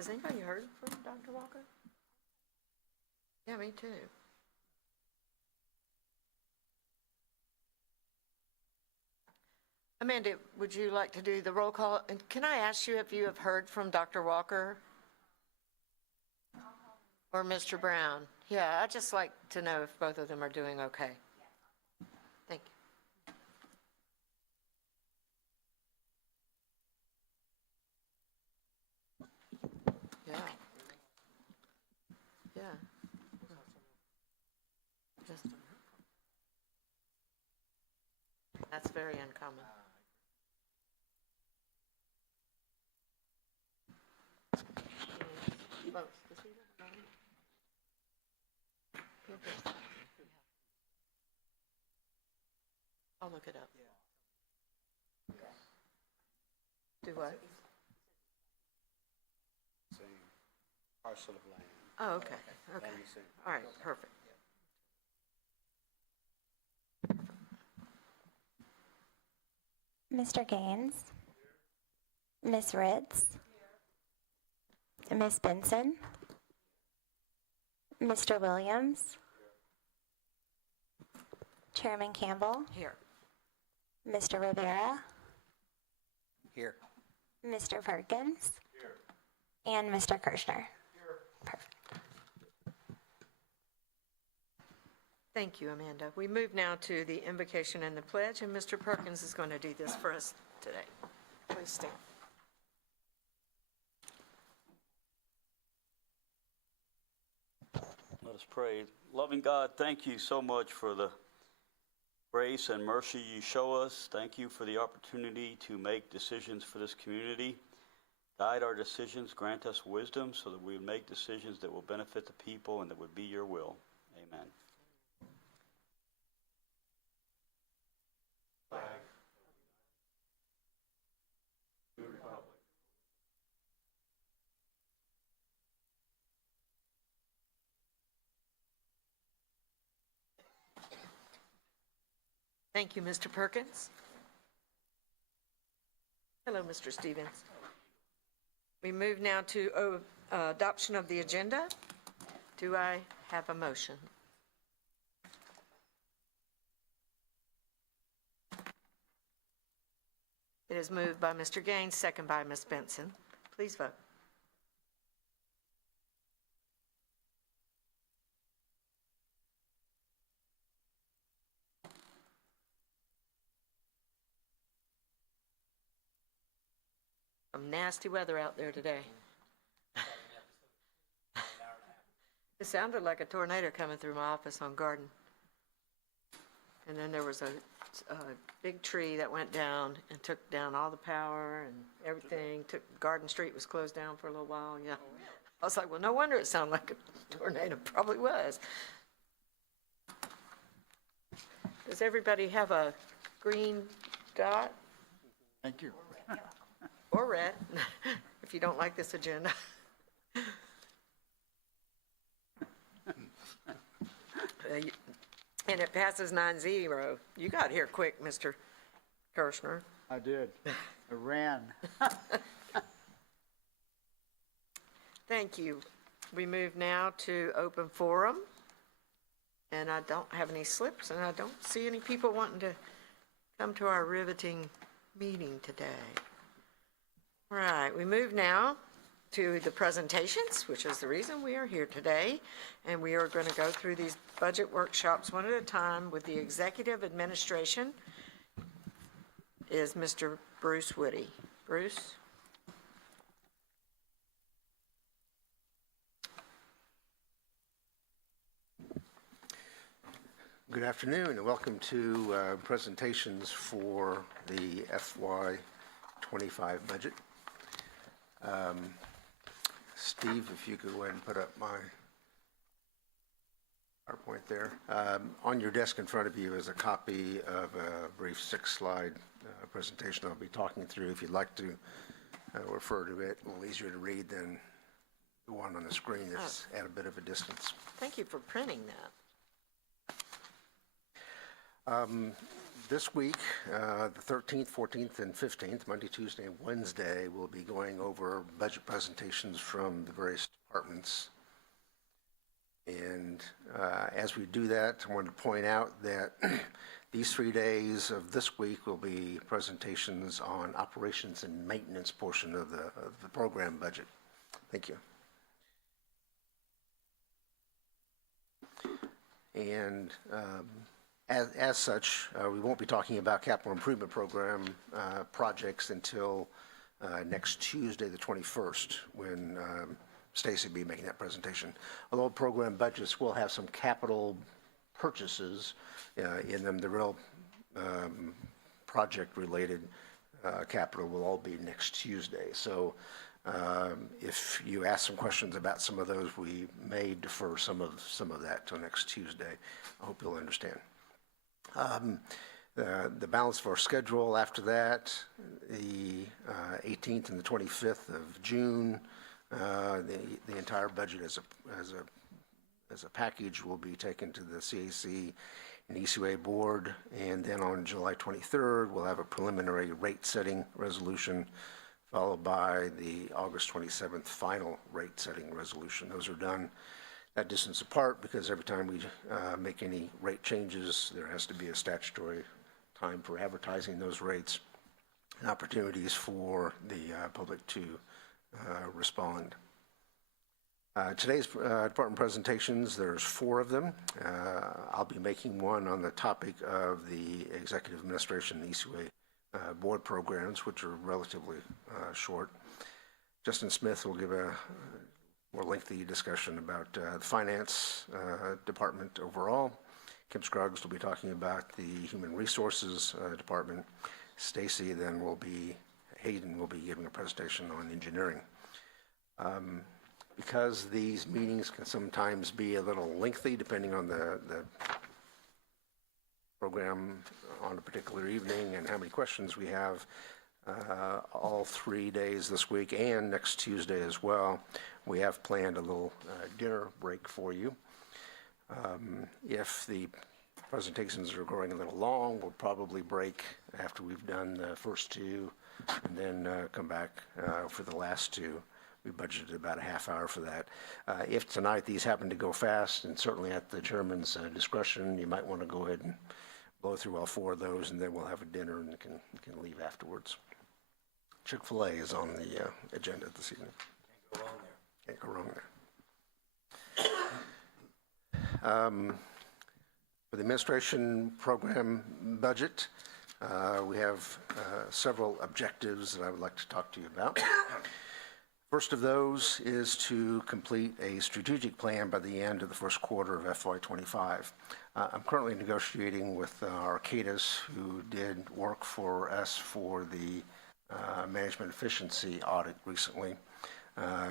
Has anybody heard from Dr. Walker? Yeah, me too. Amanda, would you like to do the roll call? And can I ask you if you have heard from Dr. Walker? Or Mr. Brown? Yeah, I'd just like to know if both of them are doing okay. Thank you. Yeah. Yeah. Just, that's very uncommon. I'll look it up. Do what? Same parcel of land. Oh, okay, okay. All right, perfect. Mr. Gaines, Ms. Ritz, Ms. Benson, Mr. Williams, Chairman Campbell, Here. Mr. Rivera, Here. Mr. Perkins, and Mr. Kirschner. Perfect. Thank you, Amanda. We move now to the invocation and the pledge, and Mr. Perkins is going to do this for us today. Please stand. Let us pray. Loving God, thank you so much for the grace and mercy you show us. Thank you for the opportunity to make decisions for this community. Guide our decisions, grant us wisdom so that we would make decisions that will benefit the people and that would be your will. Amen. Thank you, Mr. Perkins. Hello, Mr. Stevens. We move now to adoption of the agenda. Do I have a motion? It is moved by Mr. Gaines, second by Ms. Benson. Please vote. Some nasty weather out there today. It sounded like a tornado coming through my office on Garden. And then there was a big tree that went down and took down all the power and everything. Garden Street was closed down for a little while, yeah. I was like, well, no wonder it sounded like a tornado. Probably was. Does everybody have a green dot? Thank you. Or red, if you don't like this agenda. And it passes 9-0. You got here quick, Mr. Kirschner. I did. I ran. Thank you. We move now to open forum. And I don't have any slips, and I don't see any people wanting to come to our riveting meeting today. Right, we move now to the presentations, which is the reason we are here today. And we are going to go through these budget workshops one at a time with the executive administration is Mr. Bruce Woody. Bruce? Good afternoon and welcome to presentations for the FY25 budget. Steve, if you could go ahead and put up my PowerPoint there. On your desk in front of you is a copy of a brief 6-slide presentation I'll be talking through. If you'd like to refer to it, a little easier to read than the one on the screen that's at a bit of a distance. Thank you for printing that. This week, the 13th, 14th, and 15th, Monday, Tuesday, and Wednesday, we'll be going over budget presentations from the various departments. And as we do that, I wanted to point out that these 3 days of this week will be presentations on operations and maintenance portion of the program budget. Thank you. And as such, we won't be talking about capital improvement program projects until next Tuesday, the 21st, when Stacy will be making that presentation. Although program budgets will have some capital purchases in them, the real project-related capital will all be next Tuesday. So if you ask some questions about some of those, we may defer some of that till next Tuesday. I hope you'll understand. The balance of our schedule after that, the 18th and the 25th of June, the entire budget as a package will be taken to the CAC and ECA board, and then on July 23rd, we'll have a preliminary rate-setting resolution, followed by the August 27th final rate-setting resolution. Those are done that distance apart because every time we make any rate changes, there has to be a statutory time for advertising those rates and opportunities for the public to respond. Today's department presentations, there's 4 of them. I'll be making one on the topic of the Executive Administration and ECA board programs, which are relatively short. Justin Smith will give a more lengthy discussion about the finance department overall. Kim Scruggs will be talking about the human resources department. Stacy then Hayden will be giving a presentation on engineering. Because these meetings can sometimes be a little lengthy depending on the program on a particular evening and how many questions we have, all 3 days this week and next Tuesday as well, we have planned a little dinner break for you. If the presentations are going a little long, we'll probably break after we've done the first 2 and then come back for the last 2. We budgeted about a half hour for that. If tonight these happen to go fast, and certainly at the chairman's discretion, you might want to go ahead and blow through all 4 of those, and then we'll have a dinner and can leave afterwards. Chick-fil-A is on the agenda this evening. Can't go wrong there. For the administration program budget, we have several objectives that I would like to talk to you about. First of those is to complete a strategic plan by the end of the first quarter of FY25. I'm currently negotiating with Arcadis, who did work for us for the management efficiency audit recently,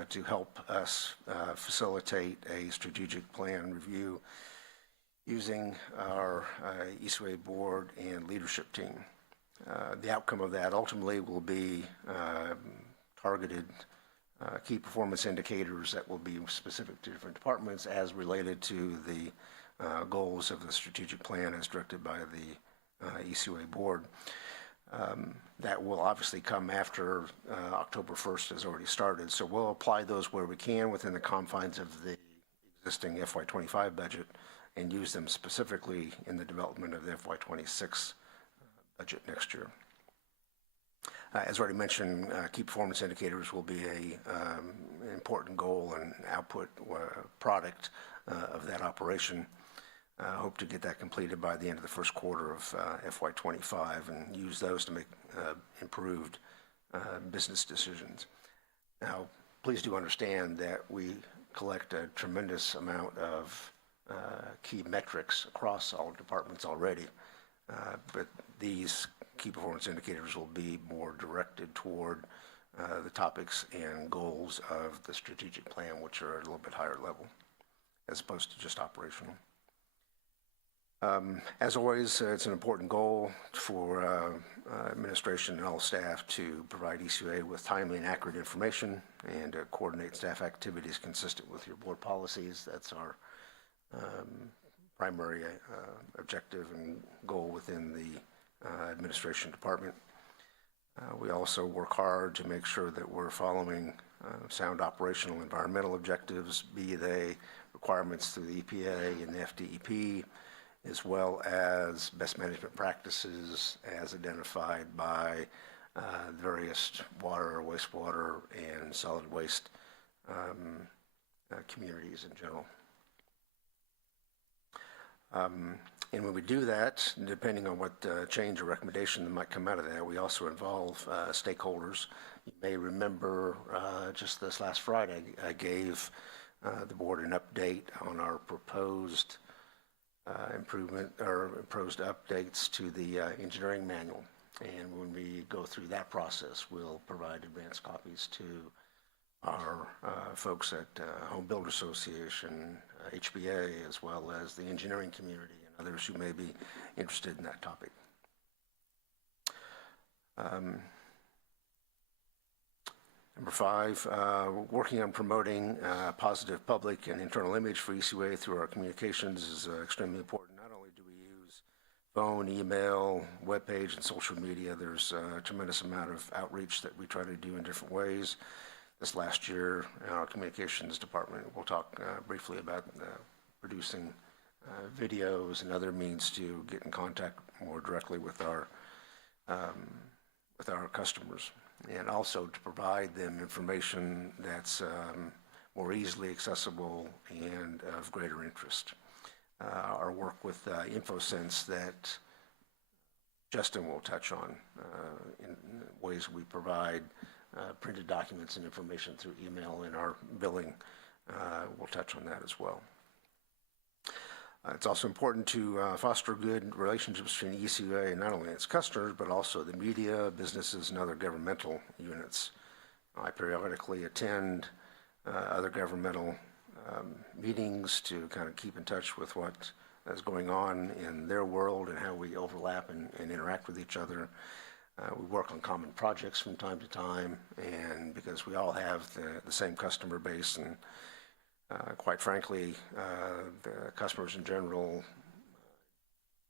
to help us facilitate a strategic plan review using our ECA board and leadership team. The outcome of that ultimately will be targeted key performance indicators that will be specific to different departments as related to the goals of the strategic plan as directed by the ECA board. That will obviously come after October 1st has already started, so we'll apply those where we can within the confines of the existing FY25 budget and use them specifically in the development of the FY26 budget next year. As already mentioned, key performance indicators will be an important goal and output product of that operation. Hope to get that completed by the end of the first quarter of FY25 and use those to make improved business decisions. Now, please do understand that we collect a tremendous amount of key metrics across all departments already, but these key performance indicators will be more directed toward the topics and goals of the strategic plan, which are at a little bit higher level, as opposed to just operational. As always, it's an important goal for administration and all staff to provide ECA with timely and accurate information and to coordinate staff activities consistent with your board policies. That's our primary objective and goal within the Administration Department. We also work hard to make sure that we're following sound operational environmental objectives, be they requirements through the EPA and the FDEP, as well as best management practices as identified by various water, wastewater, and solid waste communities in general. And when we do that, depending on what change or recommendation that might come out of that, we also involve stakeholders. You may remember just this last Friday, I gave the board an update on our proposed improvement or proposed updates to the engineering manual. And when we go through that process, we'll provide advance copies to our folks at Home Builder Association, HBA, as well as the engineering community and others who may be interested in that topic. Number 5, working on promoting positive public and internal image for ECUA through our communications is extremely important. Not only do we use phone, email, webpage, and social media, there's a tremendous amount of outreach that we try to do in different ways. This last year, in our communications department, we'll talk briefly about producing videos and other means to get in contact more directly with our customers, and also to provide them information that's more easily accessible and of greater interest. Our work with InfoSense that Justin will touch on in ways we provide printed documents and information through email in our billing. We'll touch on that as well. It's also important to foster good relationships between ECUA and not only its customers, but also the media, businesses, and other governmental units. I periodically attend other governmental meetings to kind of keep in touch with what is going on in their world and how we overlap and interact with each other. We work on common projects from time to time, and because we all have the same customer base, and quite frankly, the customers in general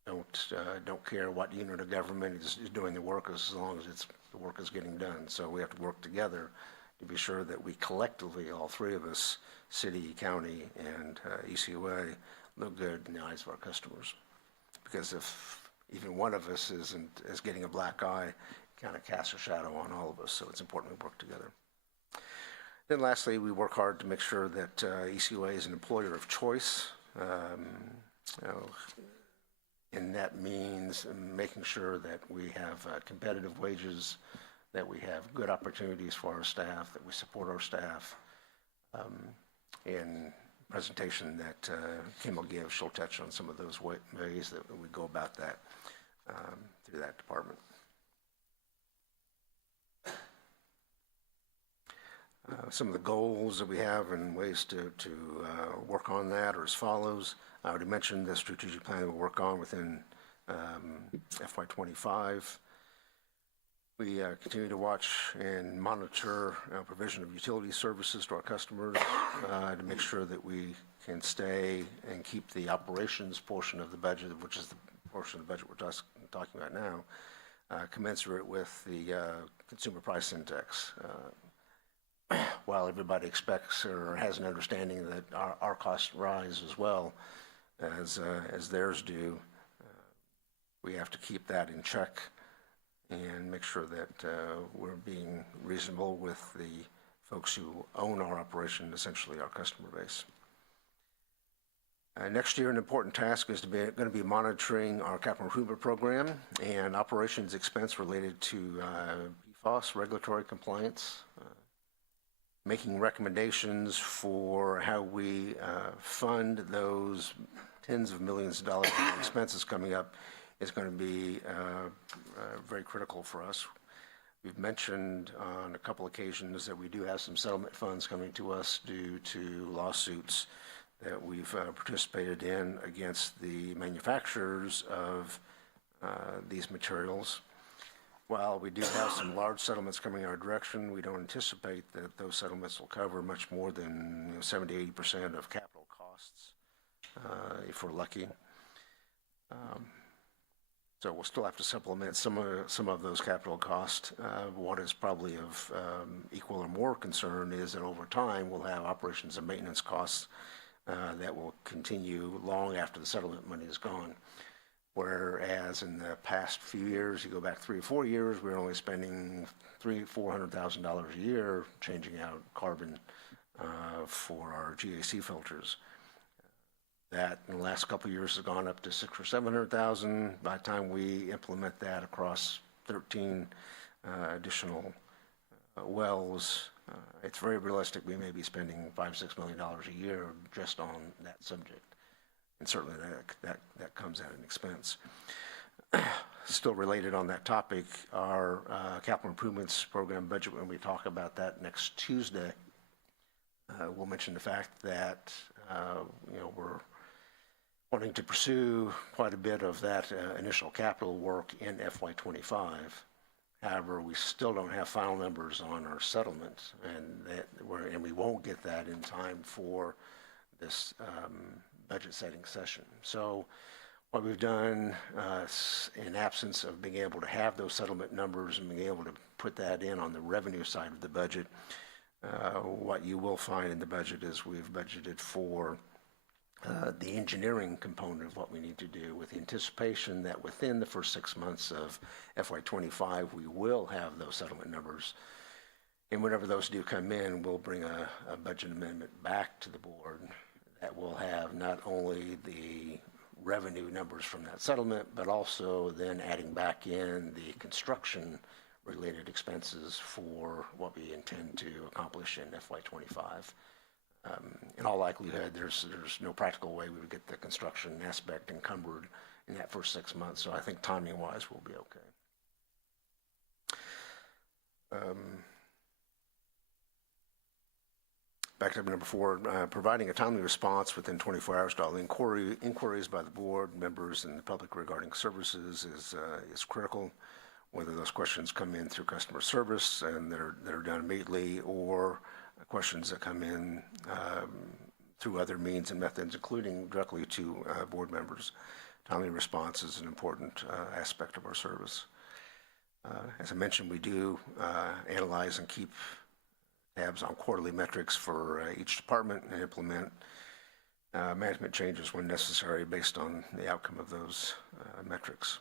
don't care what unit of government is doing the work as long as the work is getting done. So we have to work together to be sure that we collectively, all three of us, city, county, and ECUA, look good in the eyes of our customers. Because if even one of us is getting a black eye, it kind of casts a shadow on all of us. So it's important we work together. Then lastly, we work hard to make sure that ECUA is an employer of choice. And that means making sure that we have competitive wages, that we have good opportunities for our staff, that we support our staff. In presentation that Kim will give, she'll touch on some of those ways that we go about that through that department. Some of the goals that we have and ways to work on that are as follows. I already mentioned the strategic plan that we'll work on within FY25. We continue to watch and monitor provision of utility services to our customers to make sure that we can stay and keep the operations portion of the budget, which is the portion of the budget we're talking about now, commensurate with the consumer price index. While everybody expects or has an understanding that our costs rise as well as theirs do, we have to keep that in check and make sure that we're being reasonable with the folks who own our operation, essentially our customer base. Next year, an important task is going to be monitoring our capital improvement program and operations expense related to PFAS regulatory compliance, making recommendations for how we fund those tens of millions of dollars in expenses coming up is going to be very critical for us. We've mentioned on a couple occasions that we do have some settlement funds coming to us due to lawsuits that we've participated in against the manufacturers of these materials. While we do have some large settlements coming our direction, we don't anticipate that those settlements will cover much more than 70–80% of capital costs, if we're lucky. So we'll still have to supplement some of those capital costs. What is probably of equal or more concern is that over time, we'll have operations and maintenance costs that will continue long after the settlement money is gone. Whereas in the past few years, you go back 3 or 4 years, we were only spending $400,000 a year changing out carbon for our GAC filters. That in the last couple of years has gone up to 600,000 or 700,000. By the time we implement that across 13 additional wells, it's very realistic we may be spending $5-6 million a year just on that subject. And certainly that comes at an expense. Still related on that topic, our capital improvements program budget, when we talk about that next Tuesday, we'll mention the fact that we're wanting to pursue quite a bit of that initial capital work in FY25. However, we still don't have final numbers on our settlement, and we won't get that in time for this budget setting session. So what we've done in absence of being able to have those settlement numbers and being able to put that in on the revenue side of the budget, what you will find in the budget is we've budgeted for the engineering component of what we need to do, with the anticipation that within the first 6 months of FY25, we will have those settlement numbers. And whenever those do come in, we'll bring a budget amendment back to the board that will have not only the revenue numbers from that settlement, but also then adding back in the construction related expenses for what we intend to accomplish in FY25. In all likelihood, there's no practical way we would get the construction aspect encumbered in that first 6 months. So I think timing-wise, we'll be okay. Back to number 4, providing a timely response within 24 hours to all inquiries by the board, members, and the public regarding services is critical. Whether those questions come in through customer service and that are done immediately, or questions that come in through other means and methods, including directly to board members. Timely response is an important aspect of our service. As I mentioned, we do analyze and keep tabs on quarterly metrics for each department and implement management changes when necessary based on the outcome of those metrics.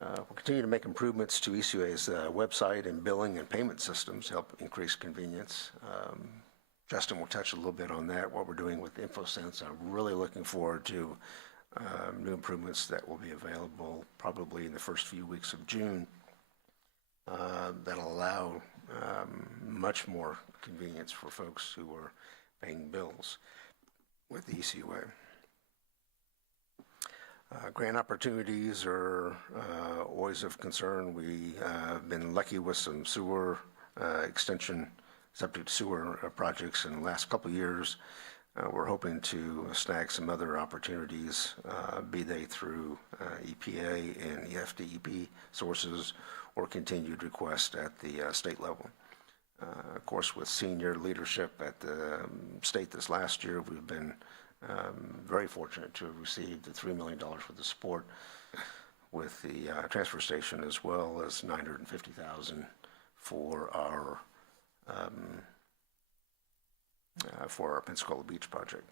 We'll continue to make improvements to ECUA's website and billing and payment systems to help increase convenience. Justin will touch a little bit on that, what we're doing with InfoSense. I'm really looking forward to new improvements that will be available probably in the first few weeks of June that'll allow much more convenience for folks who are paying bills with the ECUA. Grant opportunities are always of concern. We have been lucky with some sewer extension, septic sewer projects in the last couple of years. We're hoping to snag some other opportunities, be they through EPA and FDEP sources or continued request at the state level. Of course, with senior leadership at the state this last year, we've been very fortunate to have received the $3 million for the support with the transfer station, as well as $950,000 for our Pensacola Beach project.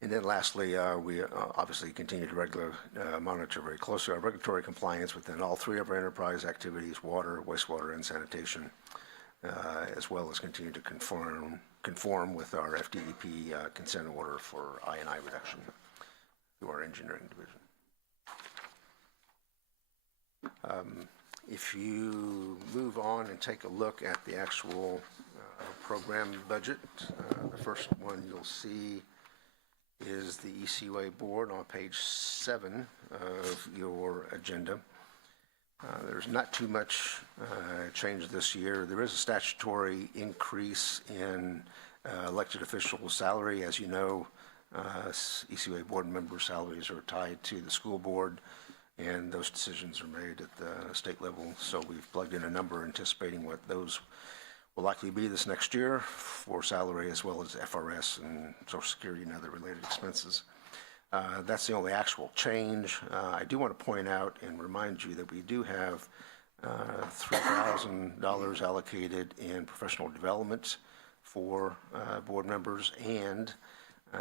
And then lastly, we obviously continue to monitor very closely our regulatory compliance within all 3 of our enterprise activities: water, wastewater, and sanitation, as well as continue to conform with our FDEP consent order for I&I reduction through our engineering division. If you move on and take a look at the actual program budget, the first one you'll see is the ECUA board on page 7 of your agenda. There's not too much change this year. There is a statutory increase in elected officials' salary. As you know, ECUA board member salaries are tied to the school board, and those decisions are made at the state level. So we've plugged in a number anticipating what those will likely be this next year for salary, as well as FRS and Social Security and other related expenses. That's the only actual change. I do want to point out and remind you that we do have $3,000 allocated in professional development for board members, and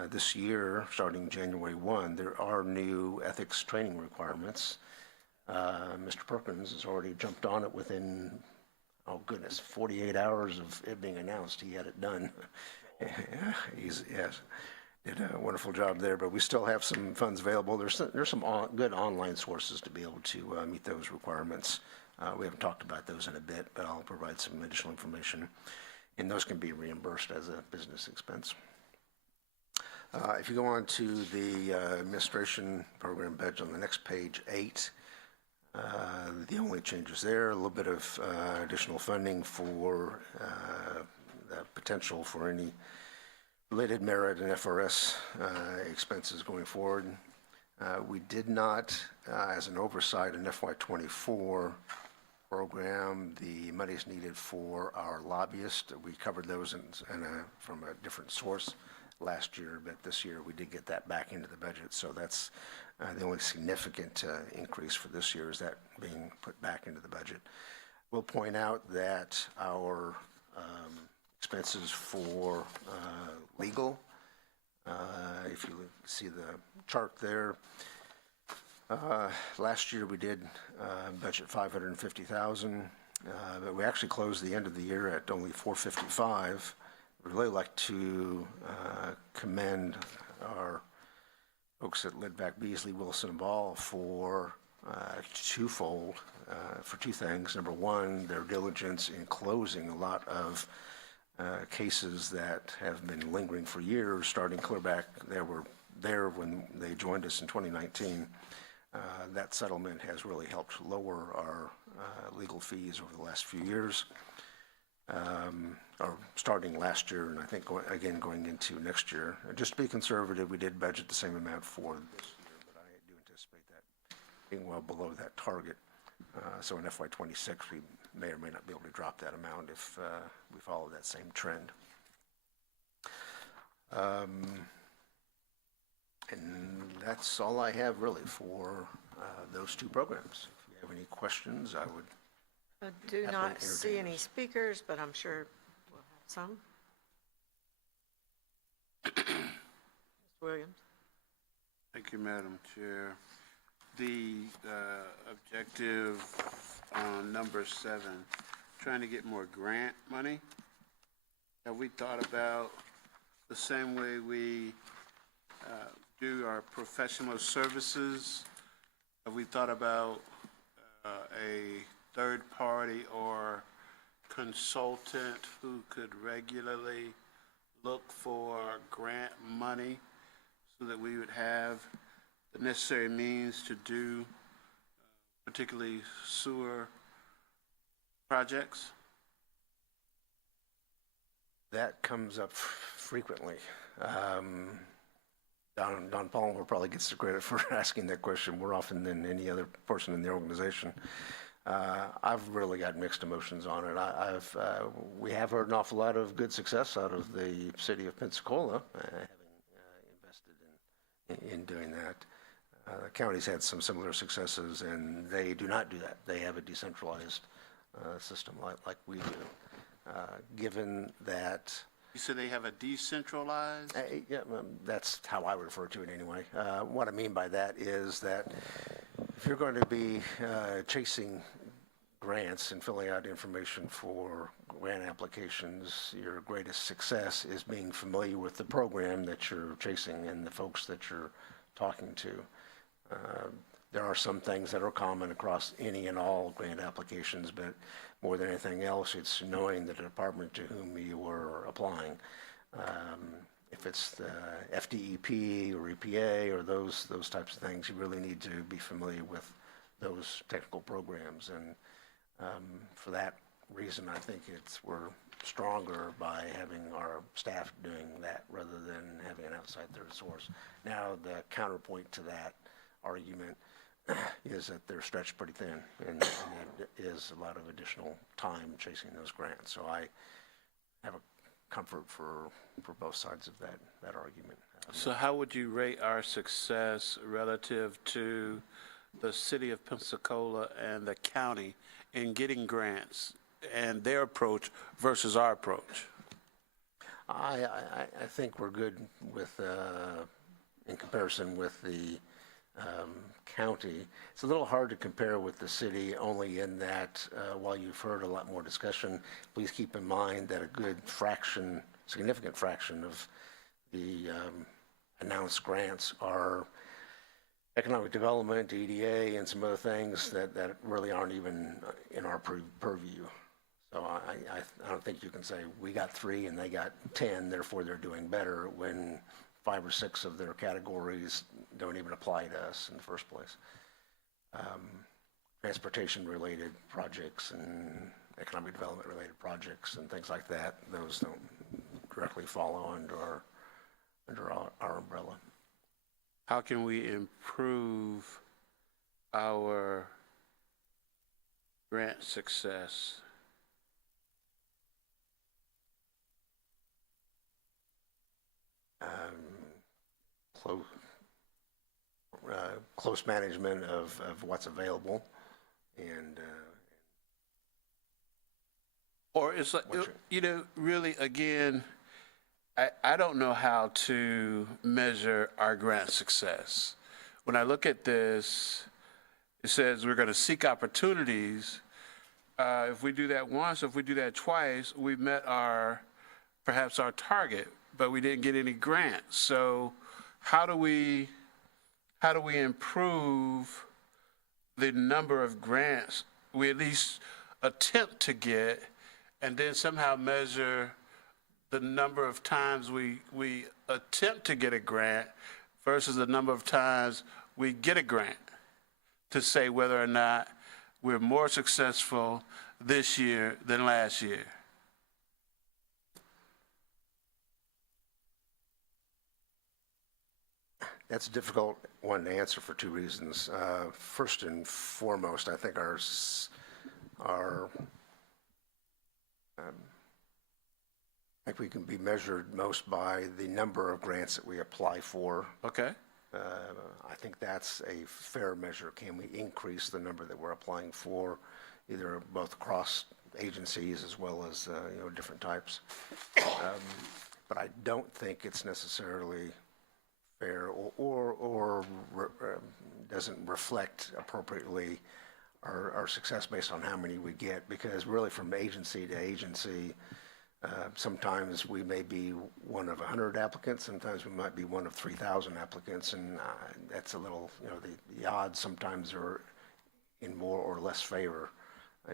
this year, starting January 1, there are new ethics training requirements. Mr. Perkins has already jumped on it within, oh goodness, 48 hours of it being announced. He had it done. Yeah, yes, did a wonderful job there, but we still have some funds available. There's some good online sources to be able to meet those requirements. We haven't talked about those in a bit, but I'll provide some additional information, and those can be reimbursed as a business expense. If you go on to the administration program budget on the next page, 8, the only changes there, a little bit of additional funding for the potential for any related merit and FRS expenses going forward. We did not, as an oversight in FY24 program, the monies needed for our lobbyists. We covered those from a different source last year, but this year we did get that back into the budget. So that's the only significant increase for this year is that being put back into the budget. We'll point out that our expenses for legal, if you see the chart there, last year we did budget $550,000, but we actually closed the end of the year at only $455,000. I'd really like to commend our folks at Lidvack, Beasley, Wilson, and Ball for twofold, for two things. Number one, their diligence in closing a lot of cases that have been lingering for years, starting clear back. They were there when they joined us in 2019. That settlement has really helped lower our legal fees over the last few years, or starting last year, and I think going into next year. Just to be conservative, we did budget the same amount for this year, but I do anticipate that being well below that target. So in FY26, we may or may not be able to drop that amount if we follow that same trend. And that's all I have really for those two programs. If you have any questions, I would. I do Definitely not see entertain any us. speakers, but I'm sure we'll have some. Mr. Williams? Thank you, Madam Chair. The objective on number 7, trying to get more grant money. Have we thought about the same way we do our professional services? Have we thought about a third party or consultant who could regularly look for grant money so that we would have the necessary means to do particularly sewer projects? That comes up frequently. Don Palmer probably gets the credit for asking that question more often than any other person in the organization. I've really got mixed emotions on it. We have heard an awful lot of good success out of the city of Pensacola, having invested in doing that. The county's had some similar successes, and they do not do that. They have a decentralized system like we do. Given that, You said they have a decentralized? yeah, that's how I refer to it anyway. What I mean by that is that if you're going to be chasing grants and filling out information for grant applications, your greatest success is being familiar with the program that you're chasing and the folks that you're talking to. There are some things that are common across any and all grant applications, but more than anything else, it's knowing the department to whom you are applying. If it's the FDEP or EPA or those types of things, you really need to be familiar with those technical programs. And for that reason, I think we're stronger by having our staff doing that rather than having an outside third source. Now, the counterpoint to that argument is that they're stretched pretty thin, and it is a lot of additional time chasing those grants. So I have a comfort for both sides of that argument. So how would you rate our success relative to the city of Pensacola and the county in getting grants and their approach versus our approach? I think we're good with, in comparison with the county. It's a little hard to compare with the city, only in that while you've heard a lot more discussion, please keep in mind that a good fraction, significant fraction of the announced grants are economic development, EDA, and some other things that really aren't even in our purview. So I don't think you can say we got 3 and they got 10, therefore they're doing better, when 5 or 6 of their categories don't even apply to us in the first place. Transportation-related projects and economic development-related projects and things like that, those don't directly follow under our umbrella. How can we improve our grant success? Close management of what's available, and Or it's like, What's really, again, I don't know how to measure our grant success. When I look at this, it says we're going to seek opportunities. If we do that once, if we do that twice, we've met perhaps our target, but we didn't get any grants. So how do we improve the number of grants we at least attempt to get, and then somehow measure the number of times we attempt to get a grant versus the number of times we get a grant, to say whether or not we're more successful this year than last year? that's a difficult one to answer for 2 reasons. First and foremost, I think I think we can be measured most by the number of grants that we apply for. Okay. I think that's a fair measure. Can we increase the number that we're applying for, either both across agencies as well as different types? But I don't think it's necessarily fair or doesn't reflect appropriately our success based on how many we get, because really from agency to agency, sometimes we may be one of 100 applicants, sometimes we might be one of 3,000 applicants, and that's a little, the odds sometimes are in more or less favor,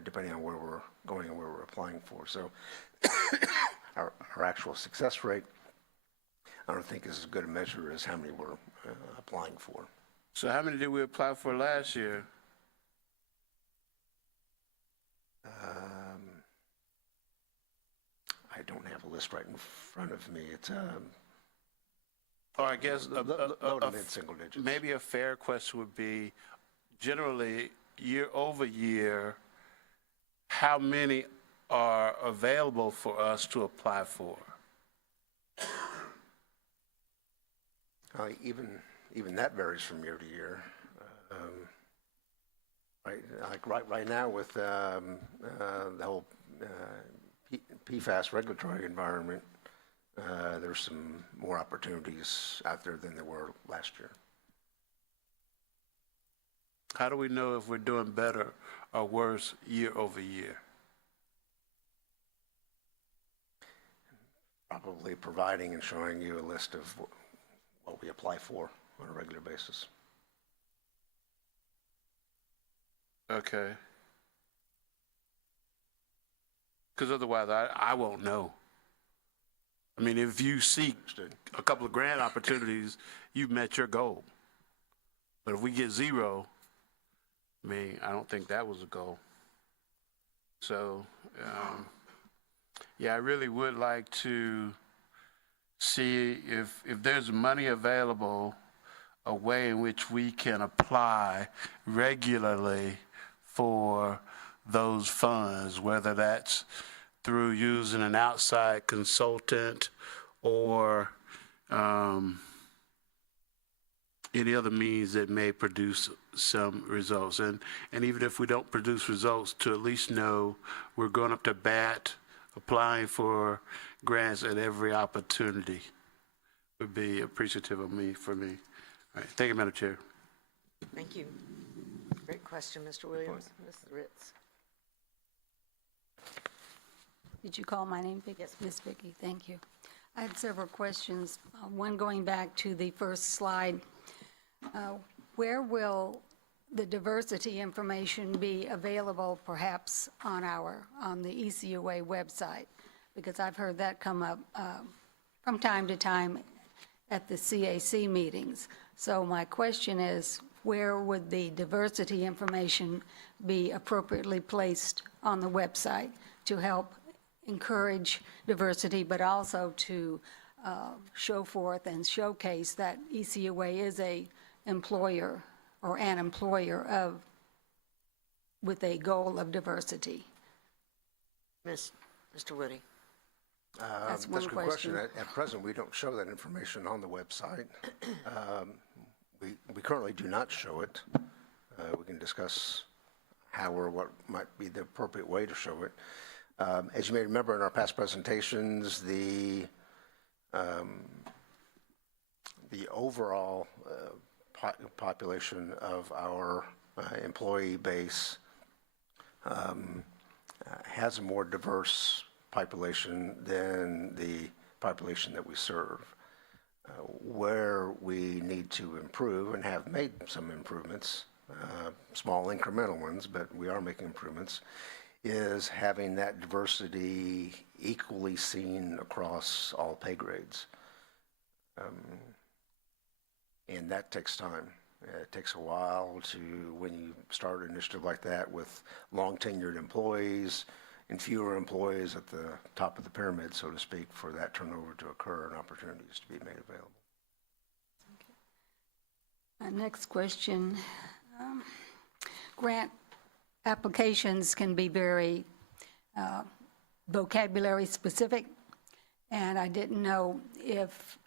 depending on where we're going and where we're applying for. So our actual success rate, I don't think is as good a measure as how many we're applying for. So how many did we apply for last year? I don't have a list right in front of me. It's Or I guess low to mid-single digits. maybe a fair question would be, generally, year over year, how many are available for us to apply for? Even that varies from year to year. Right now with the whole PFAS regulatory environment, there's some more opportunities out there than there were last year. How do we know if we're doing better or worse year over year? Probably providing and showing you a list of what we apply for on a regular basis. Okay. Because otherwise, I won't know. I mean, if you seek a couple of grant opportunities, you've met your goal. But if we get 0, I mean, I don't think that was a goal. So, yeah, I really would like to see if there's money available, a way in which we can apply regularly for those funds, whether that's through using an outside consultant or any other means that may produce some results. And even if we don't produce results, to at least know we're going up to bat, applying for grants at every opportunity would be appreciative of me, for me. All right, thank you, Madam Chair. Thank you. Great question, Mr. Williams. Ms. Ritz. Did you call my name, Vicky? Yes. Miss Vicky, thank you. I had several questions. One going back to the first slide. Where will the diversity information be available perhaps on the ECUA website? Because I've heard that come up from time to time at the CAC meetings. So my question is, where would the diversity information be appropriately placed on the website to help encourage diversity, but also to show forth and showcase that ECUA is a employer or an employer with a goal of diversity? Mr. Woody. That's one a good question. At present, we don't show that information on the website. We currently do not show it. We can discuss how or what might be the appropriate way to show it. As you may remember in our past presentations, the overall population of our employee base has a more diverse population than the population that we serve. Where we need to improve and have made some improvements, small incremental ones, but we are making improvements, is having that diversity equally seen across all pay grades. And that takes time. It takes a while when you start an initiative like that with long tenured employees and fewer employees at the top of the pyramid, so to speak, for that turnover to occur and opportunities to be made available. Next question. Grant applications can be very vocabulary specific, and I didn't know if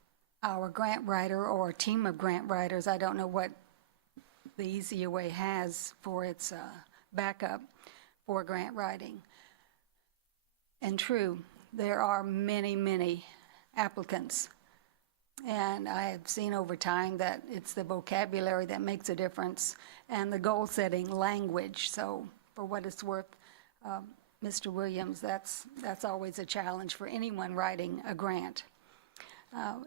our grant writer or a team of grant writers, I don't know what the ECUA has for its backup for grant writing. And true, there are many, many applicants. And I have seen over time that it's the vocabulary that makes a difference and the goal-setting language. So for what it's worth, Mr. Williams, that's always a challenge for anyone writing a grant.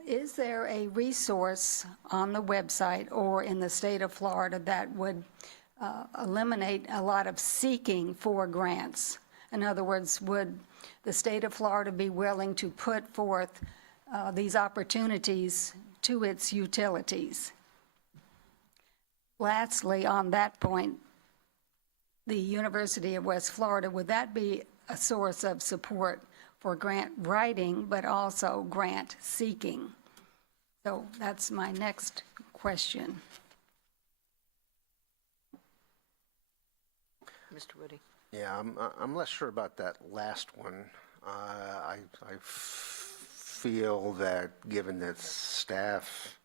Is there a resource on the website or in the state of Florida that would eliminate a lot of seeking for grants? In other words, would the state of Florida be willing to put forth these opportunities to its utilities? Lastly, on that point, the University of West Florida, would that be a source of support for grant writing, but also grant seeking? So that's my next question. Mr. Woody. Yeah, I'm less sure about that last one. I feel that given that staff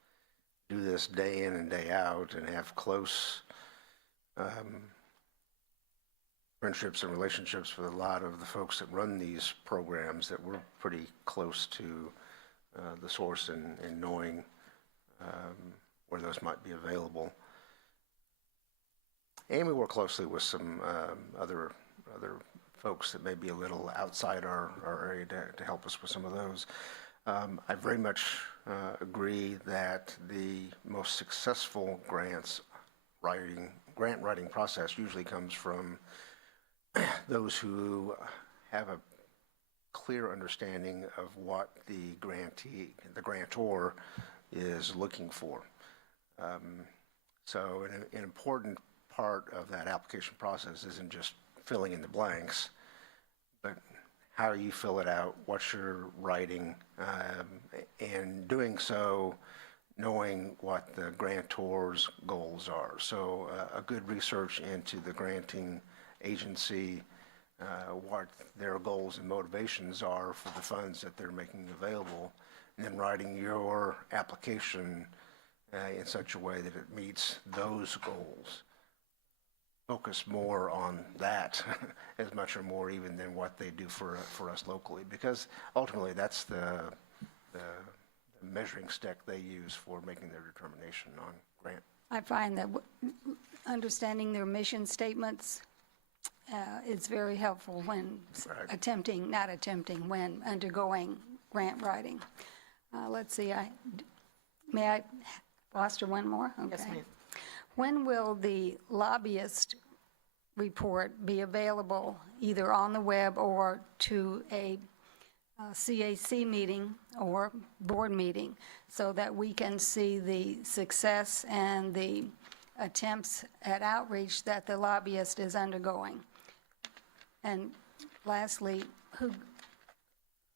do this day in and day out and have close friendships and relationships with a lot of the folks that run these programs, that we're pretty close to the source and knowing where those might be available. And we work closely with some other folks that may be a little outside our area to help us with some of those. I very much agree that the most successful grant writing process usually comes from those who have a clear understanding of what the grantor is looking for. So an important part of that application process isn't just filling in the blanks, but how you fill it out, what you're writing, and doing so knowing what the grantor's goals are. So a good research into the granting agency, what their goals and motivations are for the funds that they're making available, and then writing your application in such a way that it meets those goals. Focus more on that as much or more even than what they do for us locally, because ultimately that's the measuring stick they use for making their determination on grant. I find that understanding their mission statements is very helpful when when undergoing grant writing. Let's see, may I foster one more? Yes, Okay. ma'am. When will the lobbyist report be available, either on the web or to a CAC meeting or board meeting, so that we can see the success and the attempts at outreach that the lobbyist is undergoing? And lastly, who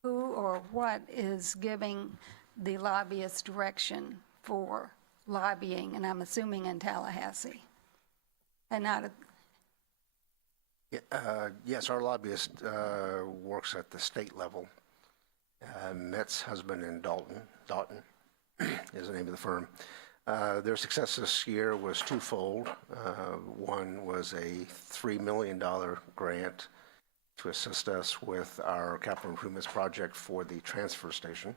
or what is giving the lobbyist direction for lobbying, and I'm assuming in Tallahassee, and not at, Yes, our lobbyist works at the state level. Met's husband in Dalton is the name of the firm. Their success this year was twofold. One was a $3 million grant to assist us with our capital improvements project for the transfer station.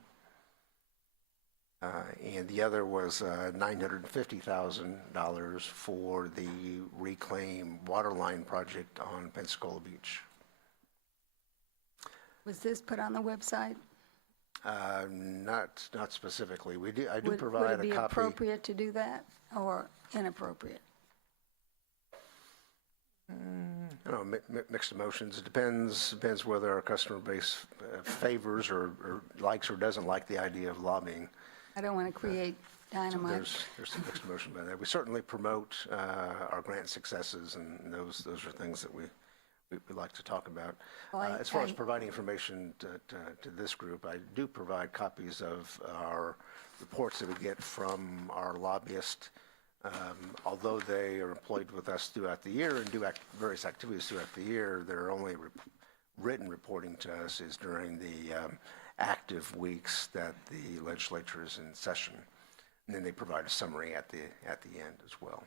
And the other was $950,000 for the Reclaim Waterline project on Pensacola Beach. was this put on the website? Not specifically. I do Would provide it a be copy. appropriate to do that, or inappropriate? You know, mixed emotions. It depends whether our customer base favors or likes or doesn't like the idea of lobbying. I don't want to create So dynamite. there's some mixed emotion by that. We certainly promote our grant successes, and those are things that we like to talk about. Well, As far as providing information to this group, I do provide copies of our reports that we get from our lobbyist. Although they are employed with us throughout the year and do various activities throughout the year, their only written reporting to us is during the active weeks that the legislature is in session. And then they provide a summary at the end as well.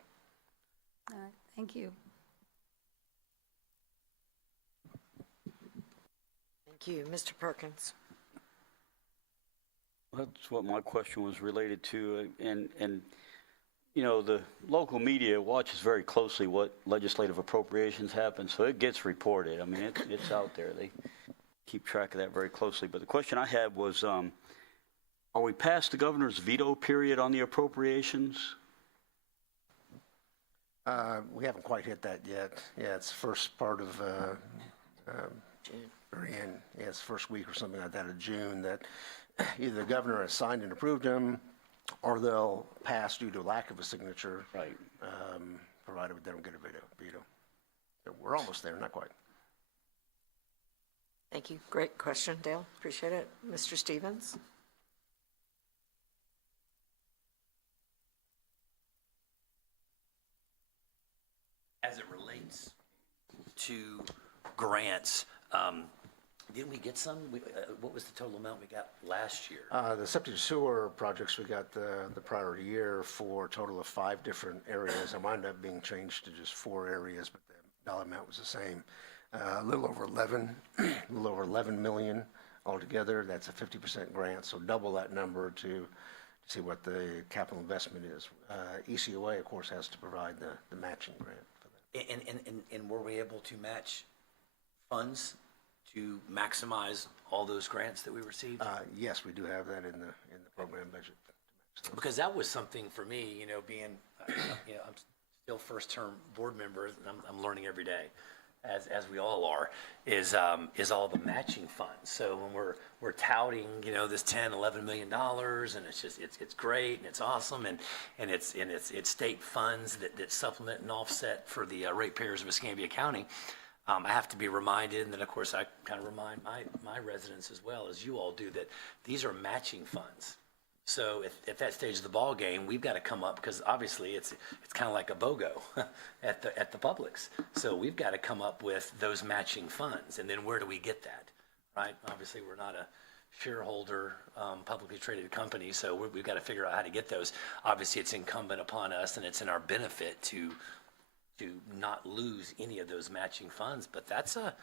All right, thank you. Thank you. Mr. Perkins? That's what my question was related to, and you know, the local media watches very closely what legislative appropriations happen, so it gets reported. I mean, it's out there. They keep track of that very closely. But the question I had was, are we past the governor's veto period on the appropriations? We haven't quite hit that yet. Yeah, it's the first part of very end. Yeah, it's the first week or something like that of June that either the governor has signed and approved them, or they'll pass due to lack of a signature. Right. Provided they don't get a veto. So we're almost there, not quite. Thank you. Great question, Dale. Appreciate it. Mr. Stevens? As it relates to grants, didn't we get some? What was the total amount we got last year? The septic sewer projects, we got the prior year for a total of 5 different areas. It wound up being changed to just 4 areas, but the dollar amount was the same. A little over 11 million altogether. That's a 50% grant, so double that number to see what the capital investment is. ECOA, of course, has to provide the matching grant for that. And were we able to match funds to maximize all those grants that we received? Yes, we do have that in the program budget. Because that was something for me, you know, being, you know, I'm still first-term board member, and I'm learning every day, as we all are, is all the matching funds. So when we're touting, you know, this $10-11 million, and it's just it's great and it's awesome, and it's state funds that supplement and offset for the ratepayers of Escambia County. I have to be reminded, and then of course I kind of remind my residents as well as you all do, that these are matching funds. So at that stage of the ball game, we've got to come up, because obviously it's kind of like a BOGO at the Publix. So we've got to come up with those matching funds, and then where do we get that, right? Obviously, we're not a shareholder, publicly traded company, so we've got to figure out how to get those. Obviously, it's incumbent upon us, and it's in our benefit to not lose any of those matching funds. But that's a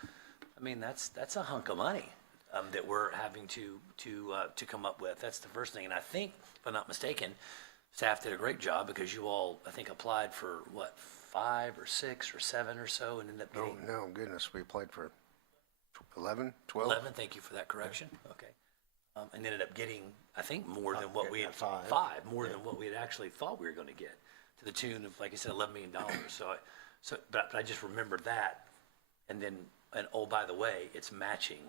hunk of money that we're having to come up with. That's the first thing. And I think, if I'm not mistaken, staff did a great job, because you all, I think, applied for, what, 5 or 6 or 7 or so, and ended up Oh, getting no, goodness, we applied for 11, 12? 11. Thank you for that correction. Okay. And ended up getting, I think, more than what we had, Five. more than what we had actually thought we were going to get, to the tune of, like I said, $11 million. But I just remembered that. And oh, by the way, it's matching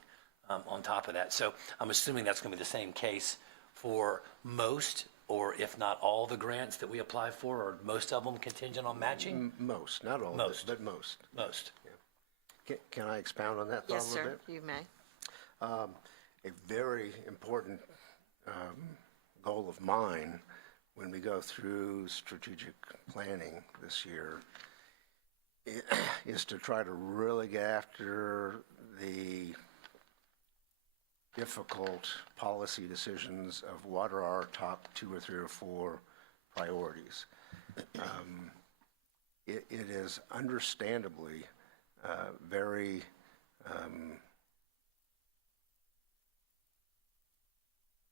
on top of that. So I'm assuming that's going to be the same case for most, or if not all, the grants that we apply for, or most of them contingent on matching? Most, not all of it, Most. but most. Most. Can I expound on that thought Yes, a little sir, bit? you may. A very important goal of mine when we go through strategic planning this year is to try to really get after the difficult policy decisions of what are our top 2 or 3 or 4 priorities. It is understandably very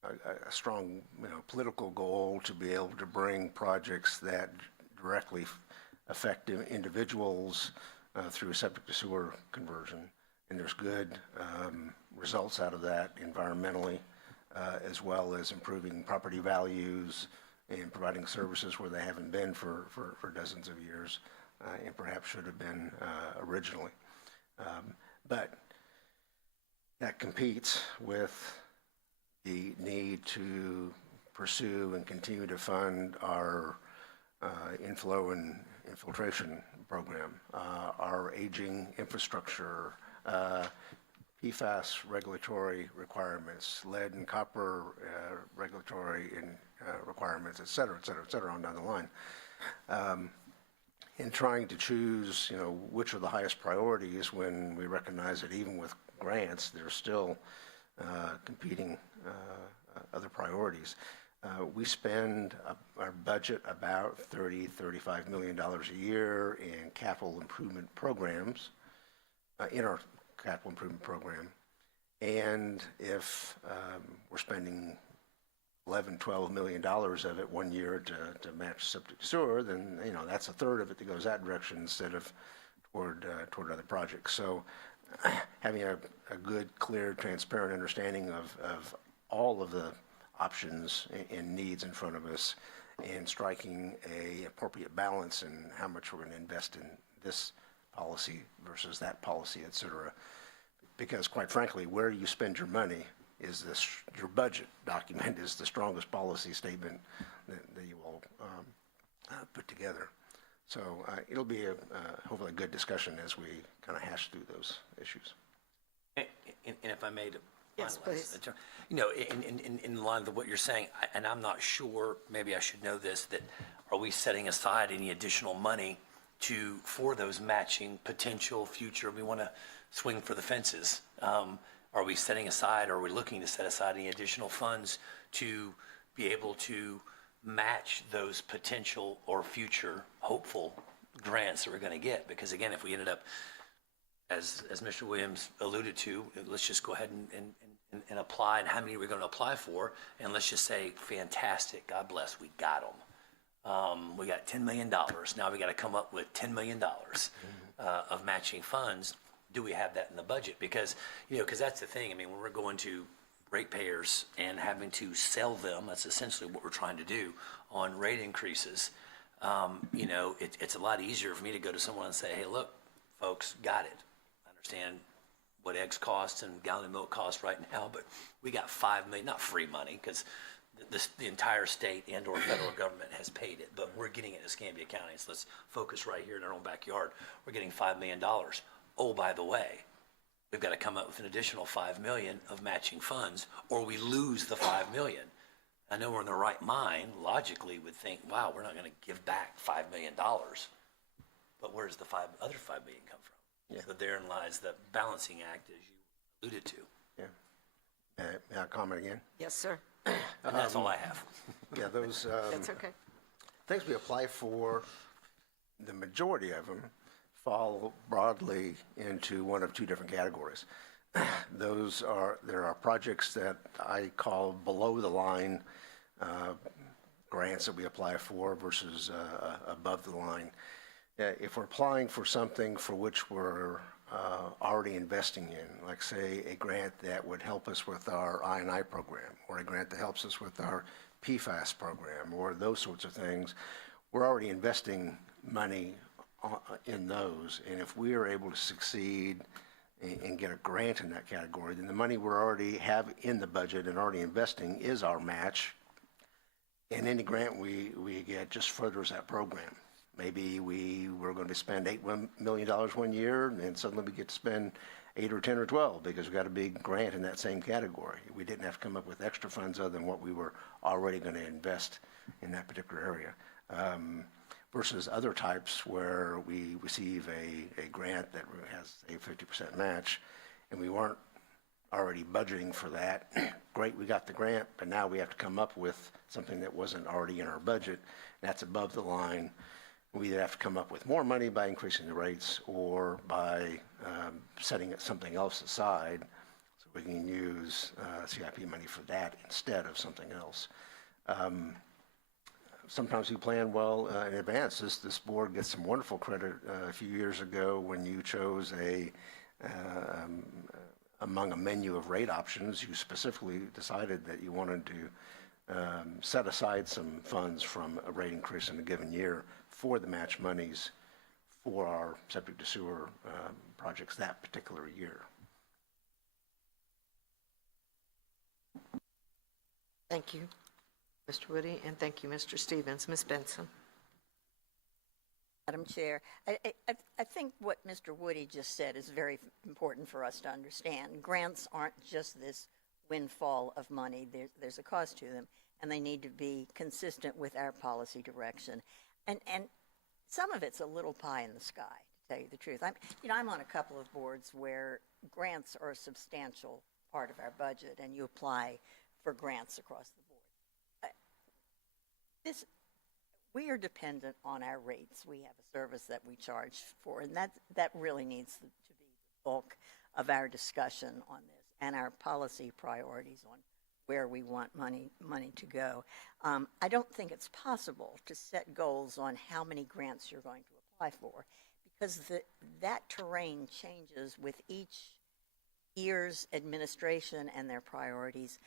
a strong, political goal to be able to bring projects that directly affect individuals through septic to sewer conversion. And there's good results out of that environmentally, as well as improving property values and providing services where they haven't been for dozens of years, and perhaps should have been originally. But that competes with the need to pursue and continue to fund our inflow and infiltration program, our aging infrastructure, PFAS regulatory requirements, lead and copper regulatory requirements, et cetera, on down the line. In trying to choose, which are the highest priorities, when we recognize that even with grants, there's still competing other priorities. We spend our budget about $35 million a year in capital improvement programs, in our capital improvement program. And if we're spending $11-12 million of it one year to match septic sewer, then that's a third of it that goes that direction instead of toward other projects. So having a good, clear, transparent understanding of all of the options and needs in front of us, and striking a appropriate balance in how much we're going to invest in this policy versus that policy, et cetera. Because quite frankly, where you spend your money is your budget document is the strongest policy statement that you will put together. So it'll be hopefully a good discussion as we kind of hash through those issues. And if I may, to Yes, finalize, please. in line with what you're saying, and I'm not sure, maybe I should know this, that are we setting aside any additional money for those matching potential future, we want to swing for the fences? Are we setting aside, or are we looking to set aside any additional funds to be able to match those potential or future hopeful grants that we're going to get? Because again, if we ended up, as Mr. Williams alluded to, let's just go ahead and apply, and how many we're going to apply for, and let's just say, fantastic, God bless, we got them. We got $10 million. Now we got to come up with $10 million of matching funds. Do we have that in the budget? Because, because that's the thing. I mean, when we're going to ratepayers and having to sell them, that's essentially what we're trying to do on rate increases. It's a lot easier for me to go to someone and say, hey, look, folks, got it. I understand what eggs cost and gallon of milk cost right now, but we got $5 million, not free money, because the entire state and or federal government has paid it, but we're getting it in Escambia County, so let's focus right here in our own backyard. We're getting $5 million. Oh, by the way, we've got to come up with an additional $5 million of matching funds, or we lose the $5 million. I know we're in the right mind, logically would think, wow, we're not going to give back $5 million. But where's the other $5 million come from? Yeah. So therein lies the balancing act, as you alluded to. Yeah. May I comment again? Yes, sir. And that's all I have. Yeah, those That's okay. things we apply for, the majority of them fall broadly into one of two different categories. There are projects that I call below the line grants that we apply for versus above the line. If we're applying for something for which we're already investing in, like say a grant that would help us with our I&I program, or a grant that helps us with our PFAS program, or those sorts of things, we're already investing money in those. And if we are able to succeed and get a grant in that category, then the money we already have in the budget and already investing is our match. And any grant we get just furthers that program. Maybe we were going to spend $8 million one year, and suddenly we get to spend 8 or 10 or 12 because we got a big grant in that same category. We didn't have to come up with extra funds other than what we were already going to invest in that particular area. Versus other types where we receive a grant that has a 50% match, and we weren't already budgeting for that. Great, we got the grant, but now we have to come up with something that wasn't already in our budget. That's above the line. We either have to come up with more money by increasing the rates or by setting something else aside so we can use CIP money for that instead of something else. Sometimes we plan well in advance. This board gets some wonderful credit a few years ago when you chose among a menu of rate options, you specifically decided that you wanted to set aside some funds from a rate increase in a given year for the match monies for our septic to sewer projects that particular year. Thank you, Mr. Woody, and thank you, Mr. Stevens. Ms. Benson. Madam Chair, I think what Mr. Woody just said is very important for us to understand. Grants aren't just this windfall of money. There's a cost to them, and they need to be consistent with our policy direction. And some of it's a little pie in the sky, to tell you the truth. I'm on a couple of boards where grants are a substantial part of our budget, and you apply for grants across the board. We are dependent on our rates. We have a service that we charge for, and that really needs to be the bulk of our discussion on this and our policy priorities on where we want money to go. I don't think it's possible to set goals on how many grants you're going to apply for, because that terrain changes with each year's administration and their priorities.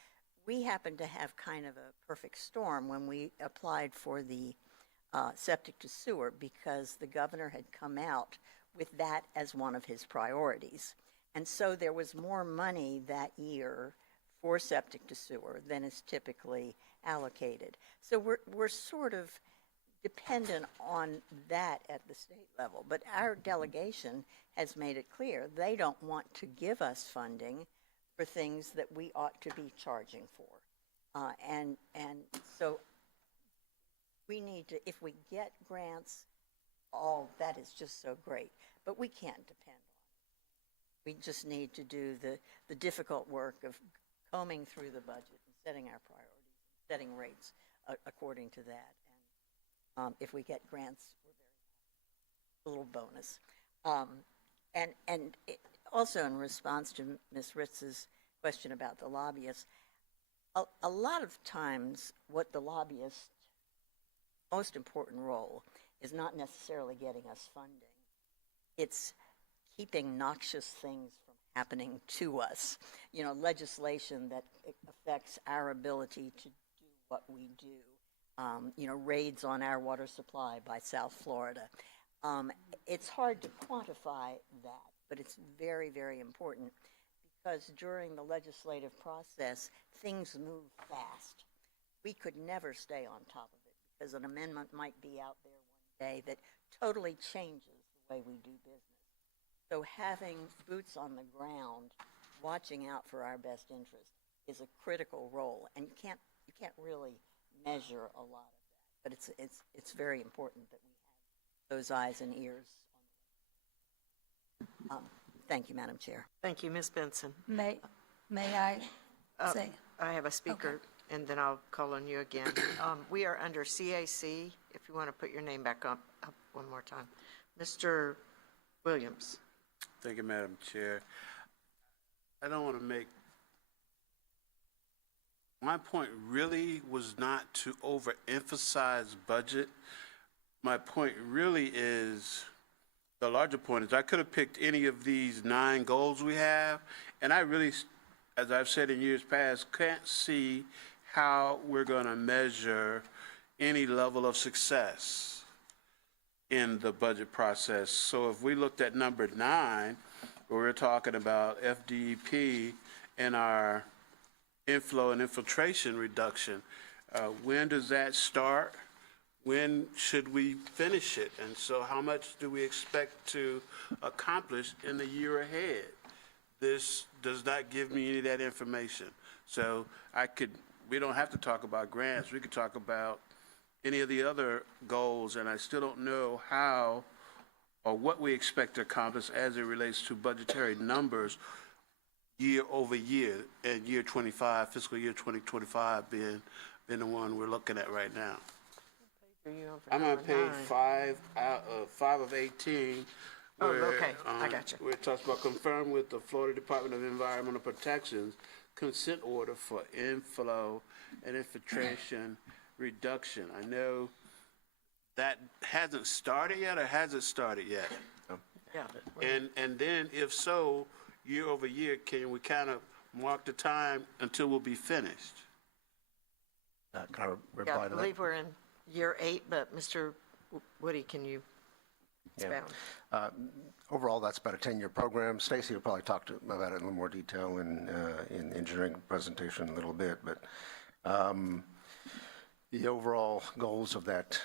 We happen to have kind of a perfect storm when we applied for the septic to sewer, because the governor had come out with that as one of his priorities. And so there was more money that year for septic to sewer than is typically allocated. So we're sort of dependent on that at the state level. But our delegation has made it clear they don't want to give us funding for things that we ought to be charging for. And so we need to, if we get grants, all that is just so great. But we can't depend on it. We just need to do the difficult work of combing through the budget and setting our priorities, setting rates according to that. And if we get grants, we're very happy. A little bonus. And also in response to Ms. Ritz's question about the lobbyists, a lot of times what the lobbyists' most important role is not necessarily getting us funding. It's keeping noxious things from happening to us. You know, legislation that affects our ability to do what we do. Raids on our water supply by South Florida. It's hard to quantify that, but it's very, very important, because during the legislative process, things move fast. We could never stay on top of it, because an amendment might be out there one day that totally changes the way we do business. So having boots on the ground, watching out for our best interest, is a critical role, and you can't really measure a lot of that. But it's very important that we have those eyes and ears. Thank you, Madam Chair. Thank you, Ms. Benson. May I say? I have a speaker, and then I'll call on you again. We are under CAC, if you want to put your name back up one more time. Mr. Williams. Thank you, Madam Chair. I don't want to make, my point really was not to overemphasize budget. My point really is, the larger point is I could have picked any of these 9 goals we have, and I really, as I've said in years past, can't see how we're going to measure any level of success in the budget process. So if we looked at number 9, where we're talking about FDEP and our inflow and infiltration reduction, when does that start? When should we finish it? And so how much do we expect to accomplish in the year ahead? This does not give me any of that information. So we don't have to talk about grants. We could talk about any of the other goals, and I still don't know how or what we expect to accomplish as it relates to budgetary numbers year over year, and year 25, fiscal year 2025 being the one we're looking at right now. I'm on page 5 of 18. Oh, where, okay, I got you. Where it talks about confirm with the Florida Department of Environmental Protection's consent order for inflow and infiltration reduction. I know that hasn't started yet, or has it started yet? Yeah. And then if so, year over year, can we kind of mark the time until we'll be finished? Can I Yeah, reply I to that? believe we're in year 8, but Mr. Woody, can you expound? Overall, that's about a 10-year program. Stacy will probably talk about it in a little more detail in engineering presentation a little bit, but the overall goals of that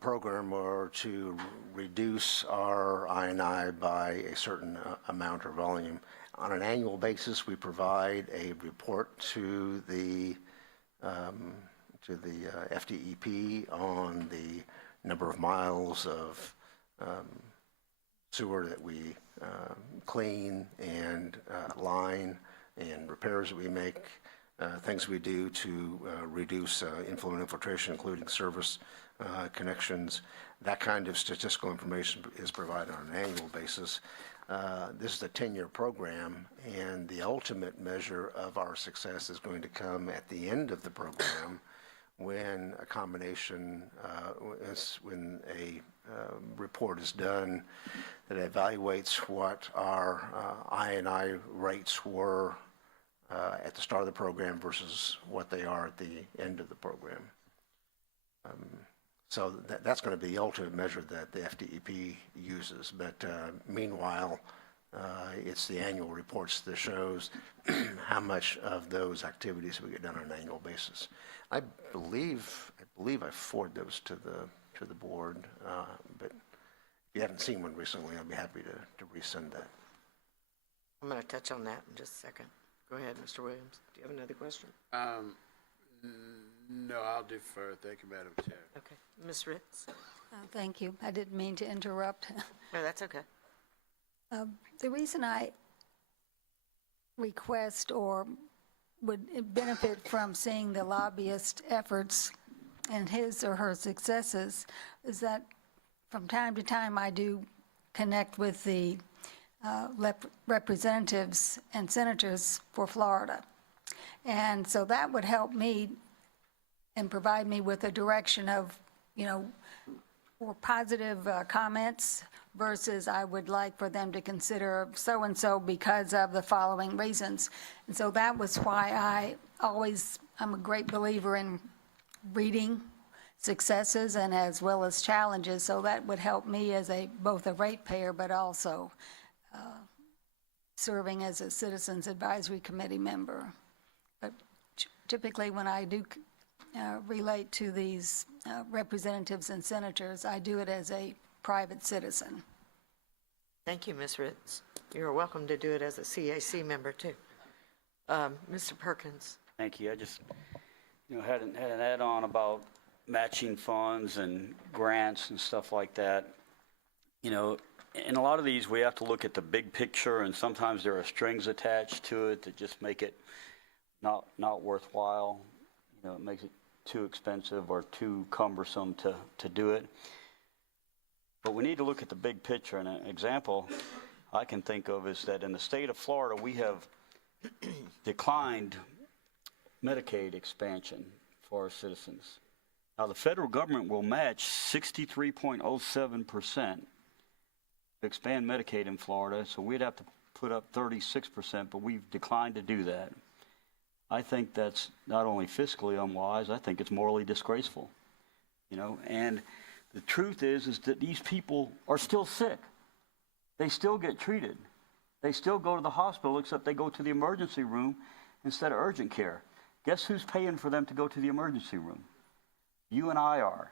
program are to reduce our I&I by a certain amount or volume. On an annual basis, we provide a report to the FDEP on the number of miles of sewer that we clean and line, and repairs that we make, things we do to reduce inflow and infiltration, including service connections. That kind of statistical information is provided on an annual basis. This is a 10-year program, and the ultimate measure of our success is going to come at the end of the program, when a combination, when a report is done that evaluates what our I&I rates were at the start of the program versus what they are at the end of the program. So that's going to be the ultimate measure that the FDEP uses. But meanwhile, it's the annual reports that shows how much of those activities we get done on an annual basis. I believe I forwarded those to the board, but if you haven't seen one recently, I'll be happy to resend that. I'm going to touch on that in just a second. Go ahead, Mr. Williams. Do you have another question? No, I'll defer. Thank you, Madam Chair. Okay. Ms. Ritz? Thank you. I didn't mean to interrupt. No, that's okay. The reason I request or would benefit from seeing the lobbyist efforts and his or her successes is that from time to time I do connect with the representatives and senators for Florida. And so that would help me and provide me with a direction of, more positive comments versus I would like for them to consider so-and-so because of the following reasons. And so that was why I'm a great believer in reading successes and as well as challenges. So that would help me as both a ratepayer, but also serving as a Citizens Advisory Committee member. But typically when I do relate to these representatives and senators, I do it as a private citizen. Thank you, Ms. Ritz. You're welcome to do it as a CAC member, too. Mr. Perkins? Thank you. had an add-on about matching funds and grants and stuff like that. In a lot of these, we have to look at the big picture, and sometimes there are strings attached to it that just make it not worthwhile. It makes it too expensive or too cumbersome to do it. But we need to look at the big picture. And an example I can think of is that in the state of Florida, we have declined Medicaid expansion for our citizens. Now, the federal government will match 63.07% to expand Medicaid in Florida, so we'd have to put up 36%, but we've declined to do that. I think that's not only fiscally unwise, I think it's morally disgraceful. And the truth is that these people are still sick. They still get treated. They still go to the hospital, except they go to the emergency room instead of urgent care. Guess who's paying for them to go to the emergency room? You and I are.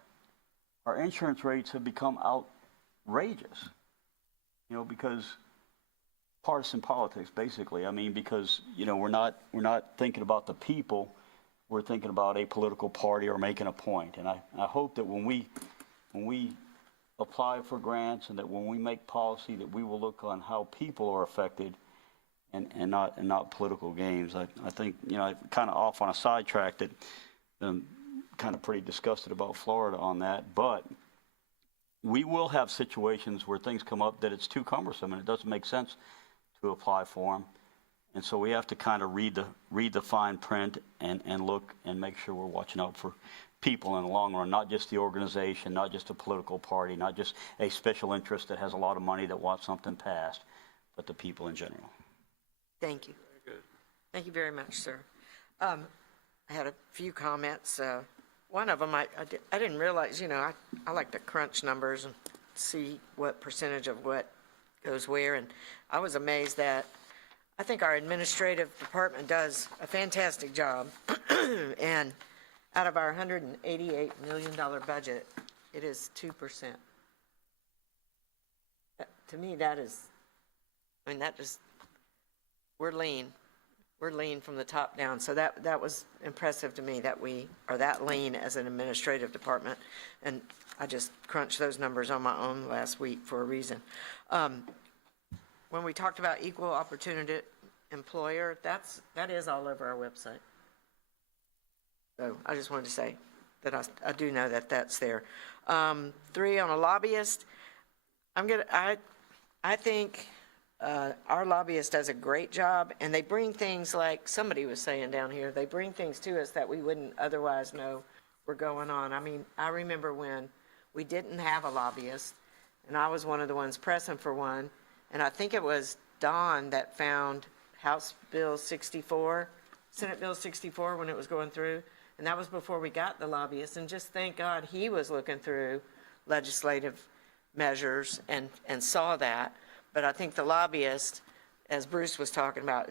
Our insurance rates have become outrageous, because partisan politics, basically. I mean, because, we're not thinking about the people. We're thinking about a political party or making a point. And I hope that when we apply for grants and that when we make policy, that we will look on how people are affected and not political games. I think, kind of off on a sidetrack that I'm kind of pretty disgusted about Florida on that, but we will have situations where things come up that it's too cumbersome and it doesn't make sense to apply for them. And so we have to kind of read the fine print and look and make sure we're watching out for people in the long run, not just the organization, not just a political party, not just a special interest that has a lot of money that wants something passed, but the people in general. Thank you. Very good. Thank you very much, sir. I had a few comments. One of them, I didn't realize, I like to crunch numbers and see what percentage of what goes where, and I was amazed that I think our administrative department does a fantastic job, and out of our $188 million budget, it is 2%. To me, we're lean. We're lean from the top down. So that was impressive to me that we are that lean as an administrative department. And I just crunched those numbers on my own last week for a reason. When we talked about equal opportunity employer, that is all over our website. So I just wanted to say that I do know that that's there. 3, on a lobbyist, I think our lobbyist does a great job, and they bring things like somebody was saying down here, they bring things to us that we wouldn't otherwise know were going on. I mean, I remember when we didn't have a lobbyist, and I was one of the ones pressing for one, and I think it was Don that found House Bill 64, Senate Bill 64 when it was going through, and that was before we got the lobbyist, and just thank God he was looking through legislative measures and saw that. But I think the lobbyist, as Bruce was talking about,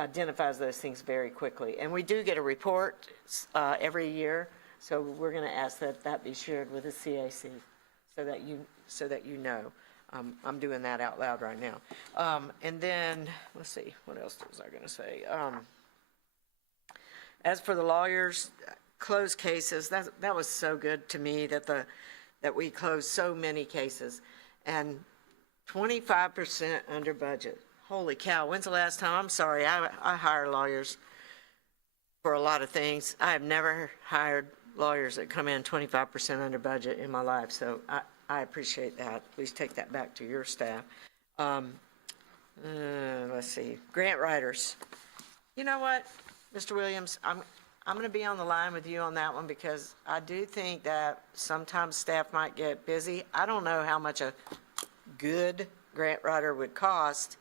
identifies those things very quickly. And we do get a report every year, so we're going to ask that be shared with the CAC so that you know. I'm doing that out loud right now. And then, let's see, what else was I going to say? As for the lawyers, closed cases, that was so good to me that we closed so many cases. And 25% under budget. Holy cow, when's the last time? I'm sorry, I hire lawyers for a lot of things. I have never hired lawyers that come in 25% under budget in my life, so I appreciate that. Please take that back to your staff. Let's see, grant writers. You know what, Mr. Williams, I'm going to be on the line with you on that one because I do think that sometimes staff might get busy. I don't know how much a good grant writer would cost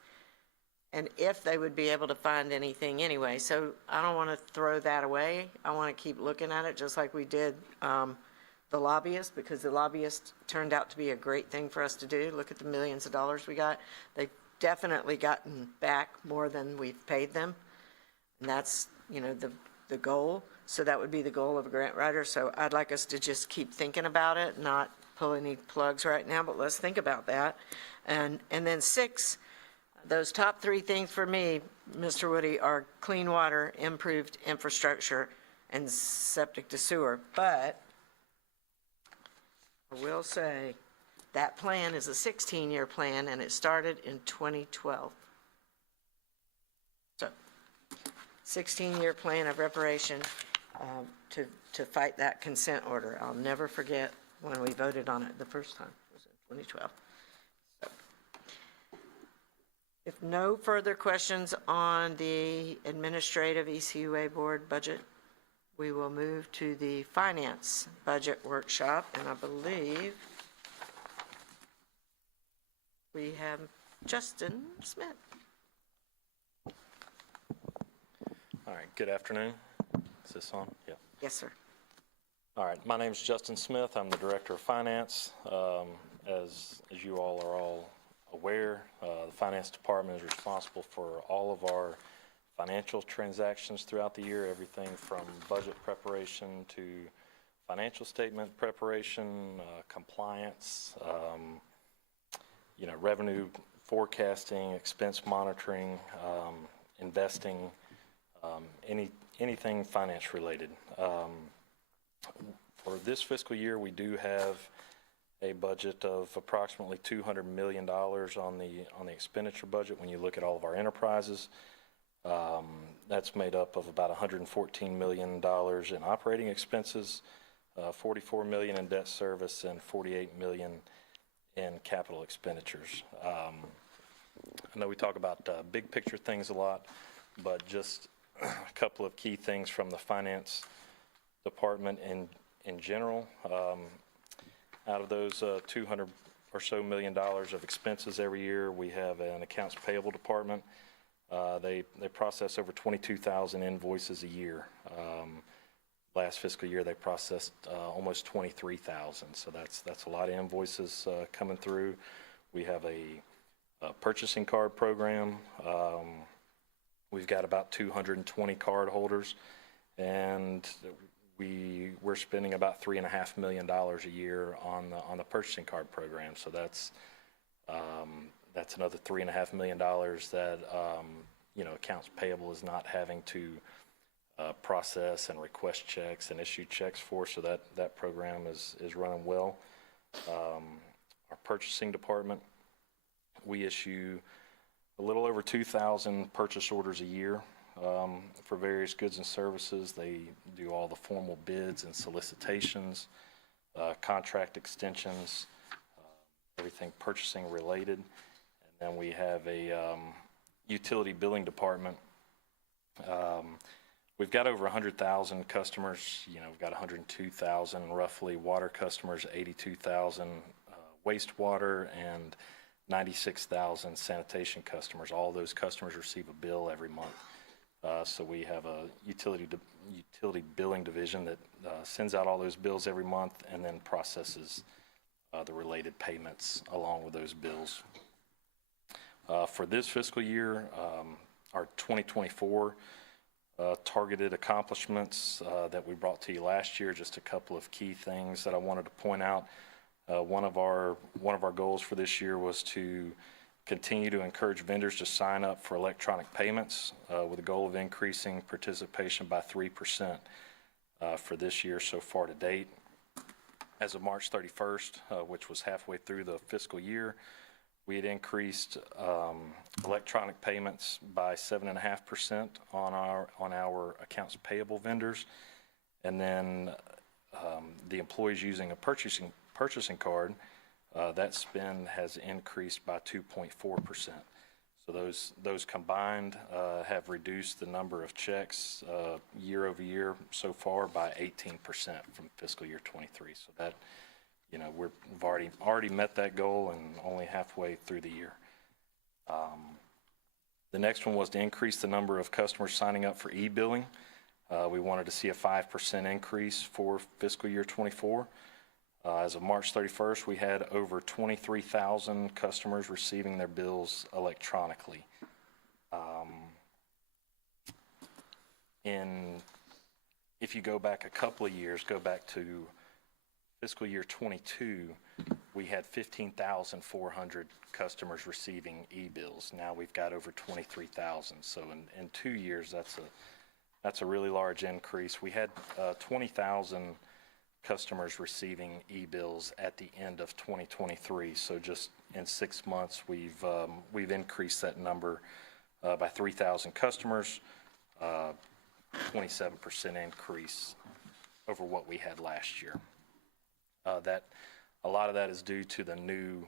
and if they would be able to find anything anyway. So I don't want to throw that away. I want to keep looking at it just like we did the lobbyist, because the lobbyist turned out to be a great thing for us to do. Look at the millions of dollars we got. They've definitely gotten back more than we've paid them. And that's, the goal. So that would be the goal of a grant writer. So I'd like us to just keep thinking about it, not pull any plugs right now, but let's think about that. And then 6, those top 3 things for me, Mr. Woody, are clean water, improved infrastructure, and septic to sewer. But I will say, that plan is a 16-year plan, and it started in 2012. So, 16-year plan of reparation to fight that consent order. I'll never forget when we voted on it the first time. It was in 2012. So, if no further questions on the administrative ECUA board budget, we will move to the finance budget workshop, and I believe we have Justin Smith. All right, good afternoon. Is this on? Yeah. Yes, sir. All right, my name is Justin Smith. I'm the Director of Finance. As you all are all aware, the Finance Department is responsible for all of our financial transactions throughout the year, everything from budget preparation to financial statement preparation, compliance, revenue forecasting, expense monitoring, investing, anything finance related. For this fiscal year, we do have a budget of approximately $200 million on the expenditure budget when you look at all of our enterprises. That's made up of about $114 million in operating expenses, $44 million in debt service, and $48 million in capital expenditures. I know we talk about big picture things a lot, but just a couple of key things from the finance department in general. Out of those 200 or so million dollars of expenses every year, we have an accounts payable department. They process over 22,000 invoices a year. Last fiscal year, they processed almost 23,000. So that's a lot of invoices coming through. We have a purchasing card program. We've got about 220 card holders, and we're spending about $3.5 million a year on the purchasing card program. So that's another $3.5 million that accounts payable is not having to process and request checks and issue checks for. So that program is running well. Our purchasing department, we issue a little over 2,000 purchase orders a year for various goods and services. They do all the formal bids and solicitations, contract extensions, everything purchasing related. And then we have a utility billing department. We've got over 100,000 customers. We've got 102,000 roughly water customers, 82,000 wastewater, and 96,000 sanitation customers. All those customers receive a bill every month. So we have a utility billing division that sends out all those bills every month and then processes the related payments along with those bills. For this fiscal year, our 2024 targeted accomplishments that we brought to you last year, just a couple of key things that I wanted to point out. One of our goals for this year was to continue to encourage vendors to sign up for electronic payments with a goal of increasing participation by 3% for this year so far to date. As of March 31st, which was halfway through the fiscal year, we had increased electronic payments by 7.5% on our accounts payable vendors, and then the employees using a purchasing card, that spend has increased by 2.4%. So those combined have reduced the number of checks year over year so far by 18% from fiscal year 23. So that, we've already met that goal and only halfway through the year. The next one was to increase the number of customers signing up for e-billing. We wanted to see a 5% increase for fiscal year 24. As of March 31st, we had over 23,000 customers receiving their bills electronically. If you go back a couple of years, go back to fiscal year 22, we had 15,400 customers receiving e-bills. Now we've got over 23,000. So in 2 years, That's a really large increase. We had 20,000 customers receiving e-bills at the end of 2023. So just in 6 months, we've increased that number by 3,000 customers, 27% increase over what we had last year. A lot of that is due to the new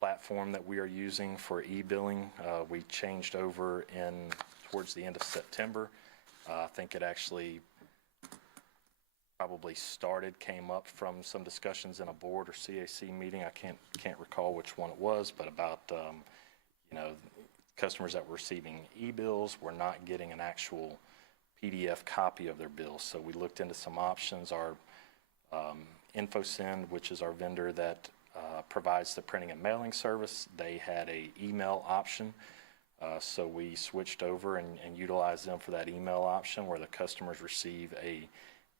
platform that we are using for e-billing. We changed over towards the end of September. I think it actually probably came up from some discussions in a board or CAC meeting. I can't recall which one it was, but about, customers that were receiving e-bills were not getting an actual PDF copy of their bills. So we looked into some options. Our InfoSend, which is our vendor that provides the printing and mailing service, they had a email option. So we switched over and utilized them for that email option where the customers receive a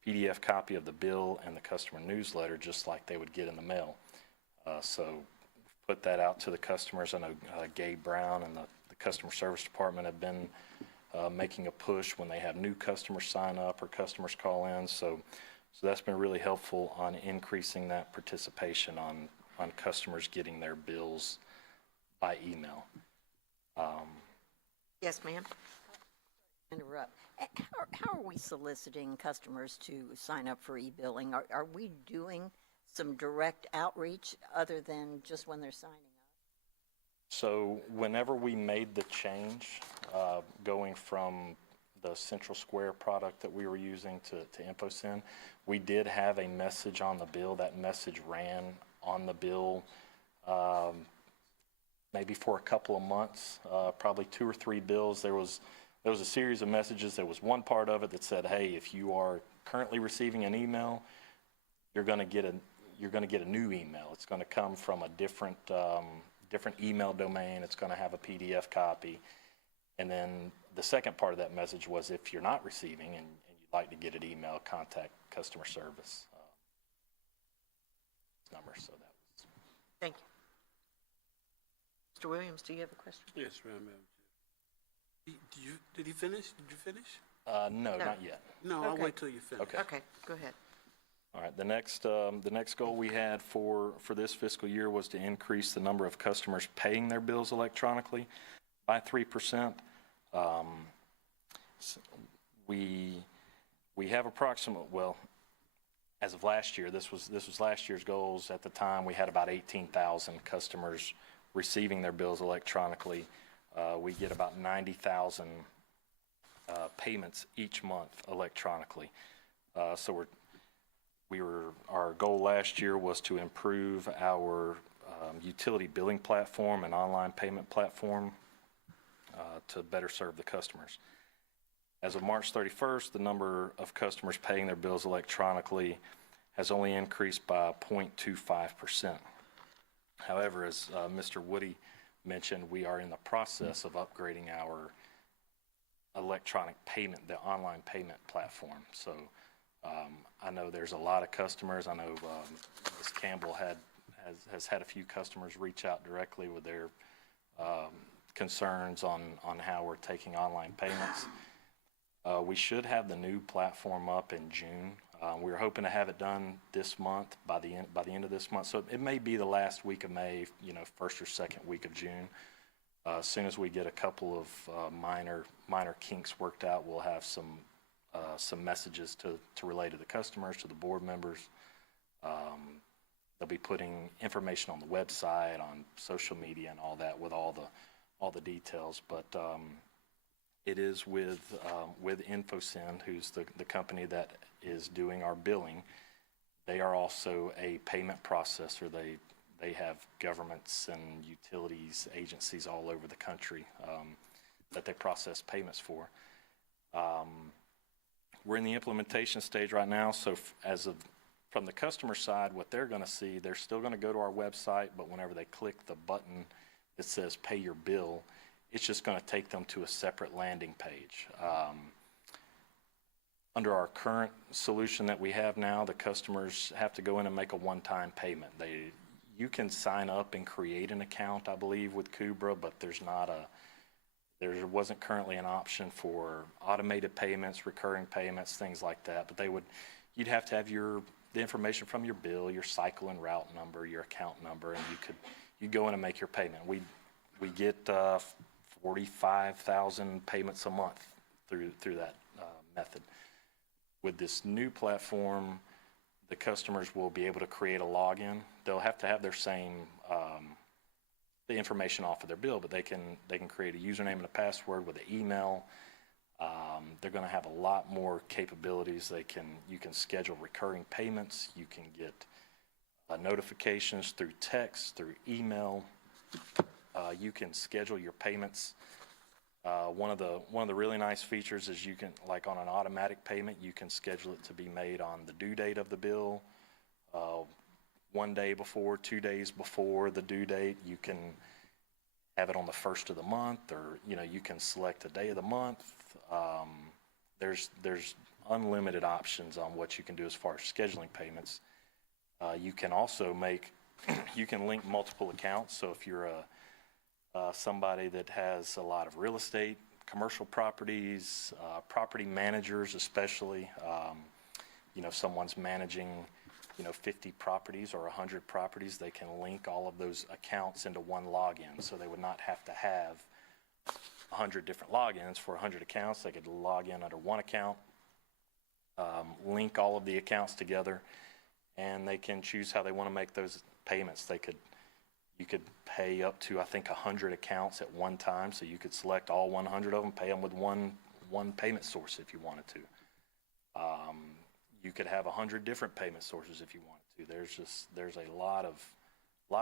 PDF copy of the bill and the customer newsletter just like they would get in the mail. So put that out to the customers. I know Gabe Brown and the customer service department have been making a push when they have new customers sign up or customers call in. So that's been really helpful on increasing that participation on customers getting their bills by email. Yes, ma'am. Interrupt. How are we soliciting customers to sign up for e-billing? Are we doing some direct outreach other than just when they're signing up? So whenever we made the change, going from the Central Square product that we were using to InfoSend, we did have a message on the bill. That message ran on the bill maybe for a couple of months, probably 2 or 3 bills. There was a series of messages. There was one part of it that said, hey, if you are currently receiving an email, you're going to get a new email. It's going to come from a different email domain. It's going to have a PDF copy. And then the second part of that message was if you're not receiving and you'd like to get an email, contact customer service number. So that was. Thank you. Mr. Williams, do you have a question? Yes, Madam Chair. Did he finish? Did you finish? No, not yet. No, I'll Okay. wait till you finish. Okay, go ahead. All right, the next goal we had for this fiscal year was to increase the number of customers paying their bills electronically by 3%. We have as of last year, this was last year's goals. At the time, we had about 18,000 customers receiving their bills electronically. We get about 90,000 payments each month electronically. So our goal last year was to improve our utility billing platform and online payment platform to better serve the customers. As of March 31st, the number of customers paying their bills electronically has only increased by 0.25%. However, as Mr. Woody mentioned, we are in the process of upgrading our electronic payment, the online payment platform. So I know there's a lot of customers. I know Ms. Campbell has had a few customers reach out directly with their concerns on how we're taking online payments. We should have the new platform up in June. We were hoping to have it done this month, by the end of this month. So it may be the last week of May, first or second week of June. As soon as we get a couple of minor kinks worked out, we'll have some messages to relay to the customers, to the board members. They'll be putting information on the website, on social media, and all that with all the details. But it is with InfoSend, who's the company that is doing our billing. They are also a payment processor. They have governments and utilities agencies all over the country that they process payments for. We're in the implementation stage right now, so from the customer side, what they're going to see, they're still going to go to our website, but whenever they click the button that says pay your bill, it's just going to take them to a separate landing page. Under our current solution that we have now, the customers have to go in and make a one-time payment. You can sign up and create an account, I believe, with Kubra, but there's not There wasn't currently an option for automated payments, recurring payments, things like that, but you'd have to have the information from your bill, your cycle and route number, your account number, and you'd go in and make your payment. We get 45,000 payments a month through that method. With this new platform, the customers will be able to create a login. They'll have to have their same the information off of their bill, but they can create a username and a password with an email. They're going to have a lot more capabilities. You can schedule recurring payments. You can get notifications through text, through email. You can schedule your payments. One of the really nice features is you can, like on an automatic payment, you can schedule it to be made on the due date of the bill, 1 day before, 2 days before the due date. You can have it on the first of the month, or you can select a day of the month. There's unlimited options on what you can do as far as scheduling payments. You can also you can link multiple accounts. So if you're somebody that has a lot of real estate, commercial properties, property managers especially, someone's managing 50 properties or 100 properties, they can link all of those accounts into one login. So they would not have to have 100 different logins for 100 accounts. They could log in under one account, link all of the accounts together, and they can choose how they want to make those payments. You could pay up to, I think, 100 accounts at one time. So you could select all 100 of them, pay them with one payment source if you wanted to. You could have 100 different payment sources if you wanted to. There's a lot of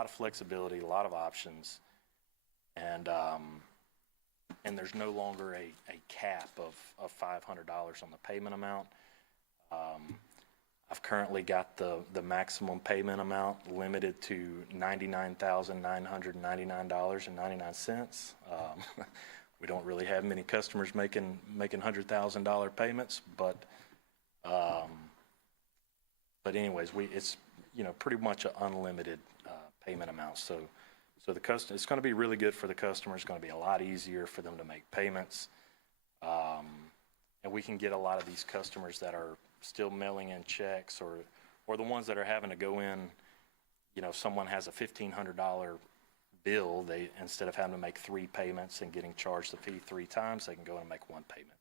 flexibility, a lot of options, and there's no longer a cap of $500 on the payment amount. I've currently got the maximum payment amount limited to $99,999.99. We don't really have many customers making $100,000 payments, but anyways, it's pretty much an unlimited payment amount. So it's going to be really good for the customer. It's going to be a lot easier for them to make payments, and we can get a lot of these customers that are still mailing in checks, or the ones that are having to go in. If someone has a $1,500 bill, they, instead of having to make 3 payments and getting charged the fee 3 times, they can go in and make 1 payment.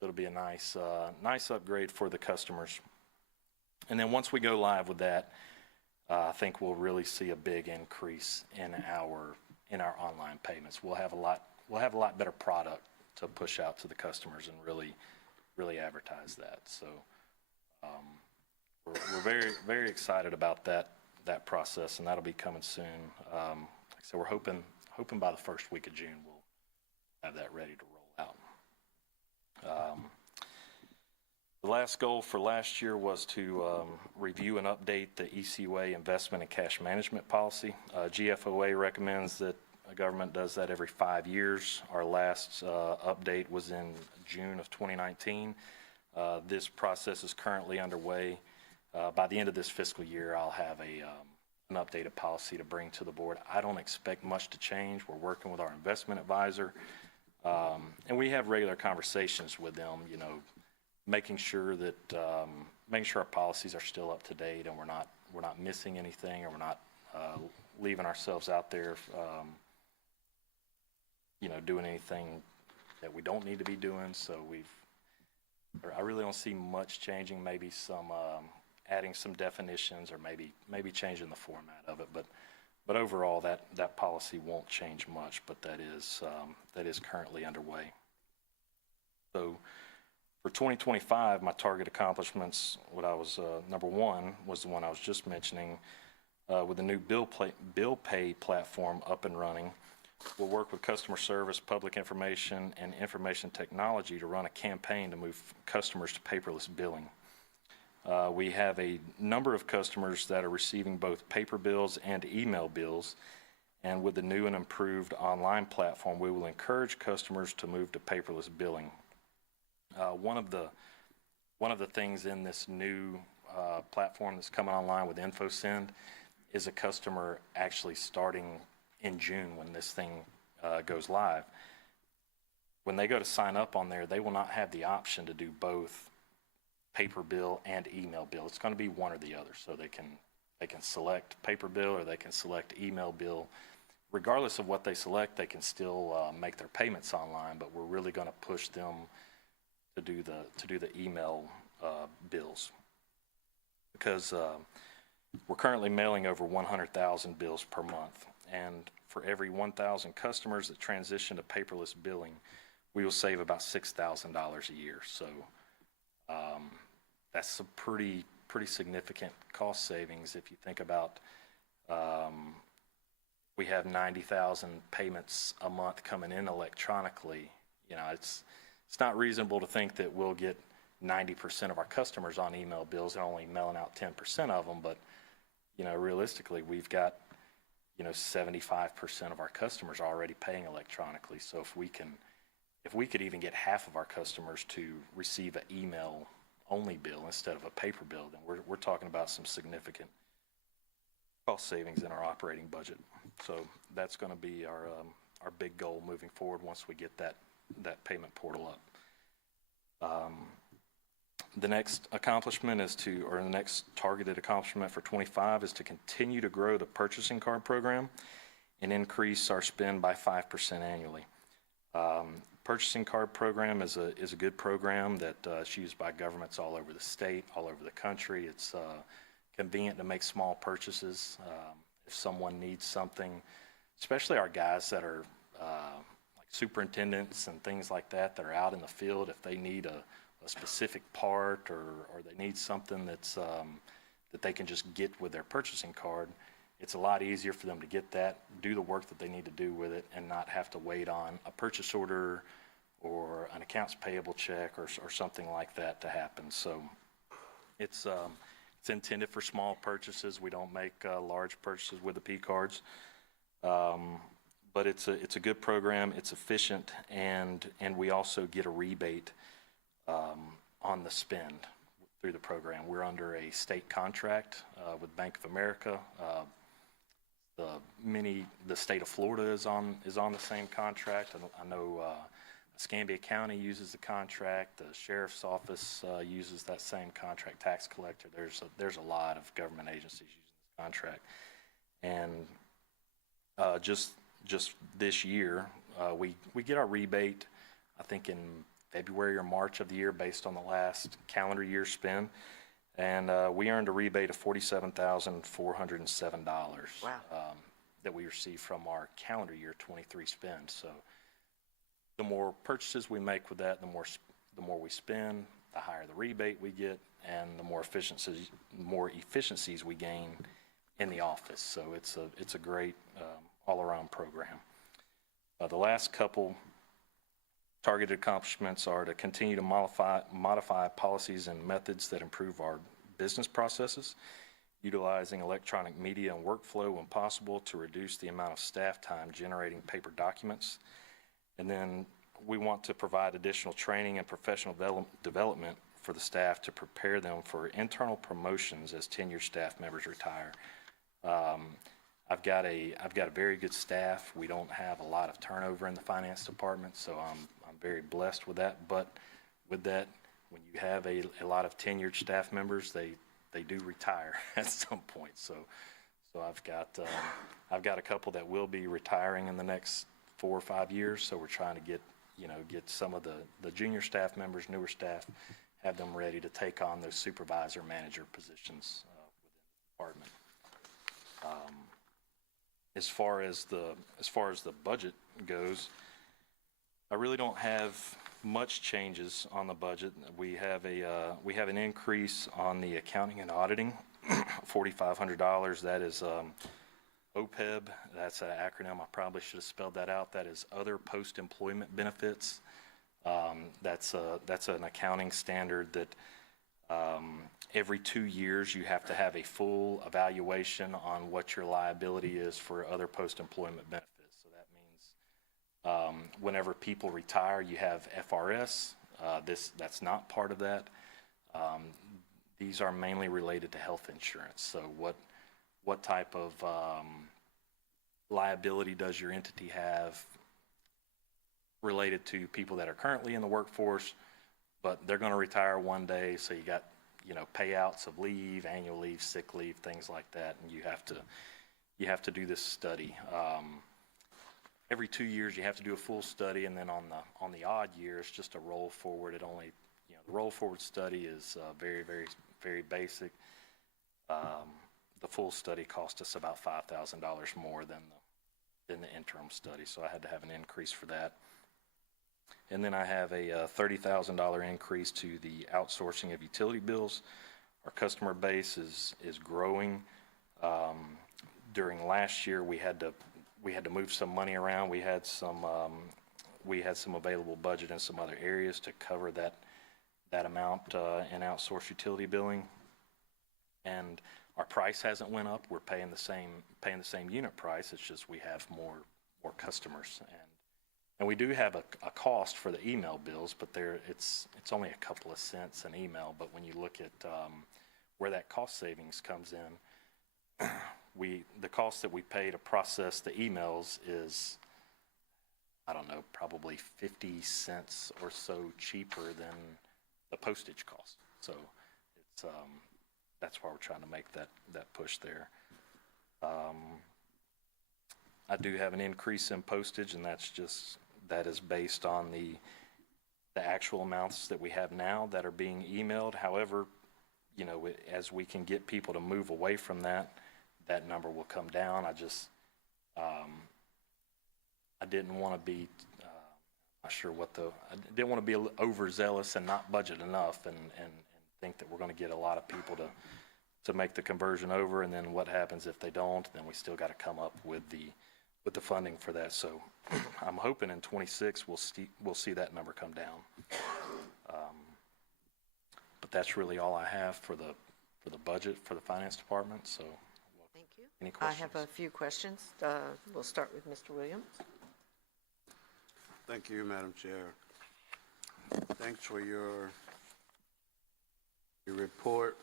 So it'll be a nice upgrade for the customers. And then once we go live with that, I think we'll really see a big increase in our online payments. We'll have a lot better product to push out to the customers and really advertise that. So we're very, very excited about that process, and that'll be coming soon. Like I said, we're hoping by the first week of June we'll have that ready to roll out. The last goal for last year was to review and update the ECUA investment and cash management policy. GFOA recommends that the government does that every 5 years. Our last update was in June of 2019. This process is currently underway. By the end of this fiscal year, I'll have an updated policy to bring to the board. I don't expect much to change. We're working with our investment advisor, and we have regular conversations with them, making sure our policies are still up to date and we're not missing anything, or we're not leaving ourselves out there, doing anything that we don't need to be doing. So I really don't see much changing. Maybe some adding some definitions, or maybe changing the format of it. But overall, that policy won't change much. But that is currently underway. So for 2025, my target accomplishments, number 1 was the one I was just mentioning, with the new bill pay platform up and running. We'll work with customer service, public information, and information technology to run a campaign to move customers to paperless billing. We have a number of customers that are receiving both paper bills and email bills, and with the new and improved online platform, we will encourage customers to move to paperless billing. One of the things in this new platform that's coming online with InfoSend is a customer actually starting in June when this thing goes live. when they go to sign up on there, they will not have the option to do both paper bill and email bill. It's going to be one or the other. So they can select paper bill or they can select email bill. Regardless of what they select, they can still make their payments online, but we're really going to push them to do the email bills, because we're currently mailing over 100,000 bills per month, and for every 1,000 customers that transition to paperless billing, we will save about $6,000 a year. So that's a pretty significant cost savings if you think about. We have 90,000 payments a month coming in electronically. You know, it's not reasonable to think that we'll get 90% of our customers on email bills and only mailing out 10% of them. But, you know, realistically, we've got, 75% of our customers already paying electronically. So if we could even get half of our customers to receive an email only bill instead of a paper bill, then we're talking about some significant cost savings in our operating budget. So that's going to be our big goal moving forward once we get that payment portal up. The next accomplishment the next targeted accomplishment for 25 is to continue to grow the purchasing card program and increase our spend by 5% annually. Purchasing card program is a good program that is used by governments all over the state, all over the country. It's convenient to make small purchases. If someone needs something, especially our guys that are like superintendents and things like that are out in the field, if they need a specific part or they need something that's that they can just get with their purchasing card, it's a lot easier for them to get that, do the work that they need to do with it, and not have to wait on a purchase order or an accounts payable check or something like that to happen. So it's intended for small purchases. We don't make large purchases with the P cards, but it's a good program. It's efficient, and we also get a rebate on the spend through the program. We're under a state contract with Bank of America. The state of Florida is on the same contract. I know Escambia County uses the contract. The sheriff's office uses that same contract. Tax collector. There's a lot of government agencies using this contract, and just this year we get our rebate, I think, in February or March of the year based on the last calendar year spend, and we earned a rebate of $47,407. Wow. That we received from our calendar year 23 spend. So the more purchases we make with that, the more we spend, the higher the rebate we get, and the more efficiencies we gain in the office. So it's a great all-around program. The last couple targeted accomplishments are to continue to modify policies and methods that improve our business processes, utilizing electronic media and workflow when possible to reduce the amount of staff time generating paper documents. And then we want to provide additional training and professional development for the staff to prepare them for internal promotions as tenured staff members retire. I've got a very good staff. We don't have a lot of turnover in the finance department, so I'm very blessed with that. But with that, when you have a lot of tenured staff members, they do retire at some point. So I've got a couple that will be retiring in the next 4 or 5 years. So we're trying to get some of the junior staff members, newer staff, have them ready to take on those supervisor manager positions within the department. As far as the budget goes, I really don't have much changes on the budget. We have an increase on the accounting and auditing, $4,500. That is OPEB. That's an acronym. I probably should have spelled that out. That is Other Post-Employment Benefits. That's an accounting standard that every 2 years you have to have a full evaluation on what your liability is for other post-employment benefits. So that means whenever people retire, you have FRS. That's not part of that. These are mainly related to health insurance. So what type of liability does your entity have related to people that are currently in the workforce, but they're going to retire one day, so you got, payouts of leave, annual leave, sick leave, things like that, and you have to do this study. Every 2 years, you have to do a full study, and then on the odd years, just a roll forward. It only, the roll forward study is very, very, very basic. The full study cost us about $5,000 more than the interim study, so I had to have an increase for that. And then I have a $30,000 increase to the outsourcing of utility bills. Our customer base is growing. During last year, we had to move some money around. We had some available budget in some other areas to cover that amount in outsourced utility billing. And our price hasn't went up. We're paying the same unit price. It's just we have more customers, and we do have a cost for the email bills, but it's only a couple of cents an email. But when you look at where that cost savings comes in, the cost that we pay to process the emails is, I don't know, probably 50 cents or so cheaper than the postage cost. So it's that's why we're trying to make that push there. I do have an increase in postage, and that is based on the actual amounts that we have now that are being emailed. However, as we can get people to move away from that number will come down. I didn't want to be, not sure I didn't want to be overzealous and not budget enough and think that we're going to get a lot of people to make the conversion over, and then what happens if they don't? Then we still got to come up with the funding for that. So I'm hoping in 26 we'll see that number come down. But that's really all I have for the budget for the finance department. So Thank you. any questions? I have a few questions. We'll start with Mr. Williams. Thank you, Madam Chair. Thanks for your report.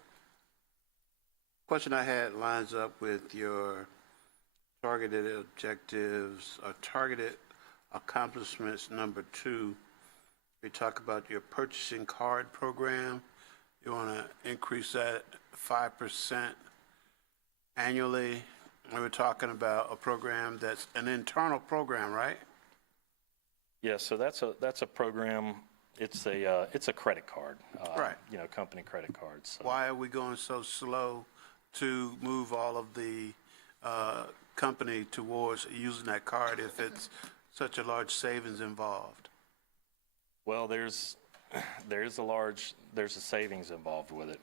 Question I had lines up with your targeted objectives or targeted accomplishments number 2. We talk about your purchasing card program. You want to increase that 5% annually. We were talking about a program that's an internal program, right? Yeah, so that's a program. It's a credit card, Right. Company credit cards. So. Why are we going so slow to move all of the company towards using that card if it's such a large savings involved? Well, there's a savings involved with it,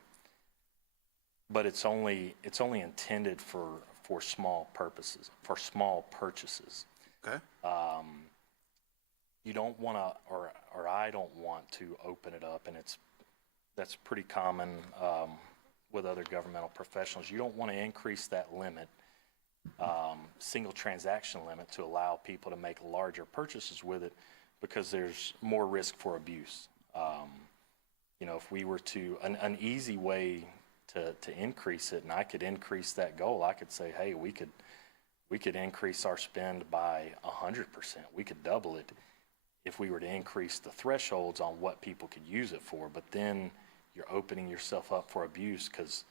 but it's only intended for small purposes, for small purchases. Okay. You don't want to, or I don't want to open it up, and that's pretty common with other governmental professionals. You don't want to increase that limit, single transaction limit, to allow people to make larger purchases with it, because there's more risk for abuse. If we were to, an easy way to increase it, and I could increase that goal, I could say, hey, we could increase our spend by 100%. We could double it if we were to increase the thresholds on what people could use it for. But then you're opening yourself up for abuse, because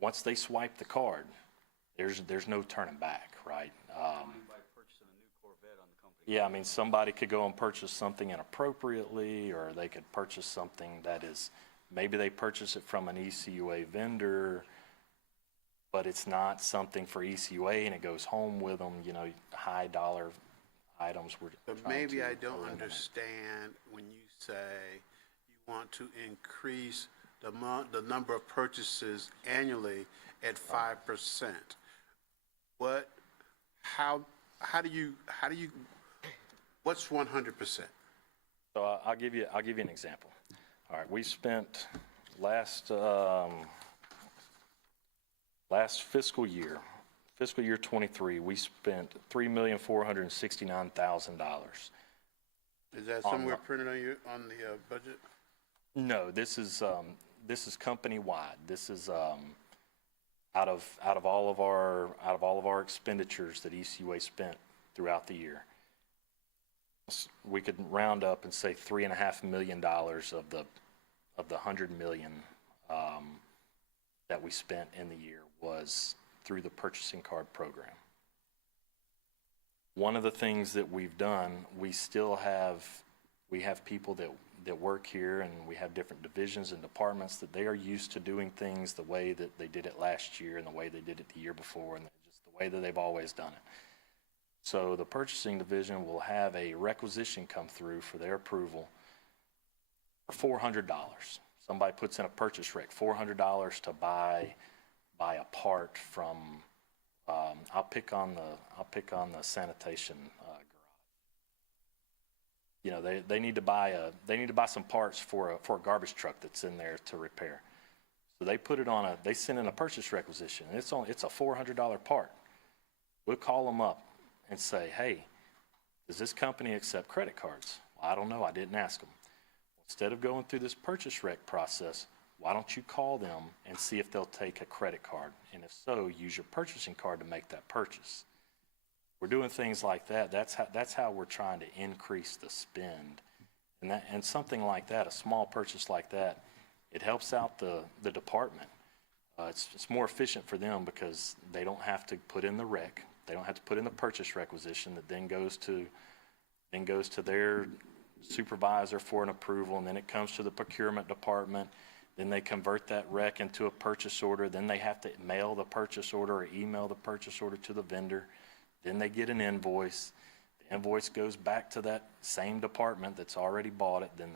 once they swipe the card, there's no turning back, right? Yeah, I mean, somebody could go and purchase something inappropriately, or they could purchase something that is, maybe they purchase it from an ECUA vendor, but it's not something for ECUA, and it goes home with them, high dollar items. But maybe I don't understand when you say you want to increase the number of purchases annually at 5%. How do you, what's 100%? So I'll give you an example. All right, we spent last fiscal year 23, we spent $3,469,000. Is that somewhere printed on the budget? No, this is company-wide. This is out of all of our expenditures that ECUA spent throughout the year. we could round up and say $3.5 million of the 100 million that we spent in the year was through the purchasing card program. One of the things that we've done, we have people that work here, and we have different divisions and departments that they are used to doing things the way that they did it last year and the way they did it the year before and just the way that they've always done it. So the purchasing division will have a requisition come through for their approval for $400. Somebody puts in a purchase rec, $400 to buy a part from, I'll pick on the sanitation garage. You know, they need to buy some parts for a garbage truck that's in there to repair. So they send in a purchase requisition, and it's a $400 part. We'll call them up and say, hey, does this company accept credit cards? Well, I don't know, I didn't ask them. Instead of going through this purchase rec process, why don't you call them and see if they'll take a credit card? And if so, use your purchasing card to make that purchase. We're doing things like that. That's how we're trying to increase the spend. And something like that, a small purchase like that, it helps out the department. It's more efficient for them because they don't have to put in the rec. They don't have to put in the purchase requisition that then goes to their supervisor for an approval, and then it comes to the procurement department. Then they convert that rec into a purchase order. Then they have to mail the purchase order or email the purchase order to the vendor. Then they get an invoice. The invoice goes back to that same department that's already bought it. Then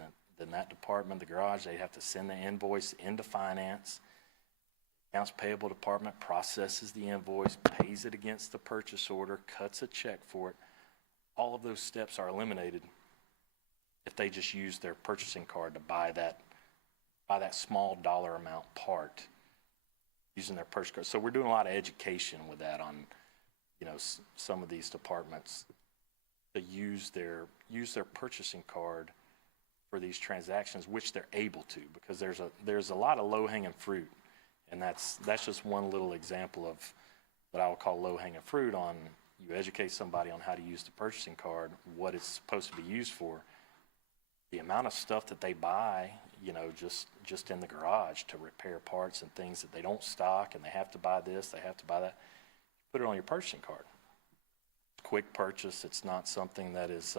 that department, the garage, they have to send the invoice into finance. Accounts payable department processes the invoice, pays it against the purchase order, cuts a check for it. All of those steps are eliminated if they just use their purchasing card to buy that small dollar amount part using their purchase card. So we're doing a lot of education with that on, you know, some of these departments to use their purchasing card for these transactions, which they're able to, because there's a lot of low-hanging fruit. And that's just one little example of what I would call low-hanging fruit. On you educate somebody on how to use the purchasing card, what it's supposed to be used for. The amount of stuff that they buy, you know, just in the garage to repair parts and things that they don't stock, and they have to buy this, they have to buy that. Put it on your purchasing card. Quick purchase. It's not something that is.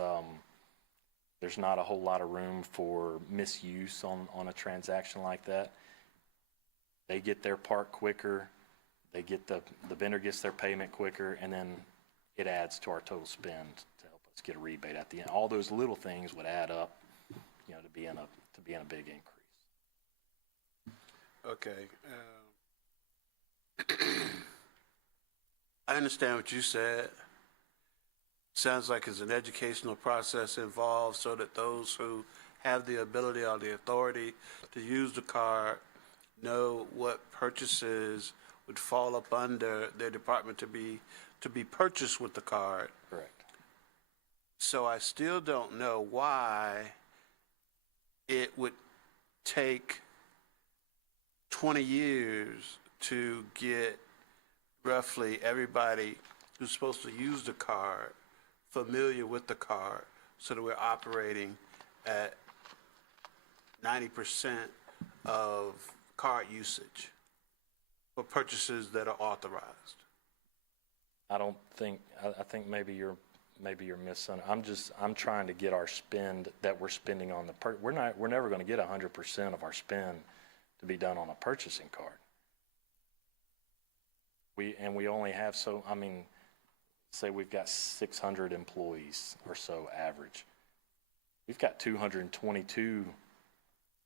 There's not a whole lot of room for misuse on a transaction like that. They get their part quicker, they get the vendor gets their payment quicker, and then it adds to our total spend to help us get a rebate at the end. All those little things would add up, you know, to be in a big increase. Okay. I understand what you said. Sounds like it's an educational process involved so that those who have the ability or the authority to use the card know what purchases would fall up under their department to be purchased with the card. Correct. So I still don't know why it would take 20 years to get roughly everybody who's supposed to use the card familiar with the card so that we're operating at 90% of card usage for purchases that are authorized. I think maybe you're misunderstanding. I'm trying to get our spend that we're spending on we're never going to get 100% of our spend to be done on a purchasing card. We only have say we've got 600 employees or so average. We've got 222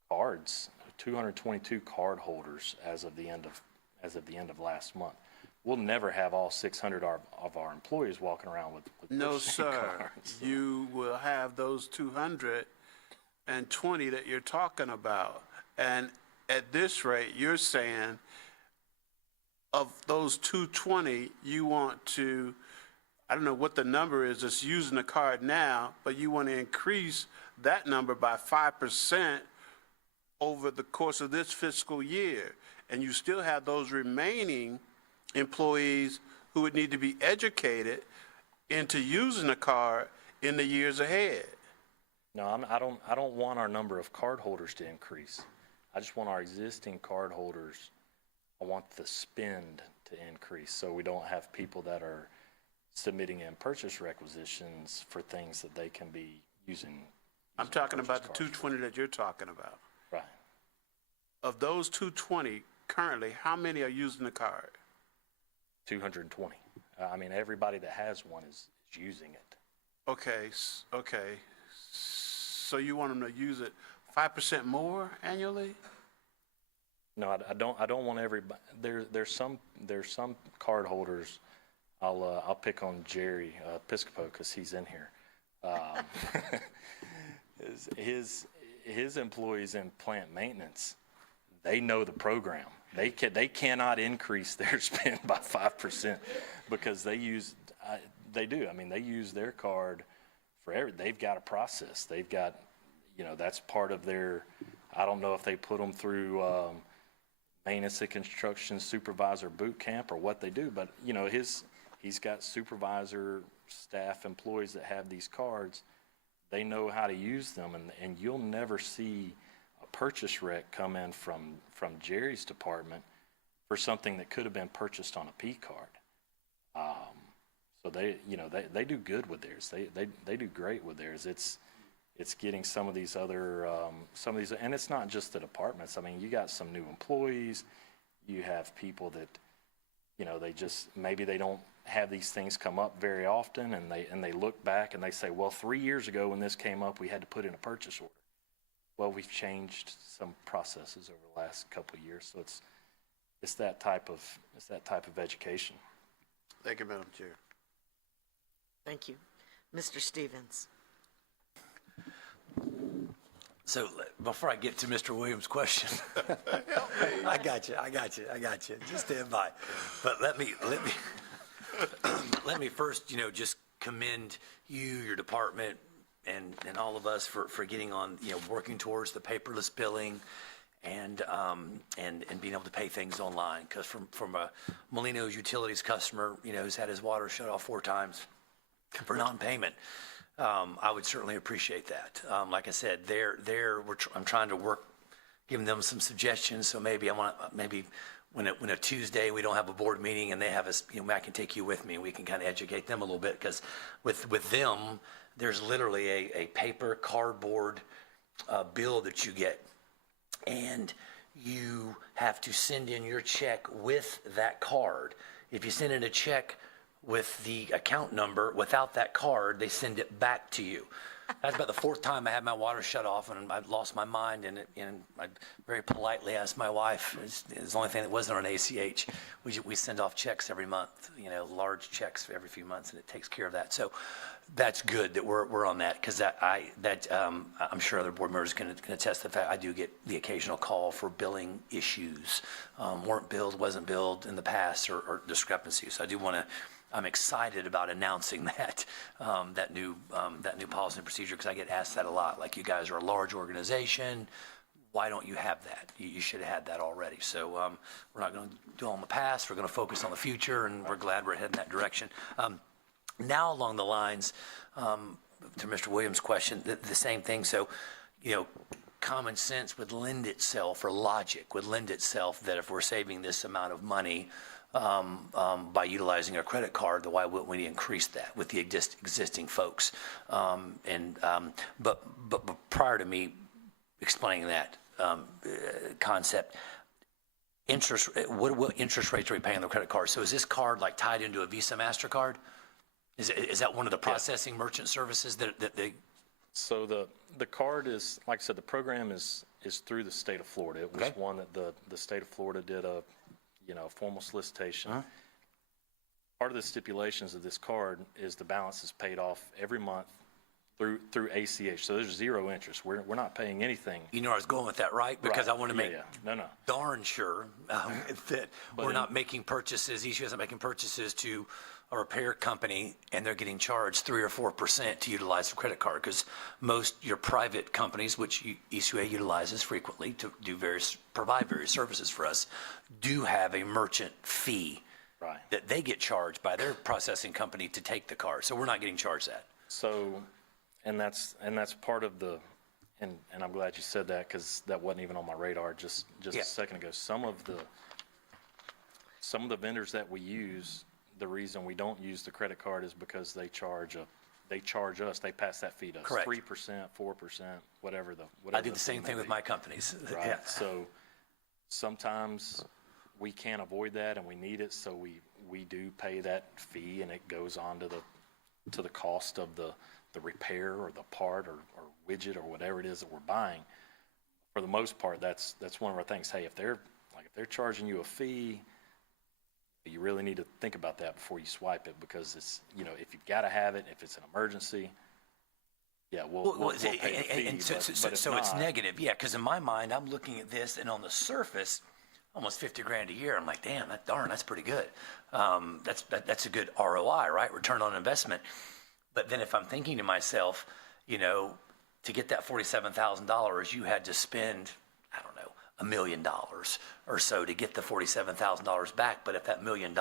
cards, 222 card holders as of the end of last month. We'll never have all 600 of our employees walking around with No, purchasing sir. cards. You will have those 220 that you're talking about. And at this rate, you're saying of those 220, you want to, I don't know what the number is that's using the card now, but you want to increase that number by 5% over the course of this fiscal year. And you still have those remaining employees who would need to be educated into using the card in the years ahead. No, I don't want our number of cardholders to increase. I just want our existing cardholders, I want the spend to increase, so we don't have people that are submitting in purchase requisitions for things that they can be using. I'm talking about the purchase cards 220 that you're talking about. for. Right. Of those 220, currently, how many are using the card? 220. I mean, everybody that has one is using it. Okay, okay. So you want them to use it 5% more annually? No, I don't want everybody, there's some cardholders, I'll pick on Jerry Piscopo because he's in here. His employees in plant maintenance, they know the program. They cannot increase their spend by 5% because they use their card for they've got a process. They've got, that's part of their, I don't know if they put them through maintenance and construction supervisor boot camp or what they do, but he's got supervisor staff employees that have these cards. They know how to use them, and you'll never see a purchase rec come in from Jerry's department for something that could have been purchased on a P card. So they do good with theirs. They do great with theirs. It's getting some of these other, and it's not just the departments. I mean, you got some new employees, you have people that, maybe they don't have these things come up very often, and they look back and they say, well, 3 years ago when this came up, we had to put in a purchase order. Well, we've changed some processes over the last couple of years, so it's that type of education. Thank you, Madam Chair. Thank you. Mr. Stevens. So before I get to Mr. Williams' question, I got you. Just stand by. But let me first, just commend you, your department, and all of us for getting on, working towards the paperless billing and being able to pay things online. Because from a Molino's Utilities customer, who's had his water shut off 4 times for non-payment, I would certainly appreciate that. Like I said, I'm trying to work, giving them some suggestions. So maybe when a Tuesday we don't have a board meeting and they have us, I can take you with me and we can kind of educate them a little bit, because with them, there's literally a paper cardboard bill that you get, and you have to send in your check with that card. If you send in a check with the account number without that card, they send it back to you. That's about the 4th time I had my water shut off, and I lost my mind, and I very politely asked my wife. It's the only thing that wasn't on ACH. We send off checks every month, large checks every few months, and it takes care of that. So that's good that we're on that, because I'm sure other board members can attest to the fact I do get the occasional call for billing issues, weren't billed, wasn't billed in the past, or discrepancies. So I'm excited about announcing that new policy and procedure, because I get asked that a lot. Like, you guys are a large organization, why don't you have that? You should have had that already. So we're not going to dwell on the past. We're going to focus on the future, and we're glad we're heading that direction. Now, along the lines, to Mr. Williams' question, the same thing. So, common sense would lend itself, or logic would lend itself, that if we're saving this amount of money by utilizing a credit card, then why wouldn't we increase that with the existing folks? But prior to me explaining that concept, what interest rates are we paying on the credit card? So is this card like tied into a Visa, MasterCard? Is that one of the processing merchant services that they? So the card is, like I said, the program is through the state of Florida. It was one that the state of Florida did a formal solicitation. Part of the stipulations of this card is the balance is paid off every month through ACH. So there's 0 interest. We're not paying anything. You know where I was going with that, right? Because I want to make No. darn sure that we're not making purchases. ECU isn't making purchases to a repair company and they're getting charged 3 or 4% to utilize the credit card, because most your private companies, which ECUA utilizes frequently to provide various services for us, do have a merchant fee that they get charged by their processing company to take the card. So we're not getting charged that. So, and that's part of the, and I'm glad you said that because that wasn't even on my radar just Yeah. a second ago. Some of the vendors that we use, the reason we don't use the credit card is because they charge us, they pass that fee to us. Correct. 3%, 4%, whatever the. I do the fee same may thing with be. my companies. Right, Yeah. so sometimes we can't avoid that and we need it, so we do pay that fee and it goes on to the cost of the repair or the part or widget or whatever it is that we're buying. For the most part, that's one of our things. Hey, if they're charging you a fee, you really need to think about that before you swipe it, because it's, if you've got to have it, if it's an emergency, yeah, we'll pay the fee, And so but if it's not, negative, yeah, because in my mind, I'm looking at this, and on the surface, almost 50 grand a year, I'm like, damn, that's pretty good. That's a good ROI, right? Return on investment. But then if I'm thinking to myself, to get that $47,000, you had to spend, I don't know, $1 million or so to get the $47,000 back. But if that $1 million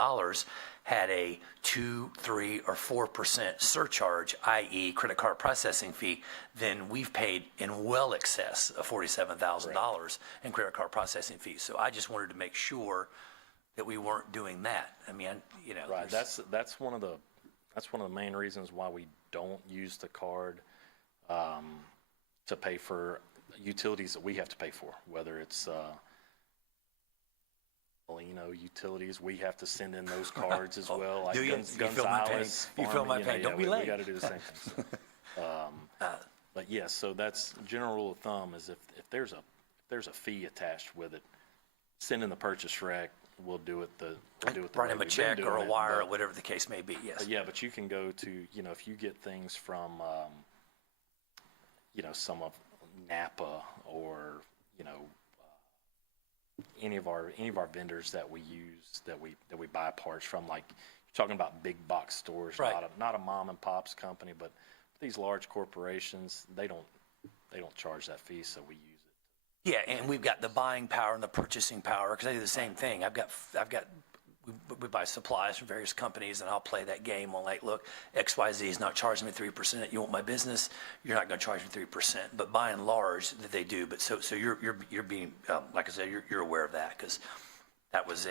had a 2, 3, or 4% surcharge, i.e. credit card processing fee, then we've paid in well excess of $47,000 in credit card processing fees. So I just wanted to make sure that we weren't doing that. I mean, right, that's one of the main reasons why we don't use the card to pay for utilities that we have to pay for, whether it's utilities, we have to send in those cards as well. Like do you? You feel my pain. You feel my pain. Don't be late. We got to do the same thing. But yes, so that's general rule of thumb is if there's a fee attached with it, send in the purchase rec. We'll do it the Write way him a we've been check or a doing it, wire or but- whatever the case may be, yes. yeah, but you can go to, if you get things from, some of Napa or, any of our vendors that we use, that we buy parts from, like, you're talking about big box stores, Right. not a mom and pop's company, but these large corporations, they don't charge that fee, so we use it. Yeah, and we've got the buying power and the purchasing power, because I do the same thing. We buy supplies from various companies, and I'll play that game on, like, look, XYZ is not charging me 3%. You want my business? You're not going to charge me 3%. But by and large, that they do. But so you're being, like I said, you're aware of that, because that was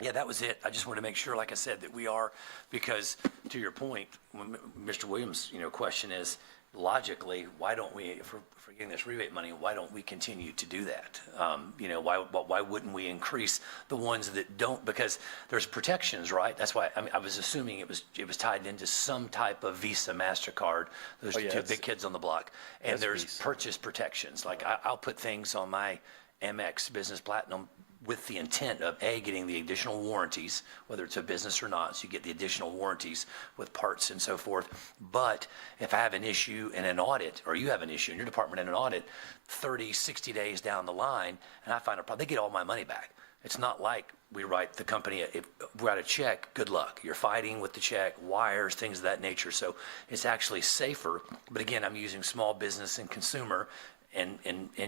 that was it. I just wanted to make sure, like I said, that we are, because to your point, when Mr. Williams' question is, logically, why don't we, if we're getting this rebate money, why don't we continue to do that? Why wouldn't we increase the ones that don't? Because there's protections, right? That's why, I was assuming it was tied into some type of Visa, MasterCard, those two big kids on the block. And there's Visa. Purchase protections. Like, I'll put things on my Amex Business Platinum with the intent of, A, getting the additional warranties, whether it's a business or not, so you get the additional warranties with parts and so forth. But if I have an issue in an audit, or you have an issue in your department in an audit, 30, 60 days down the line, and I find a problem, they get all my money back. It's not like we write the company, if we write a check, good luck. You're fighting with the check, wires, things of that nature. So it's actually safer. But again, I'm using small business and consumer, and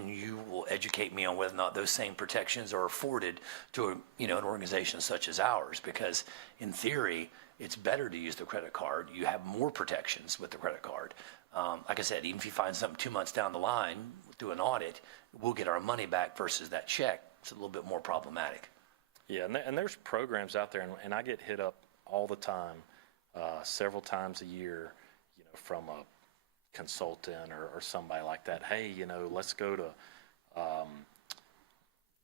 you will educate me on whether or not those same protections are afforded to an organization such as ours, because in theory, it's better to use the credit card. You have more protections with the credit card. Like I said, even if you find something 2 months down the line through an audit, we'll get our money back versus that check. It's a little bit more problematic. Yeah, and there's programs out there, and I get hit up all the time, several times a year, from a consultant or somebody like that. Hey, let's go to,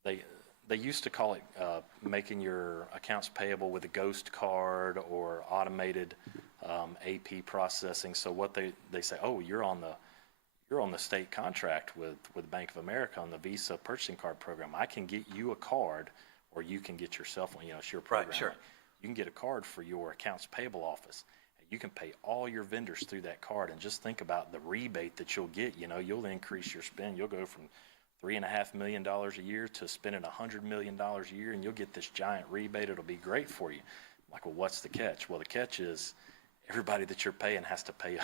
they used to call it making your accounts payable with a ghost card or automated AP processing. So what they say, oh, you're on the state contract with Bank of America on the Visa purchasing card program. I can get you a card, or you can get your cell phone, it's your program. Right, sure. You can get a card for your accounts payable office. You can pay all your vendors through that card, and just think about the rebate that you'll get. You'll increase your spend. You'll go from $3.5 million a year to spending $100 million a year, and you'll get this giant rebate. It'll be great for you. I'm like, well, what's the catch? Well, the catch is everybody that you're paying has to pay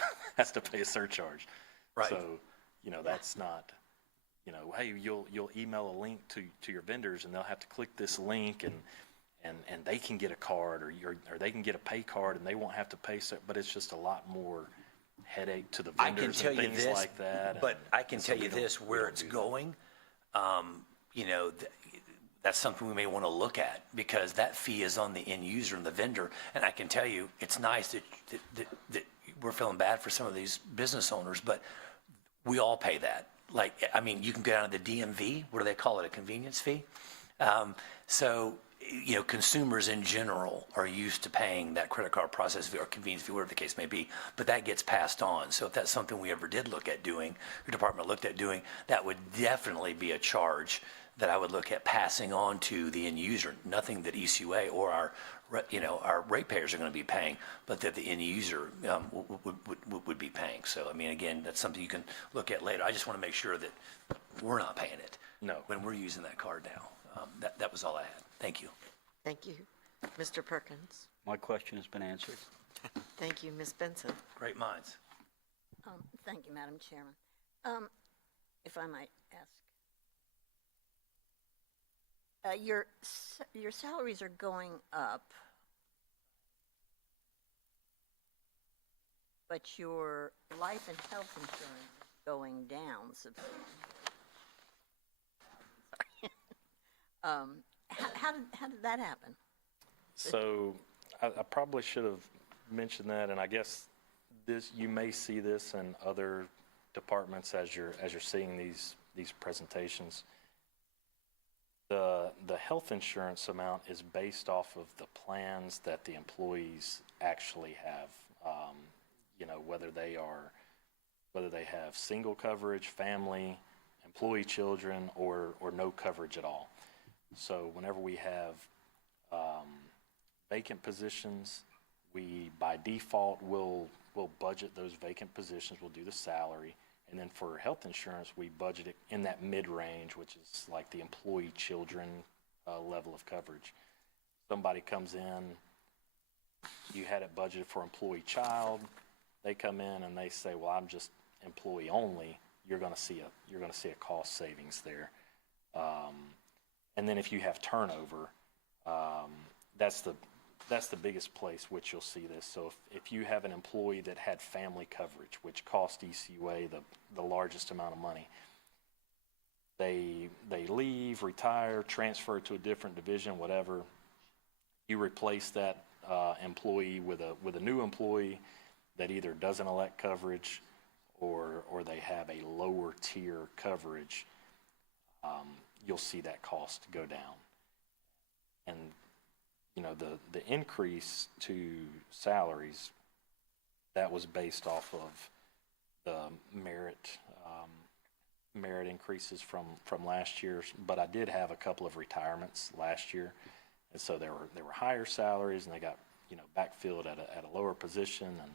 a surcharge. Right. So, that's not, hey, you'll email a link to your vendors, and they'll have to click this link, and they can get a card, or they can get a pay card, and they won't have to pay. So, but it's just a lot more headache to the I can vendors tell and you things this, like that. but and I can so tell you we don't- this, we where don't it's do that. going, you know, that's something we may want to look at, because that fee is on the end user and the vendor. And I can tell you, it's nice that we're feeling bad for some of these business owners, but we all pay that. Like, I mean, you can go down to the DMV, what do they call it, a convenience fee? So, you know, consumers in general are used to paying that credit card process fee or convenience fee, whatever the case may be, but that gets passed on. So if that's something we ever did look at doing, your department looked at doing, that would definitely be a charge that I would look at passing on to the end user. Nothing that ECUA or our ratepayers are going to be paying, but that the end user would be paying. So, I mean, again, that's something you can look at later. I just want to make sure that we're not paying it. No. When we're using that card now. That was all I had. Thank you. Thank you. Mr. Perkins? My question has been answered. Thank you, Ms. Benson? Great minds. Thank you, Madam Chairman. If I might ask, your salaries are going up, but your life and health insurance is going down substantially. Sorry. How did that happen? So I probably should have mentioned that, and I guess this, you may see this in other departments as you're seeing these presentations. The health insurance amount is based off of the plans that the employees actually have. You know, whether they have single coverage, family, employee children, or no coverage at all. So whenever we have vacant positions, we by default will budget those vacant positions. We'll do the salary, and then for health insurance, we budget it in that mid-range, which is like the employee children level of coverage. Somebody comes in, you had it budgeted for employee child. They come in and they say, "Well, I'm just employee only." You're going to see a cost savings there. And then if you have turnover, that's the biggest place which you'll see this. So if you have an employee that had family coverage, which cost ECUA the largest amount of money, they leave, retire, transfer to a different division, whatever. You replace that employee with a new employee that either doesn't elect coverage or they have a lower tier coverage. You'll see that cost go down. And, you know, the increase to salaries, that was based off of the merit increases from last year. But I did have a couple of retirements last year. And so there were higher salaries, and they got, you know, backfilled at a lower position. And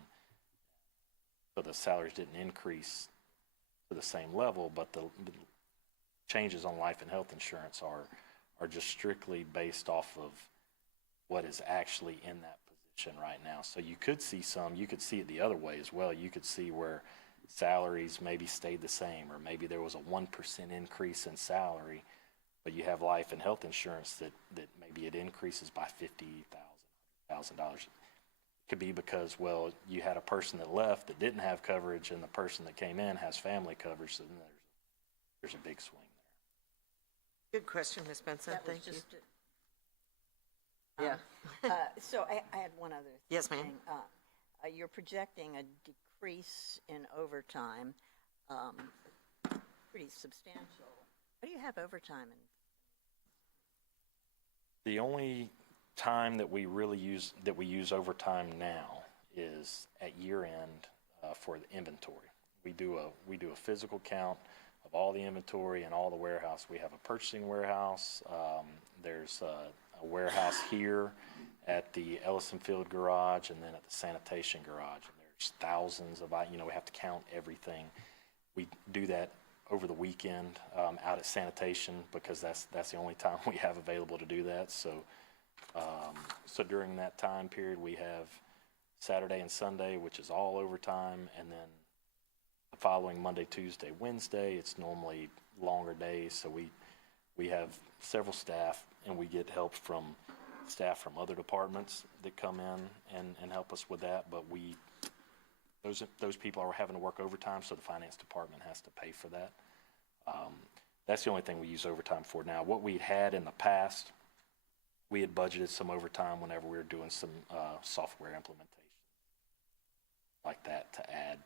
so the salaries didn't increase to the same level, but the changes on life and health insurance are just strictly based off of what is actually in that position right now. So you could see it the other way as well. You could see where salaries maybe stayed the same, or maybe there was a 1% increase in salary, but you have life and health insurance that maybe it increases by $50,000. Could be because, well, you had a person that left that didn't have coverage, and the person that came in has family coverage, so then there's a big swing there. Good question, Ms. Benson. That was Thank you. just Yeah. So I had one other thing. Yes, ma'am. You're projecting a decrease in overtime, pretty substantial. What do you have overtime in? The only time that we really use overtime now is at year end for the inventory. We do a physical count of all the inventory and all the warehouse. We have a purchasing warehouse. There's a warehouse here at the Ellison Field garage, and then at the sanitation garage. And there's thousands of, we have to count everything. We do that over the weekend out at sanitation, because that's the only time we have available to do that. So during that time period, we have Saturday and Sunday, which is all overtime, and then the following Monday, Tuesday, Wednesday, it's normally longer days. So we have several staff, and we get help from staff from other departments that come in and help us with that. But those people are having to work overtime, so the finance department has to pay for that. That's the only thing we use overtime for now. What we'd had in the past, we had budgeted some overtime whenever we were doing some software implementation like that to add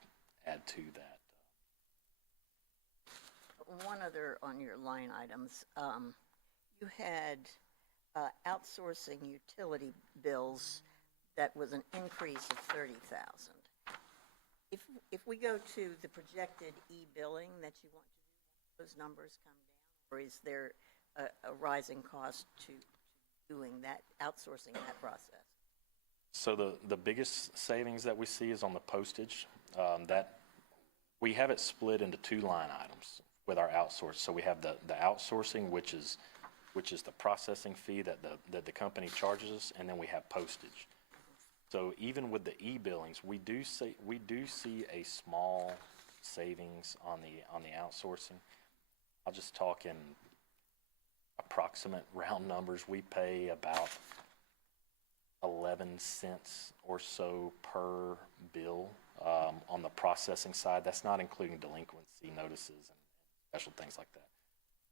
to that. One other on your line items, you had outsourcing utility bills that was an increase of 30,000. If we go to the projected e-billing that you want to do, those numbers come down, or is there a rising cost to doing that, outsourcing that process? So the biggest savings that we see is on the postage. That we have it split into two line items with our outsource. So we have the outsourcing, which is the processing fee that the company charges us, and then we have postage. So even with the e-billings, we do see a small savings on the outsourcing. I'll just talk in approximate round numbers. We pay about 11 cents or so per bill on the processing side. That's not including delinquency notices and special things like that.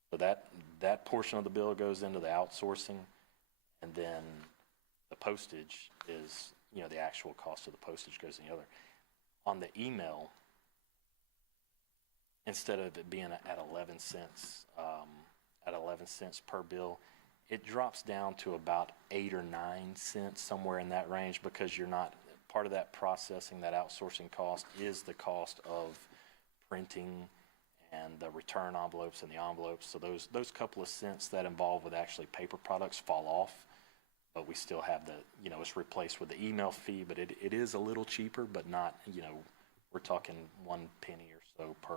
So that portion of the bill goes into the outsourcing, and then the postage is, the actual cost of the postage goes in the other. On the email, instead of it being at 11 cents, per bill, it drops down to about 8 or 9 cents, somewhere in that range, because you're not, part of that processing, that outsourcing cost is the cost of printing and the return envelopes and the envelopes. So those couple of cents that involve with actually paper products fall off, but we still have it's replaced with the email fee, but it is a little cheaper, but not, we're talking 1 penny or so per.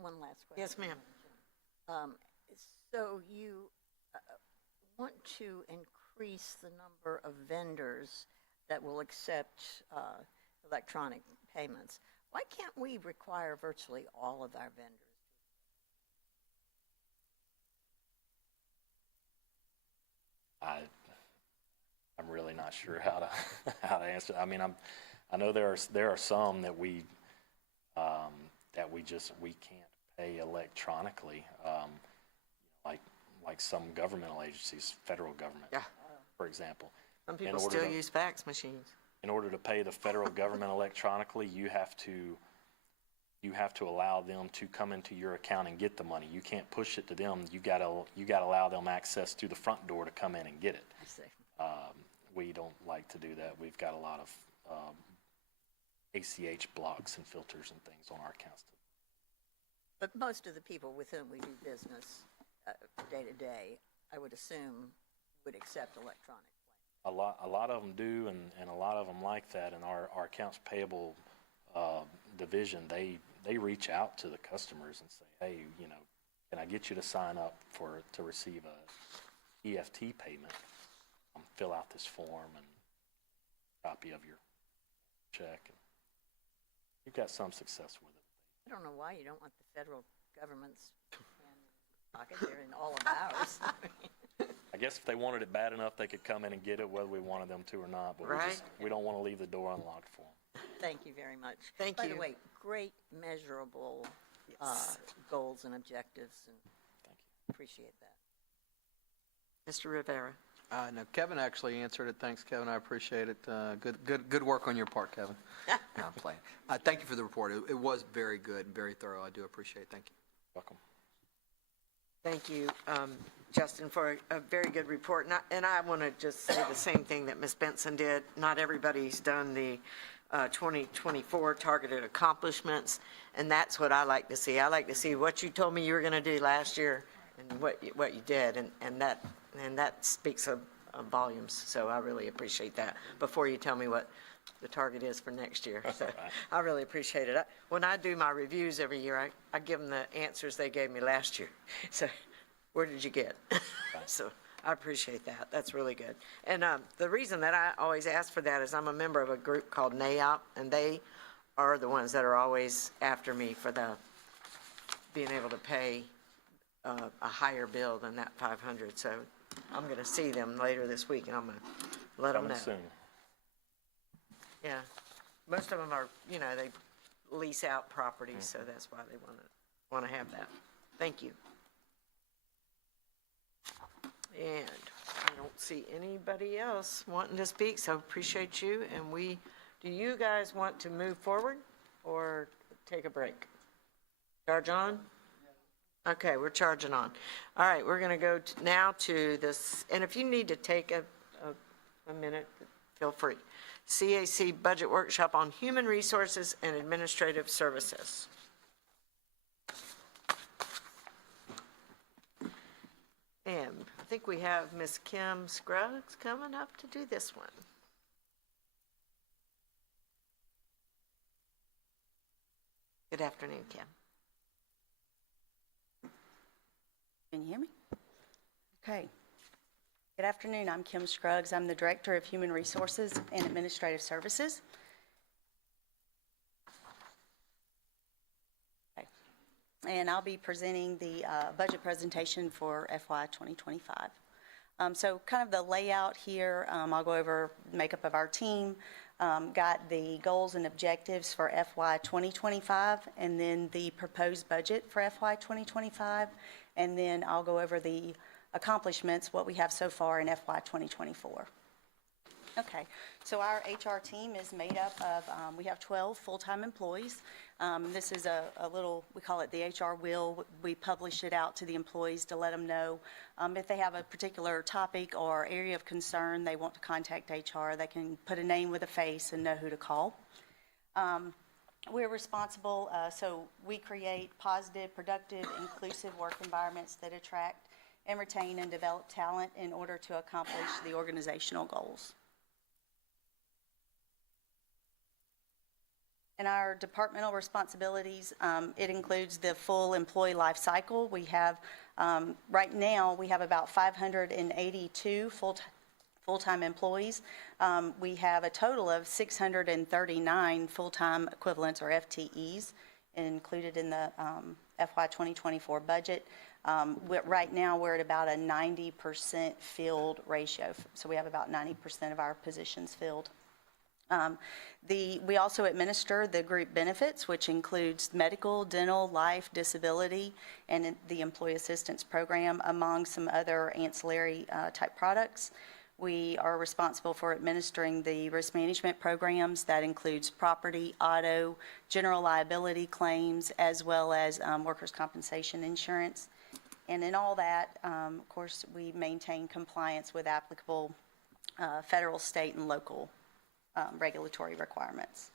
One last question. Yes, ma'am. So you want to increase the number of vendors that will accept electronic payments. Why can't we require virtually all of our vendors? I'm really not sure how to answer. I mean, I know there are some that we can't pay electronically, like some governmental agencies, federal government, for example. Some people still use fax machines. In order to pay the federal government electronically, you have to allow them to come into your account and get the money. You can't push it to them. You gotta allow them access to the front door to come in and get it. I see. We don't like to do that. We've got a lot of ACH blocks and filters and things on our accounts. But most of the people with whom we do business day to day, I would assume, would accept electronic. A lot of them do, and a lot of them like that. And our accounts payable division, they reach out to the customers and say, hey, can I get you to sign up to receive a EFT payment? Fill out this form and copy of your check. And you've got some success with it. I don't know why you don't want the federal government's pocket. They're in all of ours. I guess if they wanted it bad enough, they could come in and get it, whether we wanted them to or not. But we don't want to leave the door unlocked for them. Thank you very much. Thank you. By the way, great measurable goals and objectives, and Thank you. appreciate that. Mr. Rivera. No, Kevin actually answered it. Thanks, Kevin. I appreciate it. Good work on your part, Kevin. No, I'm playing. Thank you for the report. It was very good and very thorough. I do appreciate it. Thank you. Welcome. Thank you, Justin, for a very good report. And I want to just say the same thing that Ms. Benson did. Not everybody's done the 2024 targeted accomplishments, and that's what I like to see. I like to see what you told me you were going to do last year and what you did, and that speaks of volumes. So I really appreciate that before you tell me what the target is for next year. So I really appreciate it. When I do my reviews every year, I give them the answers they gave me last year. So where did you get? So I appreciate that. That's really good. And the reason that I always ask for that is I'm a member of a group called NAIOP, and they are the ones that are always after me for the being able to pay a higher bill than that 500. So I'm going to see them later this week, and I'm going to let them know. Coming soon. Yeah. Most of them are, you know, they lease out properties, so that's why they want to have that. Thank you. And I don't see anybody else wanting to speak, so appreciate you. And do you guys want to move forward or take a break? Charge on? Okay, we're charging on. All right, we're going to go now to this, and if you need to take a minute, feel free. CAC Budget Workshop on Human Resources and Administrative Services. And I think we have Ms. Kim Scruggs coming up to do this one. Good afternoon, Kim. Can you hear me? Okay. Good afternoon. I'm Kim Scruggs. I'm the Director of Human Resources and Administrative Services. Okay. And I'll be presenting the budget presentation for FY 2025. So kind of the layout here, I'll go over makeup of our team, got the goals and objectives for FY 2025, and then the proposed budget for FY 2025, and then I'll go over the accomplishments, what we have so far in FY 2024. Okay, so our HR team is made up of, we have 12 full-time employees. This is a little, we call it the HR wheel. We publish it out to the employees to let them know if they have a particular topic or area of concern they want to contact HR, they can put a name with a face and know who to call. We're responsible, so we create positive, productive, inclusive work environments that attract and retain and develop talent in order to accomplish the organizational goals. In our departmental responsibilities, it includes the full employee life cycle. We have, right now, we have about 582 full-time employees. We have a total of 639 full-time equivalents, or FTEs, included in the FY 2024 budget. Right now, we're at about a 90% filled ratio, so we have about 90% of our positions filled. We also administer the group benefits, which includes medical, dental, life, disability, and the employee assistance program, among some other ancillary type products. We are responsible for administering the risk management programs. That includes property, auto, general liability claims, as well as workers' compensation insurance. And in all that, of course, we maintain compliance with applicable federal, state, and local regulatory requirements.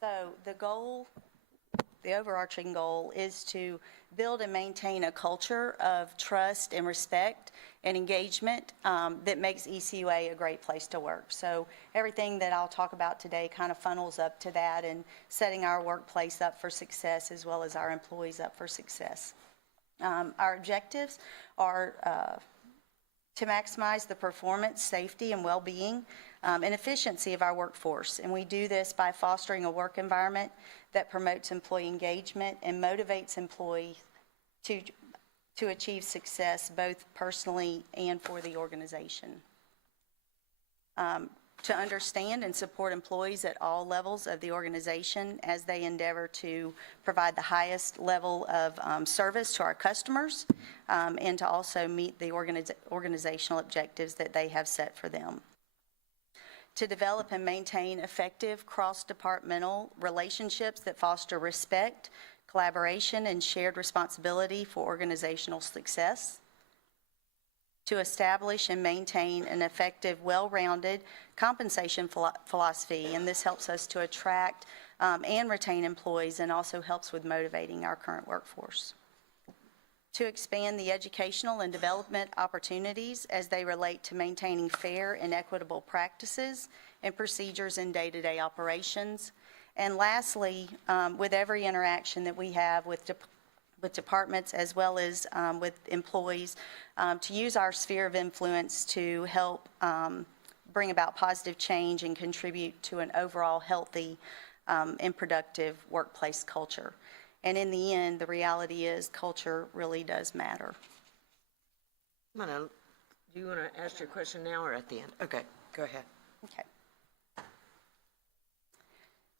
So the overarching goal is to build and maintain a culture of trust and respect and engagement that makes ECUA a great place to work. So everything that I'll talk about today kind of funnels up to that and setting our workplace up for success as well as our employees up for success. Our objectives are to maximize the performance, safety, and well-being and efficiency of our workforce. And we do this by fostering a work environment that promotes employee engagement and motivates employees to achieve success both personally and for the organization. To understand and support employees at all levels of the organization as they endeavor to provide the highest level of service to our customers and to also meet the organizational objectives that they have set for them. To develop and maintain effective cross-departmental relationships that foster respect, collaboration, and shared responsibility for organizational success. To establish and maintain an effective, well-rounded compensation philosophy, and this helps us to attract and retain employees and also helps with motivating our current workforce. To expand the educational and development opportunities as they relate to maintaining fair and equitable practices and procedures in day-to-day operations. And lastly, with every interaction that we have with departments as well as with employees, to use our sphere of influence to help bring about positive change and contribute to an overall healthy and productive workplace culture. And in the end, the reality is culture really does matter. I'm gonna, do you want to ask your question now or at the end? Okay, go ahead. Okay.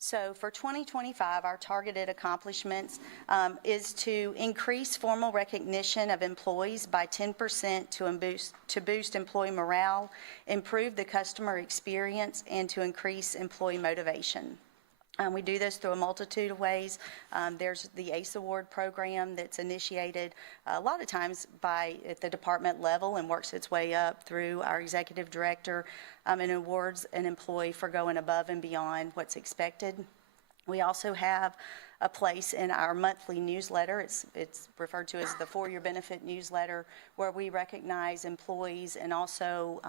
So for 2025, our targeted accomplishments is to increase formal recognition of employees by 10% to boost employee morale, improve the customer experience, and to increase employee motivation. We do this through a multitude of ways. There's the ACE Award program that's initiated a lot of times at the department level and works its way up through our executive director and awards an employee for going above and beyond what's expected. We also have a place in our monthly newsletter. It's referred to as the 4-year benefit newsletter, where we recognize employees and also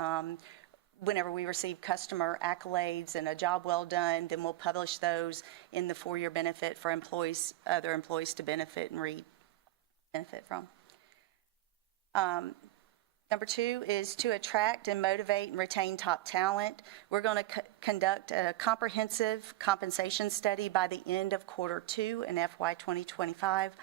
whenever we receive customer accolades and a job well done, then we'll publish those in the 4-year benefit for employees, other employees to benefit and benefit from. Number 2 is to attract and motivate and retain top talent. We're going to conduct a comprehensive compensation study by the end of Q2 in FY 2025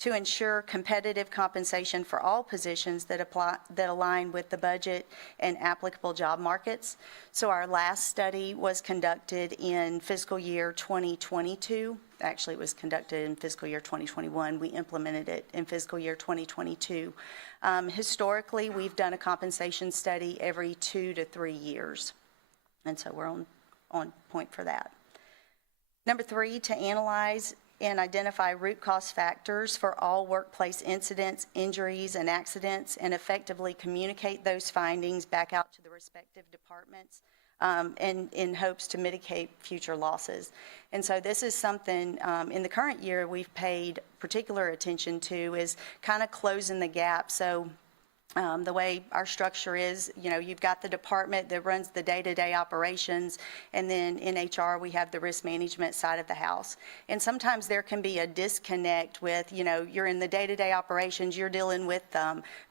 to ensure competitive compensation for all positions that align with the budget and applicable job markets. So our last study was conducted in fiscal year 2022. Actually, it was conducted in fiscal year 2021. We implemented it in fiscal year 2022. Historically, we've done a compensation study every 2 to 3 years. And so we're on point for that. Number 3, to analyze and identify root cause factors for all workplace incidents, injuries, and accidents, and effectively communicate those findings back out to the respective departments and in hopes to mitigate future losses. And so this is something in the current year we've paid particular attention to, is kind of closing the gap. So the way our structure is, you've got the department that runs the day-to-day operations, and then in HR we have the risk management side of the house. And sometimes there can be a disconnect with, you're in the day-to-day operations, you're dealing with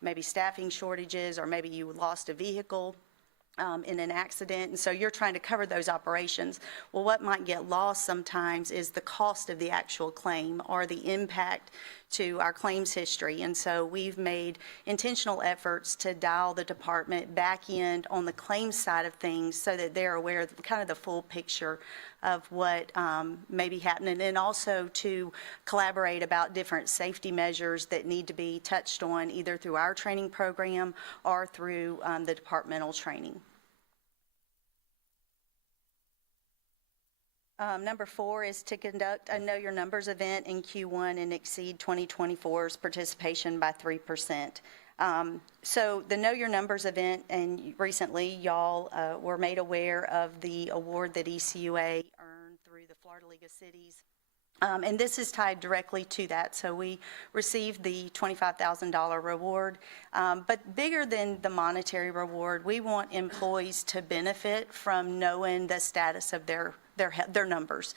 maybe staffing shortages, or maybe you lost a vehicle in an accident, and so you're trying to cover those operations. Well, what might get lost sometimes is the cost of the actual claim or the impact to our claims history. And so we've made intentional efforts to dial the department back in on the claims side of things so that they're aware of kind of the full picture of what may be happening, and also to collaborate about different safety measures that need to be touched on either through our training program or through the departmental training. Number 4 is to conduct a Know Your Numbers event in Q1 and exceed 2024's participation by 3%. So the Know Your Numbers event, and recently y'all were made aware of the award that ECUA earned through the Florida League of Cities. And this is tied directly to that. So we received the $25,000 reward. But bigger than the monetary reward, we want employees to benefit from knowing the status of their numbers.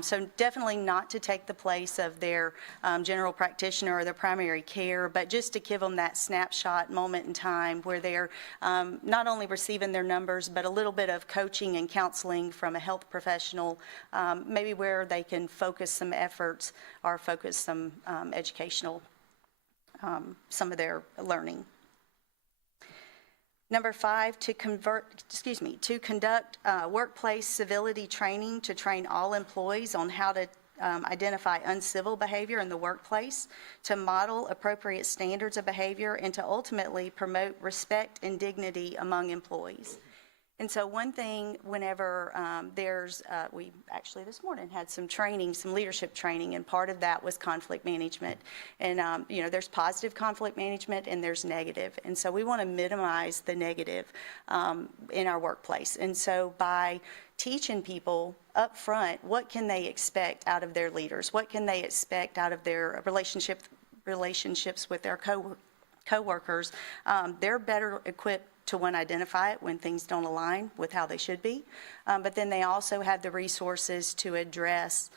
So definitely not to take the place of their general practitioner or their primary care, but just to give them that snapshot moment in time where they're not only receiving their numbers, but a little bit of coaching and counseling from a health professional, maybe where they can focus some efforts or focus some educational, some of their learning. Number 5, to conduct workplace civility training to train all employees on how to identify uncivil behavior in the workplace, to model appropriate standards of behavior, and to ultimately promote respect and dignity among employees. And so one thing, whenever we actually this morning had some training, some leadership training, and part of that was conflict management. And, there's positive conflict management and there's negative. And so we want to minimize the negative in our workplace. And so by teaching people up front, what can they expect out of their leaders? What can they expect out of their relationships with their co-workers? They're better equipped to identify it when things don't align with how they should be. But then they also have the resources to address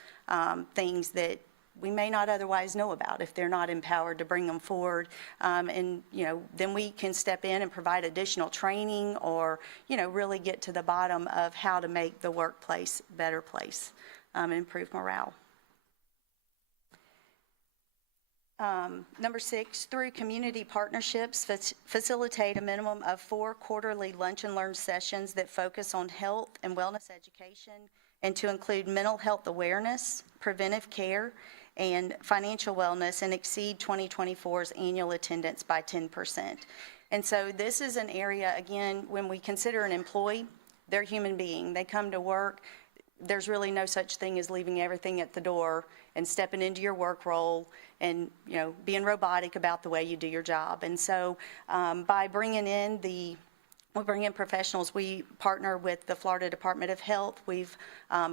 things that we may not otherwise know about if they're not empowered to bring them forward. And, then we can step in and provide additional training or, really get to the bottom of how to make the workplace a better place and improve morale. Number 6, through community partnerships, facilitate a minimum of 4 quarterly lunch and learn sessions that focus on health and wellness education and to include mental health awareness, preventive care, and financial wellness, and exceed 2024's annual attendance by 10%. And so this is an area, again, when we consider an employee, they're a human being. They come to work. There's really no such thing as leaving everything at the door and stepping into your work role and, you know, being robotic about the way you do your job. And so by bringing in we bring in professionals. We partner with the Florida Department of Health. We've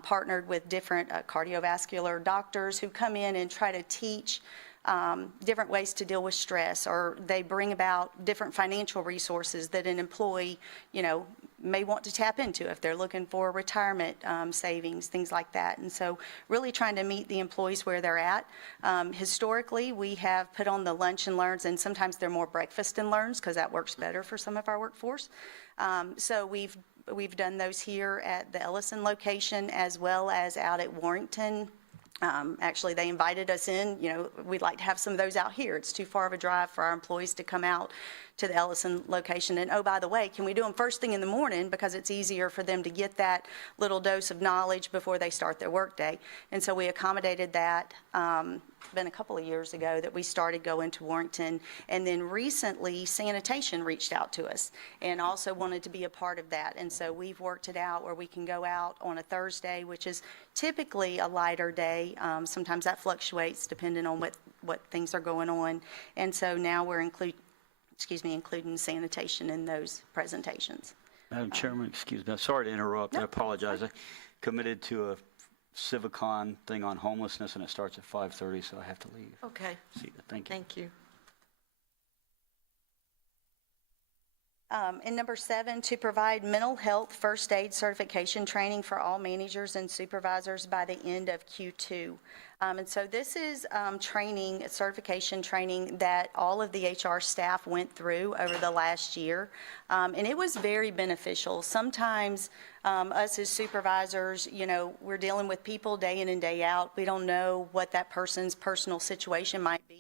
partnered with different cardiovascular doctors who come in and try to teach different ways to deal with stress, or they bring about different financial resources that an employee, you know, may want to tap into if they're looking for retirement savings, things like that. And so really trying to meet the employees where they're at. Historically, we have put on the lunch and learns, and sometimes they're more breakfast and learns because that works better for some of our workforce. So we've done those here at the Ellison location as well as out at Warrington. Actually, they invited us in. You know, we'd like to have some of those out here. It's too far of a drive for our employees to come out to the Ellison location. And oh, by the way, can we do them first thing in the morning because it's easier for them to get that little dose of knowledge before they start their workday. And so we accommodated that. Been a couple of years ago that we started going to Warrington, and then recently sanitation reached out to us and also wanted to be a part of that. And so we've worked it out where we can go out on a Thursday, which is typically a lighter day. Sometimes that fluctuates depending on what things are going on. And so now we're including sanitation in those presentations. Madam Chairman, excuse me, sorry to interrupt. I apologize. I committed to a Civicon thing on homelessness, and it starts at 5:30, so I have to leave. Okay, See you. Thank you. thank you. And number 7, to provide mental health first aid certification training for all managers and supervisors by the end of Q2. And so this is certification training that all of the HR staff went through over the last year. And it was very beneficial. Sometimes us as supervisors, you know, we're dealing with people day in and day out. We don't know what that person's personal situation might be.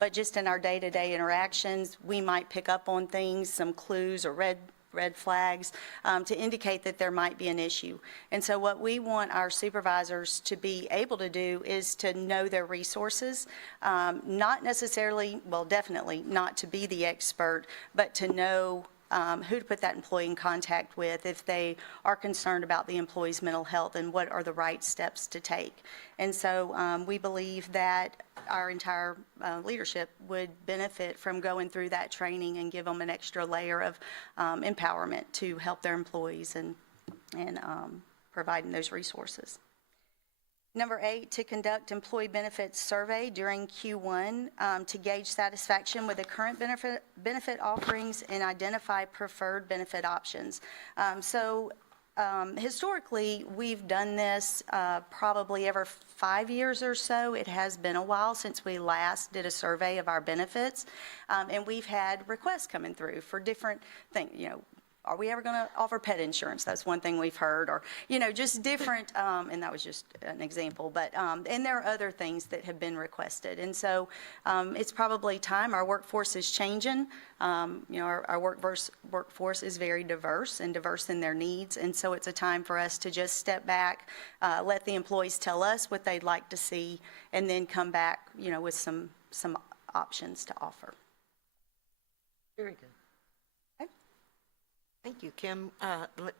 But just in our day-to-day interactions, we might pick up on things, some clues or red flags to indicate that there might be an issue. And so what we want our supervisors to be able to do is to know their resources, not necessarily, well, definitely not to be the expert, but to know who to put that employee in contact with if they are concerned about the employee's mental health and what are the right steps to take. And so we believe that our entire leadership would benefit from going through that training and give them an extra layer of empowerment to help their employees and providing those resources. Number 8, to conduct employee benefits survey during Q1 to gauge satisfaction with the current benefit offerings and identify preferred benefit options. Historically, we've done this probably every 5 years or so. It has been a while since we last did a survey of our benefits, and we've had requests coming through for different things, you know, are we ever going to offer pet insurance? That's one thing we've heard, or, you know, just different, and that was just an example, but, and there are other things that have been requested. And so it's probably time. Our workforce is changing. You know, our workforce is very diverse and diverse in their needs. And so it's a time for us to just step back, let the employees tell us what they'd like to see, and then come back, you know, with some options to offer. Very good. Thank you, Kim.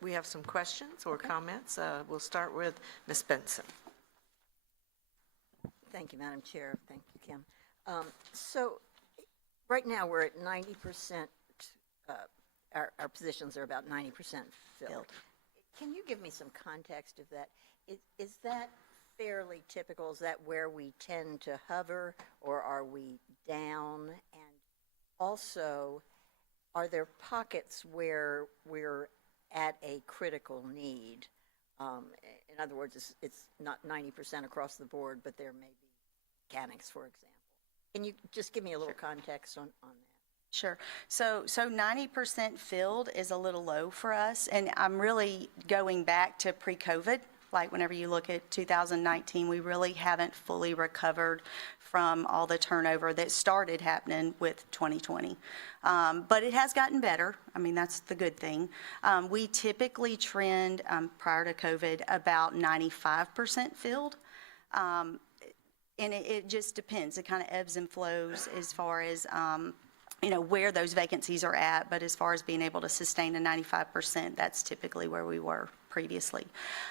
We have some questions or comments. We'll start with Ms. Benson. Thank you, Madam Chair. Thank you, Kim. So right now we're at 90%, our positions are about 90% filled. Can you give me some context of that? Is that fairly typical? Is that where we tend to hover, or are we down? And also, are there pockets where we're at a critical need? In other words, it's not 90% across the board, but there may be mechanics, for example. Can you just give me a little context on that? Sure. So 90% filled is a little low for us, and I'm really going back to pre-COVID. Like whenever you look at 2019, we really haven't fully recovered from all the turnover that started happening with 2020. But it has gotten better. I mean, that's the good thing. We typically trend, prior to COVID, about 95% filled. And it just depends. It kind of ebbs and flows as far as, where those vacancies are at. But as far as being able to sustain a 95%, that's typically where we were previously.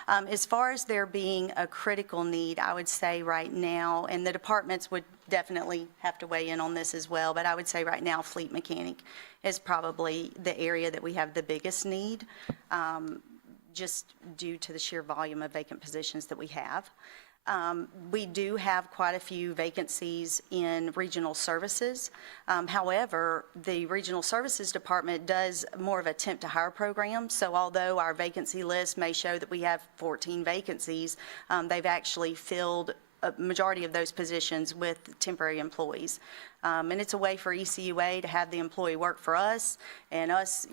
As far as there being a critical need, I would say right now, and the departments would definitely have to weigh in on this as well, but I would say right now fleet mechanic is probably the area that we have the biggest need, just due to the sheer volume of vacant positions that we have. We do have quite a few vacancies in regional services. However, the regional services department does more of a temp to hire program. So although our vacancy list may show that we have 14 vacancies, they've actually filled a majority of those positions with temporary employees. And it's a way for ECUA to have the employee work for us and us,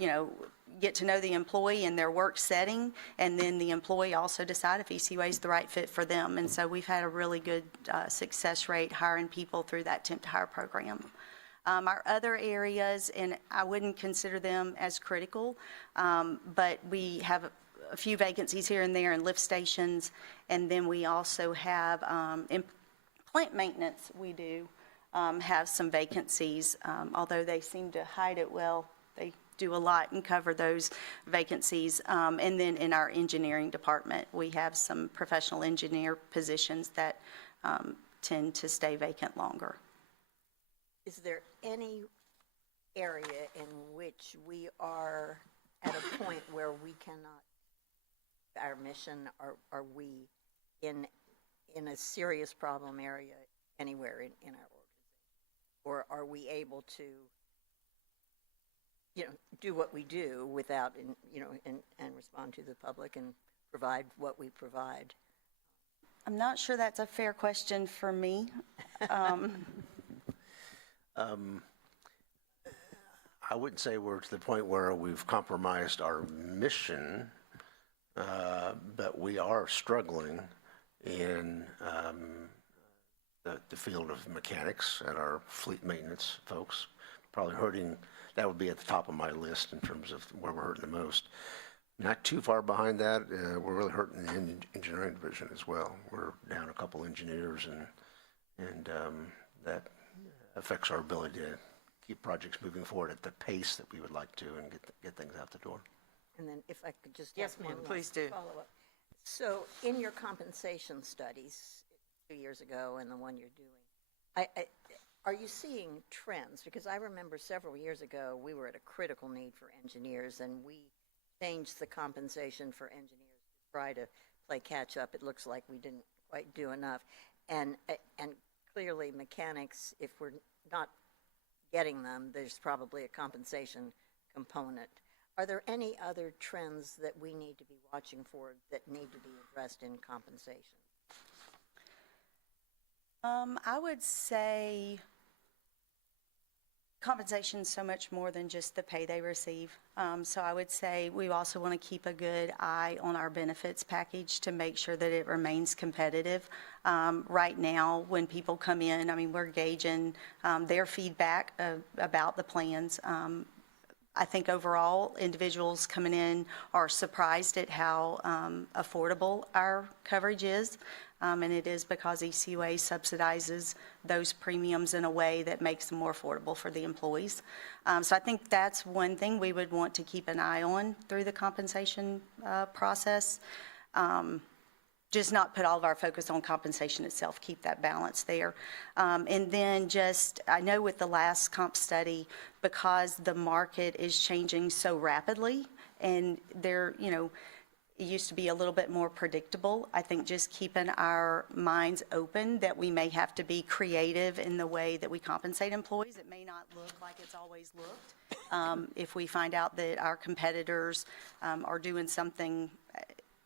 get to know the employee in their work setting, and then the employee also decide if ECUA is the right fit for them. And so we've had a really good success rate hiring people through that temp to hire program. Our other areas, and I wouldn't consider them as critical, but we have a few vacancies here and there in lift stations, and then we also have in plant maintenance, we do have some vacancies, although they seem to hide it well. They do a lot and cover those vacancies. And then in our engineering department, we have some professional engineer positions that tend to stay vacant longer. Is there any area in which we are at a point where we cannot, our mission, are we in a serious problem area anywhere in our organization? Or are we able to do what we do without, and respond to the public and provide what we provide? I'm not sure that's a fair question for me. I wouldn't say we're to the point where we've compromised our mission, but we are struggling in the field of mechanics and our fleet maintenance folks. Probably hurting, that would be at the top of my list in terms of where we're hurting the most. Not too far behind that, we're really hurting the engineering division as well. We're down a couple engineers, and that affects our ability to keep projects moving forward at the pace that we would like to and get things out the door. And then if I could just Yes, ask ma'am, one please last do. follow-up. So in your compensation studies 2 years ago and the one you're doing, are you seeing trends? Because I remember several years ago, we were at a critical need for engineers, and we changed the compensation for engineers to try to play catch up. It looks like we didn't quite do enough. And clearly mechanics, if we're not getting them, there's probably a compensation component. Are there any other trends that we need to be watching for that need to be addressed in compensation? I would say compensation is so much more than just the pay they receive. So I would say we also want to keep a good eye on our benefits package to make sure that it remains competitive. Right now, when people come in, I mean, we're gauging their feedback about the plans. I think overall, individuals coming in are surprised at how affordable our coverage is. And it is because ECUA subsidizes those premiums in a way that makes them more affordable for the employees. So I think that's one thing we would want to keep an eye on through the compensation process. Just not put all of our focus on compensation itself, keep that balance there. And then just, I know with the last comp study, because the market is changing so rapidly and there, it used to be a little bit more predictable. I think just keeping our minds open that we may have to be creative in the way that we compensate employees. It may not look like it's always looked. If we find out that our competitors are doing something,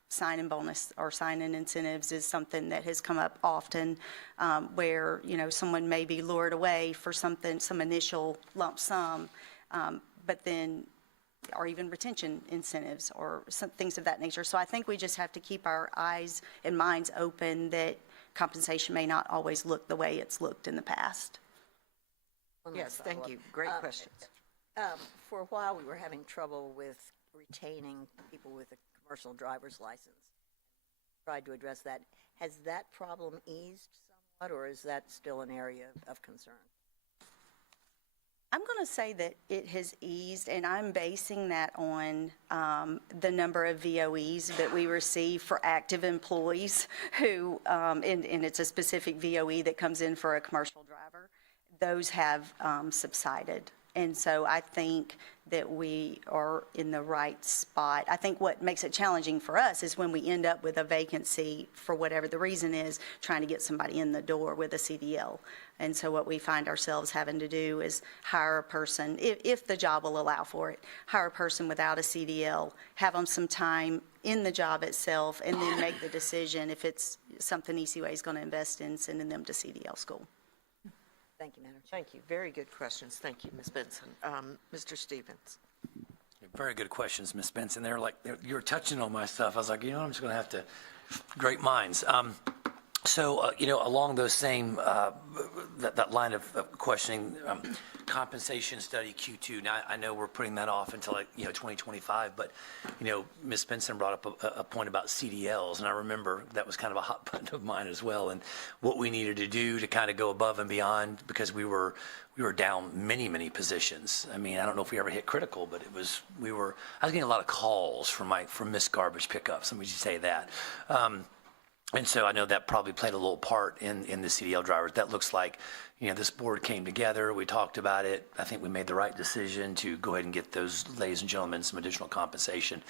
sign-in bonus or sign-in incentives is something that has come up often, where, someone may be lured away for something, some initial lump sum, but then or even retention incentives or some things of that nature. So I think we just have to keep our eyes and minds open that compensation may not always look the way it's looked in the past. Yes, thank you. Great questions. For a while, we were having trouble with retaining people with a commercial driver's license. Tried to address that. Has that problem eased somewhat, or is that still an area of concern? I'm going to say that it has eased, and I'm basing that on the number of VOEs that we receive for active employees who, and it's a specific VOE that comes in for a commercial driver. Those have subsided. And so I think that we are in the right spot. I think what makes it challenging for us is when we end up with a vacancy, for whatever the reason is, trying to get somebody in the door with a CDL. And so what we find ourselves having to do is hire a person, if the job will allow for it, hire a person without a CDL, have them some time in the job itself, and then make the decision if it's something ECUA is going to invest in, sending them to CDL school. Thank you, Madam Chair. Thank you. Very good questions. Thank you, Ms. Benson. Mr. Stevens. Very good questions, Ms. Benson. You were touching on my stuff. I was like, I'm just going to have to, great minds. Along those same, that line of questioning, compensation study Q2. Now, I know we're putting that off until 2025, but, Ms. Benson brought up a point about CDLs, and I remember that was kind of a hot button of mine as well, and what we needed to do to kind of go above and beyond, because we were down many, many positions. I mean, I don't know if we ever hit critical, but I was getting a lot of calls from missed garbage pickups, let me just say that. And so I know that probably played a little part in the CDL drivers. That looks like, this board came together, we talked about it. I think we made the right decision to go ahead and get those ladies and gentlemen some additional compensation.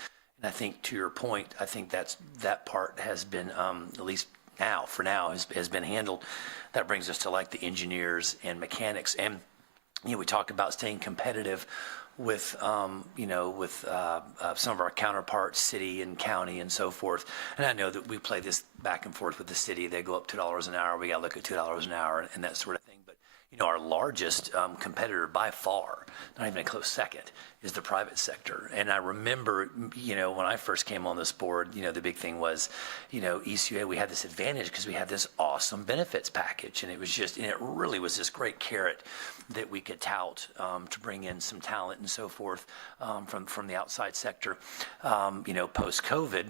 And I think, to your point, I think that part has been, at least now, for now, has been handled. That brings us to like the engineers and mechanics. And, we talk about staying competitive with some of our counterparts, city and county and so forth. And I know that we play this back and forth with the city. They go up $2 an hour. We got to look at $2 an hour and that sort of thing. But, our largest competitor by far, not even a close second, is the private sector. And I remember, when I first came on this board, the big thing was, ECUA, we had this advantage because we had this awesome benefits package. And it really was this great carrot that we could tout to bring in some talent and so forth from the outside sector. Post-COVID,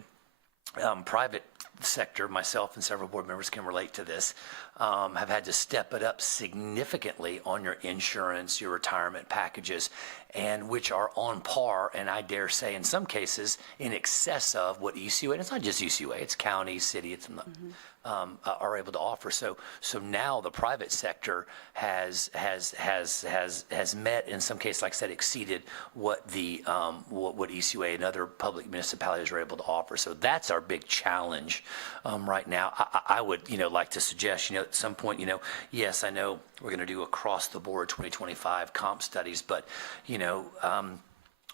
private sector, myself and several board members can relate to this, have had to step it up significantly on your insurance, your retirement packages, and which are on par, and I dare say in some cases in excess of what ECUA, and it's not just ECUA, it's county, city, it's are able to offer. So now the private sector has met, in some cases, like I said, exceeded what what ECUA and other public municipalities are able to offer. So that's our big challenge right now. I would like to suggest at some point yes, I know we're going to do across the board 2025 comp studies, but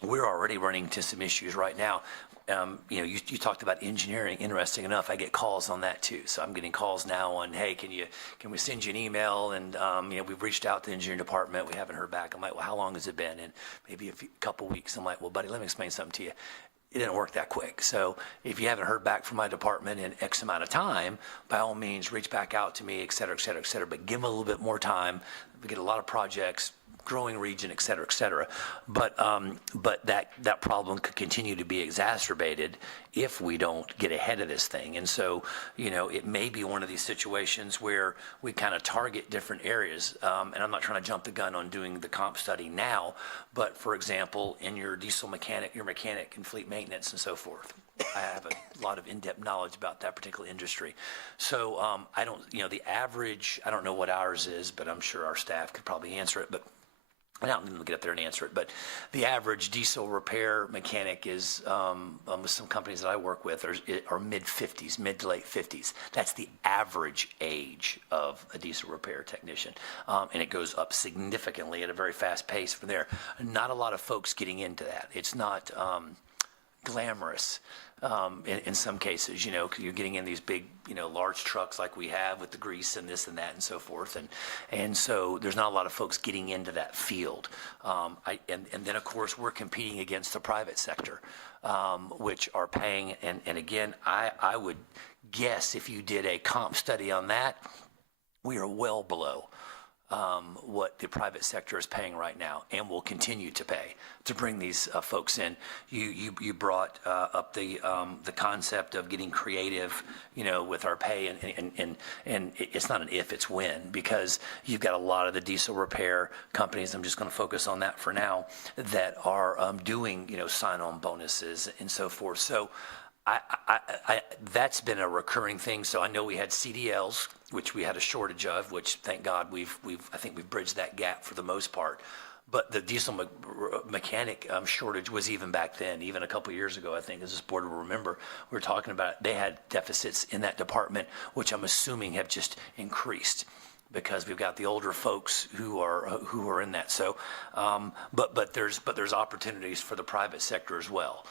we're already running into some issues right now. You talked about engineering. Interesting enough, I get calls on that too. So I'm getting calls now on, hey, can we send you an email? And we've reached out to the engineering department. We haven't heard back. I'm like, well, how long has it been? And maybe a couple weeks. I'm like, well, buddy, let me explain something to you. It didn't work that quick. So if you haven't heard back from my department in X amount of time, by all means, reach back out to me, et cetera, et cetera, et cetera. But give them a little bit more time. We get a lot of projects, growing region, et cetera, et cetera. But that problem could continue to be exacerbated if we don't get ahead of this thing. And so, it may be one of these situations where we kind of target different areas. And I'm not trying to jump the gun on doing the comp study now, but for example, in your diesel mechanic, your mechanic and fleet maintenance and so forth. I have a lot of in-depth knowledge about that particular industry. So I don't, the average, I don't know what ours is, but I'm sure our staff could probably answer it. But I don't need to get up there and answer it, but the average diesel repair mechanic is, with some companies that I work with, are mid-50s, mid to late 50s. That's the average age of a diesel repair technician, and it goes up significantly at a very fast pace from there. Not a lot of folks getting into that. It's not glamorous in some cases, 'cause you're getting in these big, large trucks like we have with the grease and this and that and so forth. And so there's not a lot of folks getting into that field. And then, of course, we're competing against the private sector, which are paying. And again, I would guess if you did a comp study on that, we are well below what the private sector is paying right now and will continue to pay to bring these folks in. You brought up the concept of getting creative, with our pay, and it's not an if, it's when, because you've got a lot of the diesel repair companies, I'm just going to focus on that for now, that are doing, sign-on bonuses and so forth. So I that's been a recurring thing. So I know we had CDLs, which we had a shortage of, which thank God I think we've bridged that gap for the most part. But the diesel mechanic shortage was even back then, even a couple of years ago, I think, as this board will remember, we were talking about, they had deficits in that department, which I'm assuming have just increased, because we've got the older folks who are in that. So, but there's opportunities for the private sector as well.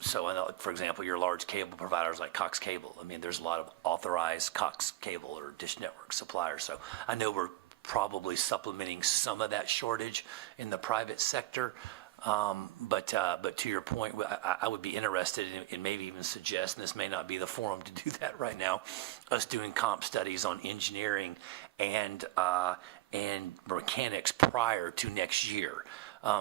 So, I know, for example, your large cable providers like Cox Cable. I mean, there's a lot of authorized Cox Cable or Dish Network suppliers. So, I know we're probably supplementing some of that shortage in the private sector. But to your point, I would be interested in maybe even suggest, and this may not be the forum to do that right now, us doing comp studies on engineering and mechanics prior to next year,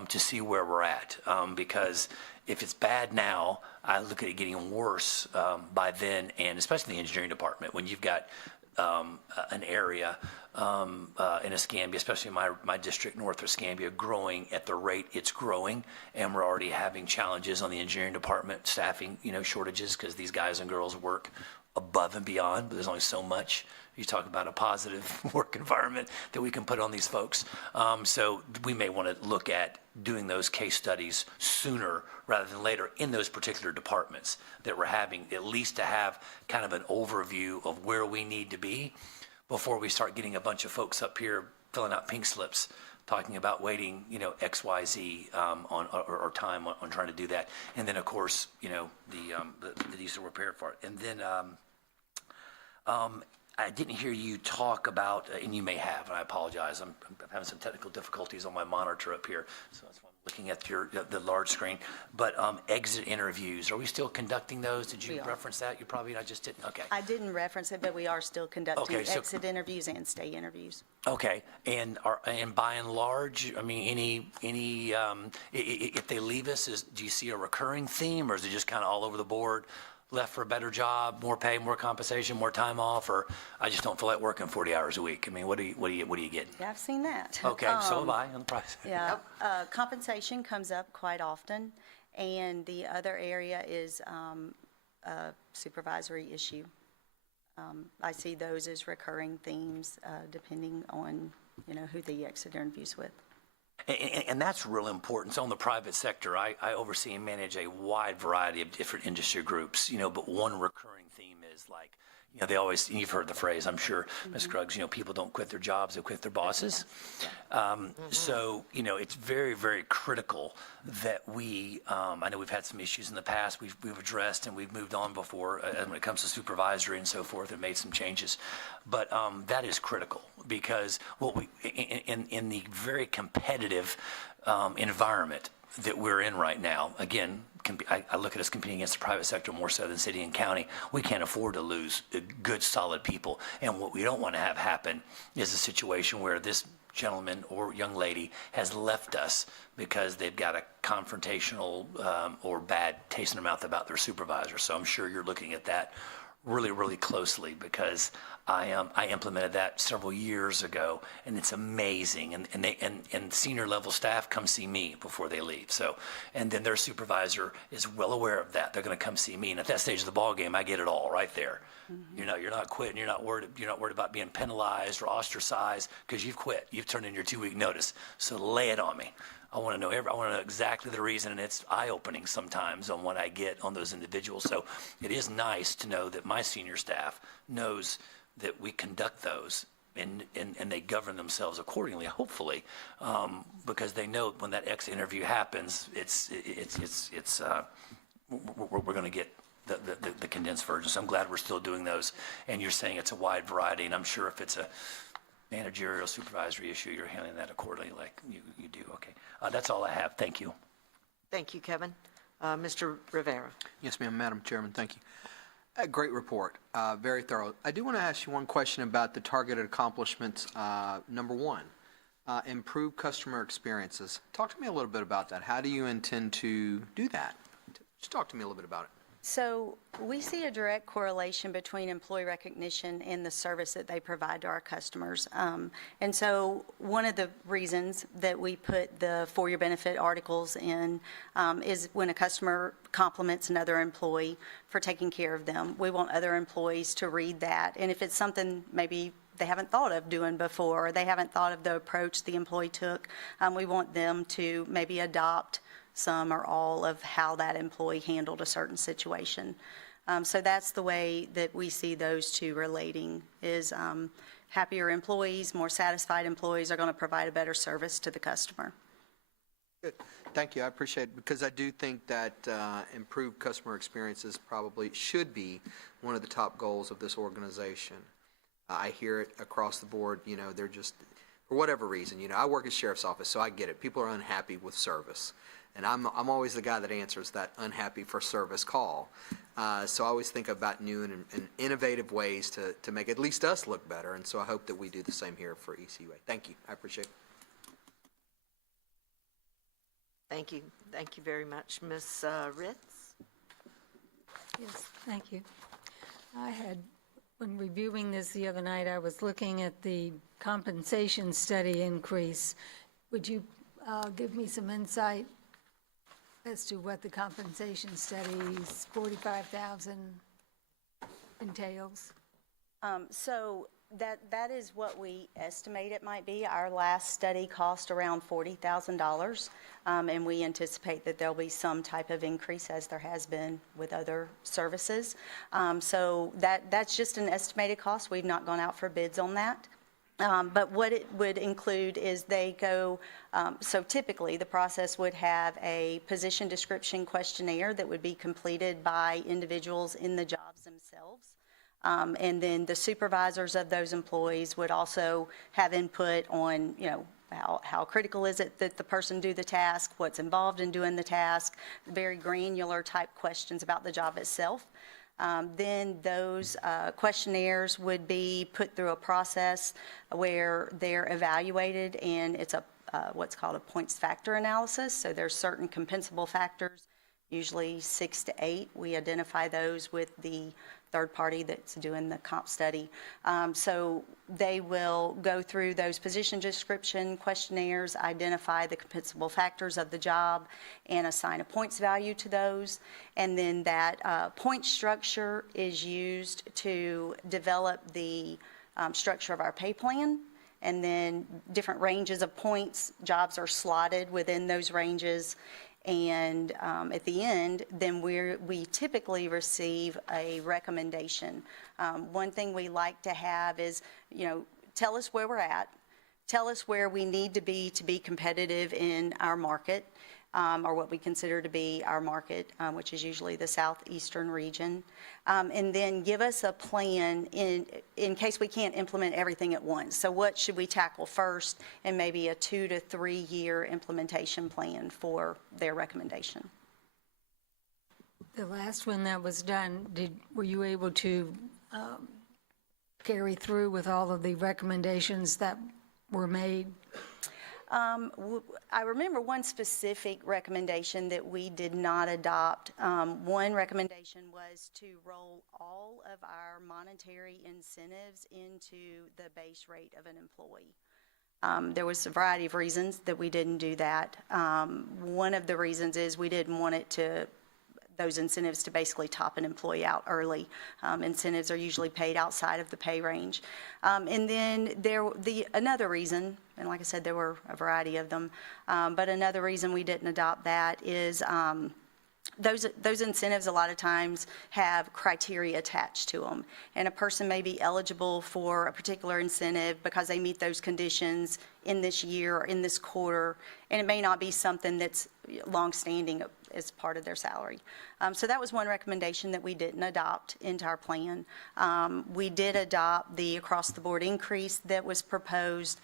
to see where we're at. Because if it's bad now, I look at it getting worse by then, and especially the engineering department, when you've got an area in Escambia, especially my district north of Escambia, growing at the rate it's growing, and we're already having challenges on the engineering department, staffing, shortages, because these guys and girls work above and beyond, but there's only so much. You talk about a positive work environment that we can put on these folks. So we may want to look at doing those case studies sooner rather than later in those particular departments that we're having, at least to have kind of an overview of where we need to be before we start getting a bunch of folks up here filling out pink slips, talking about waiting, X, Y, Z or time on trying to do that. And then, of course, the diesel repair part. And then I didn't hear you talk about, and you may have, and I apologize, I'm having some technical difficulties on my monitor up here, so that's why I'm looking at the large screen. But exit interviews, are we still conducting those? Did you reference that? You probably, I just didn't, okay. I didn't reference it, but we are still conducting exit interviews and stay interviews. Okay, and by and large, I mean, if they leave us, do you see a recurring theme, or is it just kind of all over the board? Left for a better job, more pay, more compensation, more time off, or I just don't feel like working 40 hours a week. I mean, what are you getting? Yeah, I've seen that. Okay, so have I on the price. Yeah, compensation comes up quite often, and the other area is a supervisory issue. I see those as recurring themes, depending on who the exit interviews with. And that's real important. So in the private sector, I oversee and manage a wide variety of different industry groups, but one recurring theme is like, they always, you've heard the phrase, I'm sure, Ms. Scruggs, people don't quit their jobs, they quit their bosses. So, it's very, very critical that we, I know we've had some issues in the past we've addressed and we've moved on before when it comes to supervisory and so forth and made some changes. But that is critical because in the very competitive environment that we're in right now, again, I look at us competing against the private sector more so than city and county. We can't afford to lose good, solid people. And what we don't want to have happen is a situation where this gentleman or young lady has left us because they've got a confrontational or bad taste in their mouth about their supervisor. So I'm sure you're looking at that really, really closely because I implemented that several years ago, and it's amazing. And senior level staff come see me before they leave. So, and then their supervisor is well aware of that. They're going to come see me, and at that stage of the ball game, I get it all right there. Mm-hmm. You're not quitting. You're not worried about being penalized or ostracized because you've quit. You've turned in your 2-week notice. So lay it on me. I want to know exactly the reason, and it's eye-opening sometimes on what I get on those individuals. So it is nice to know that my senior staff knows that we conduct those and they govern themselves accordingly, hopefully, because they know when that exit interview happens, it's we're going to get the condensed version. So I'm glad we're still doing those. And you're saying it's a wide variety, and I'm sure if it's a managerial supervisory issue, you're handling that accordingly like you do. Okay. That's all I have. Thank you. Thank you, Kevin. Mr. Rivera. Yes, ma'am, Madam Chairman, thank you. Great report, very thorough. I do want to ask you one question about the targeted accomplishments. Number one, improve customer experiences. Talk to me a little bit about that. How do you intend to do that? Just talk to me a little bit about it. So we see a direct correlation between employee recognition and the service that they provide to our customers. And so one of the reasons that we put the For Your Benefit articles in is when a customer compliments another employee for taking care of them. We want other employees to read that. And if it's something maybe they haven't thought of doing before, or they haven't thought of the approach the employee took, we want them to maybe adopt some or all of how that employee handled a certain situation. So that's the way that we see those two relating, is happier employees, more satisfied employees are going to provide a better service to the customer. Good. Thank you. I appreciate it, because I do think that improved customer experiences probably should be one of the top goals of this organization. I hear it across the board. They're just, for whatever reason, I work at Sheriff's Office, so I get it. People are unhappy with service. And I'm always the guy that answers that unhappy for service call. So I always think about new and innovative ways to make at least us look better. And so I hope that we do the same here for ECUA. Thank you. I appreciate it. Thank you. Thank you very much. Ms. Ritz? Yes, thank you. When reviewing this the other night, I was looking at the compensation study increase. Would you give me some insight as to what the compensation study's $45,000 entails? So that is what we estimate it might be. Our last study cost around $40,000, and we anticipate that there'll be some type of increase, as there has been with other services. So that's just an estimated cost. We've not gone out for bids on that. But what it would include is they go, so typically the process would have a position description questionnaire that would be completed by individuals in the jobs themselves. And then the supervisors of those employees would also have input on, how critical is it that the person do the task, what's involved in doing the task, very granular type questions about the job itself. Then those questionnaires would be put through a process where they're evaluated, and it's what's called a points factor analysis. So there's certain compensable factors, usually 6 to 8. We identify those with the third party that's doing the comp study. So they will go through those position description questionnaires, identify the compensable factors of the job, and assign a points value to those. And then that point structure is used to develop the structure of our pay plan. And then different ranges of points, jobs are slotted within those ranges. And at the end, then we typically receive a recommendation. One thing we like to have is, tell us where we're at, tell us where we need to be competitive in our market, or what we consider to be our market, which is usually the southeastern region. And then give us a plan in case we can't implement everything at once. So what should we tackle first, and maybe a 2 to 3 year implementation plan for their recommendation. The last one that was done, were you able to carry through with all of the recommendations that were made? I remember one specific recommendation that we did not adopt. One recommendation was to roll all of our monetary incentives into the base rate of an employee. There was a variety of reasons that we didn't do that. One of the reasons is we didn't want those incentives to basically top an employee out early. Incentives are usually paid outside of the pay range. And then another reason, and like I said, there were a variety of them, but another reason we didn't adopt that is those incentives a lot of times have criteria attached to them. And a person may be eligible for a particular incentive because they meet those conditions in this year or in this quarter, and it may not be something that's longstanding as part of their salary. So that was one recommendation that we didn't adopt into our plan. We did adopt the across-the-board increase that was proposed.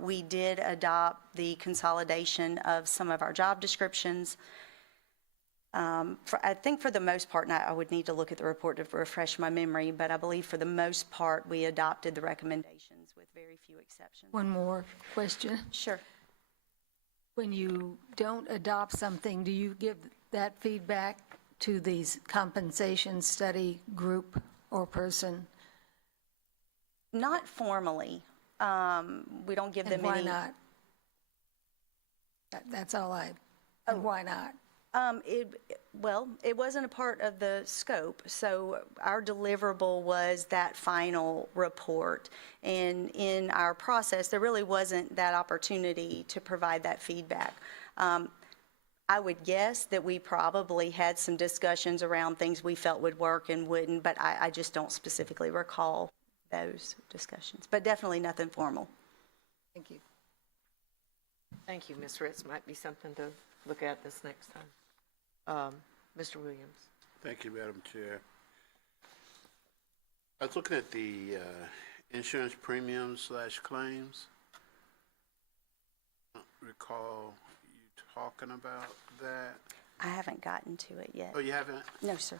We did adopt the consolidation of some of our job descriptions. I think for the most part, and I would need to look at the report to refresh my memory, but I believe for the most part, we adopted the recommendations with very few exceptions. One more question. Sure. When you don't adopt something, do you give that feedback to these compensation study group or person? Not formally. We don't give them And why any. not? That's all and why not? Well, it wasn't a part of the scope, so our deliverable was that final report. And in our process, there really wasn't that opportunity to provide that feedback. I would guess that we probably had some discussions around things we felt would work and wouldn't, but I just don't specifically recall those discussions. But definitely nothing formal. Thank you. Thank you, Ms. Ritz. Might be something to look at this next time. Mr. Williams. Thank you, Madam Chair. I was looking at the insurance premiums / claims. I don't recall you talking about that. I haven't gotten to it yet. Oh, you haven't? No, sir.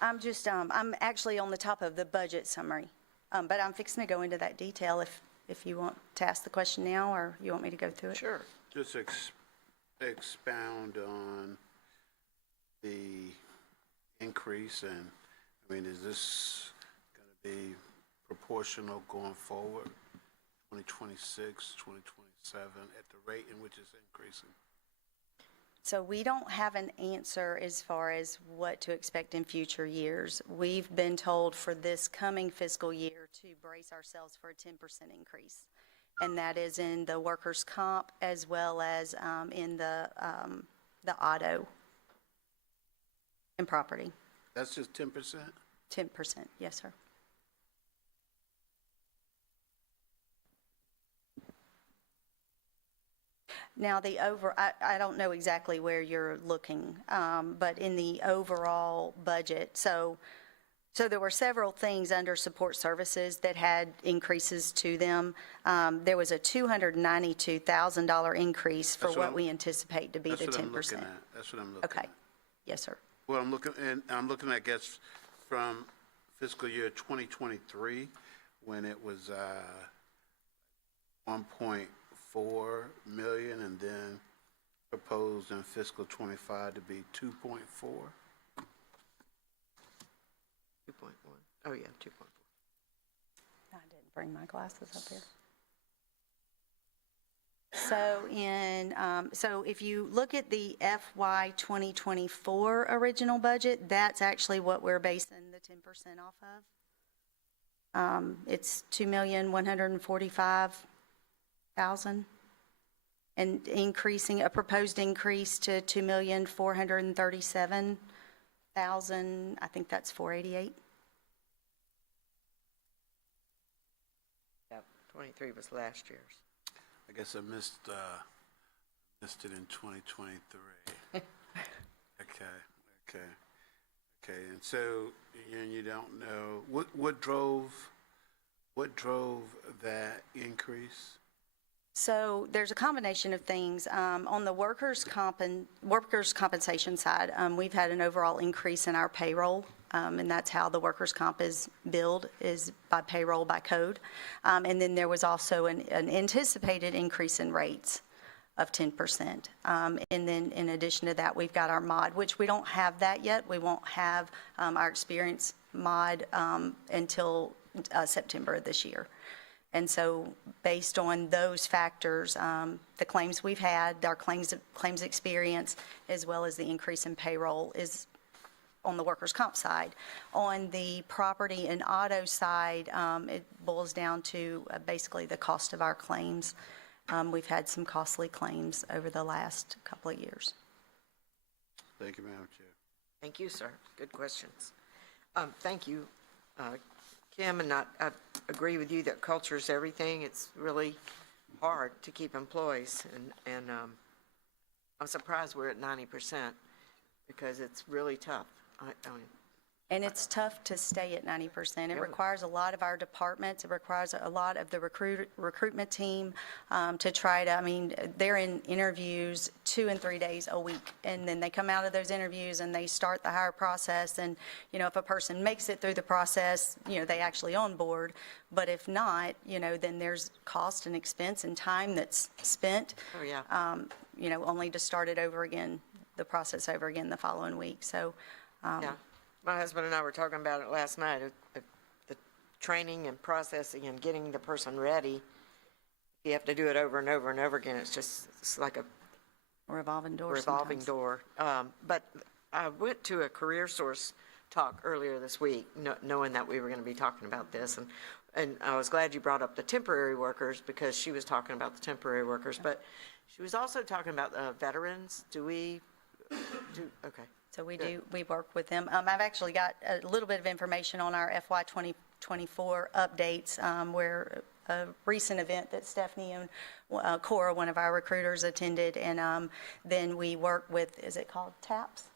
I'm just, I'm actually on the top of the budget summary. But I'm fixing to go into that detail if you want to ask the question now, or you want me to go through it. Sure. Just expound on the increase, and, I mean, is this going to be proportional going forward, 2026, 2027, at the rate in which it's increasing? So we don't have an answer as far as what to expect in future years. We've been told for this coming fiscal year to brace ourselves for a 10% increase. And that is in the workers' comp as well as in the auto and property. That's just 10%? 10%, yes, sir. Now, I don't know exactly where you're looking, but in the overall budget, so there were several things under support services that had increases to them. There was a $292,000 increase for That's what what we anticipate to be the 10%. That's what I'm looking at. That's what I'm looking Okay. at. Yes, sir. Well, I'm looking, I guess, from fiscal year 2023, when it was 1.4 million, and then proposed in fiscal 25 to be 2.4. 2.1. Oh, yeah, 2.4. I didn't bring my glasses up here. So if you look at the FY 2024 original budget, that's actually what we're basing the 10% off of. It's $2,145,000, and increasing, a proposed increase to $2,437,000. I think that's $488,000. Yep, 23 was last year's. I guess I missed it in 2023. Okay. And so, you don't know, what drove that increase? So there's a combination of things. On the workers' compensation side, we've had an overall increase in our payroll, and that's how the workers' comp is billed, is by payroll, by code. And then there was also an anticipated increase in rates of 10%. And then in addition to that, we've got our mod, which we don't have that yet. We won't have our experience mod until September of this year. And so based on those factors, the claims we've had, our claims experience, as well as the increase in payroll is on the workers' comp side. On the property and auto side, it boils down to basically the cost of our claims. We've had some costly claims over the last couple of years. Thank you, Madam Chair. Thank you, sir. Good questions. Thank you, Kim, and I agree with you that culture is everything. It's really hard to keep employees, and I'm surprised we're at 90%. because it's really tough. I mean, And it's tough to stay at 90%. It requires a lot of our departments, it requires a lot of the recruitment team to try to, I mean, they're in interviews 2 and 3 days a week. And then they come out of those interviews and they start the hire process. And, you know, if a person makes it through the process, you know, they actually on board. But if not, you know, then there's cost and expense and time that's spent, oh, yeah. you know, only to start it over again, the process over again the following week. So, Yeah. My husband and I were talking about it last night, the training and processing and getting the person ready. You have to do it over and over and over again. It's like a revolving door revolving sometimes. door. But I went to a career source talk earlier this week, knowing that we were going to be talking about this. And I was glad you brought up the temporary workers, because she was talking about the temporary workers. But she was also talking about veterans. Okay. So we work with them. I've actually got a little bit of information on our FY 2024 updates, where a recent event that Stephanie and Cora, one of our recruiters, attended. And then we work with, is it called TAPS?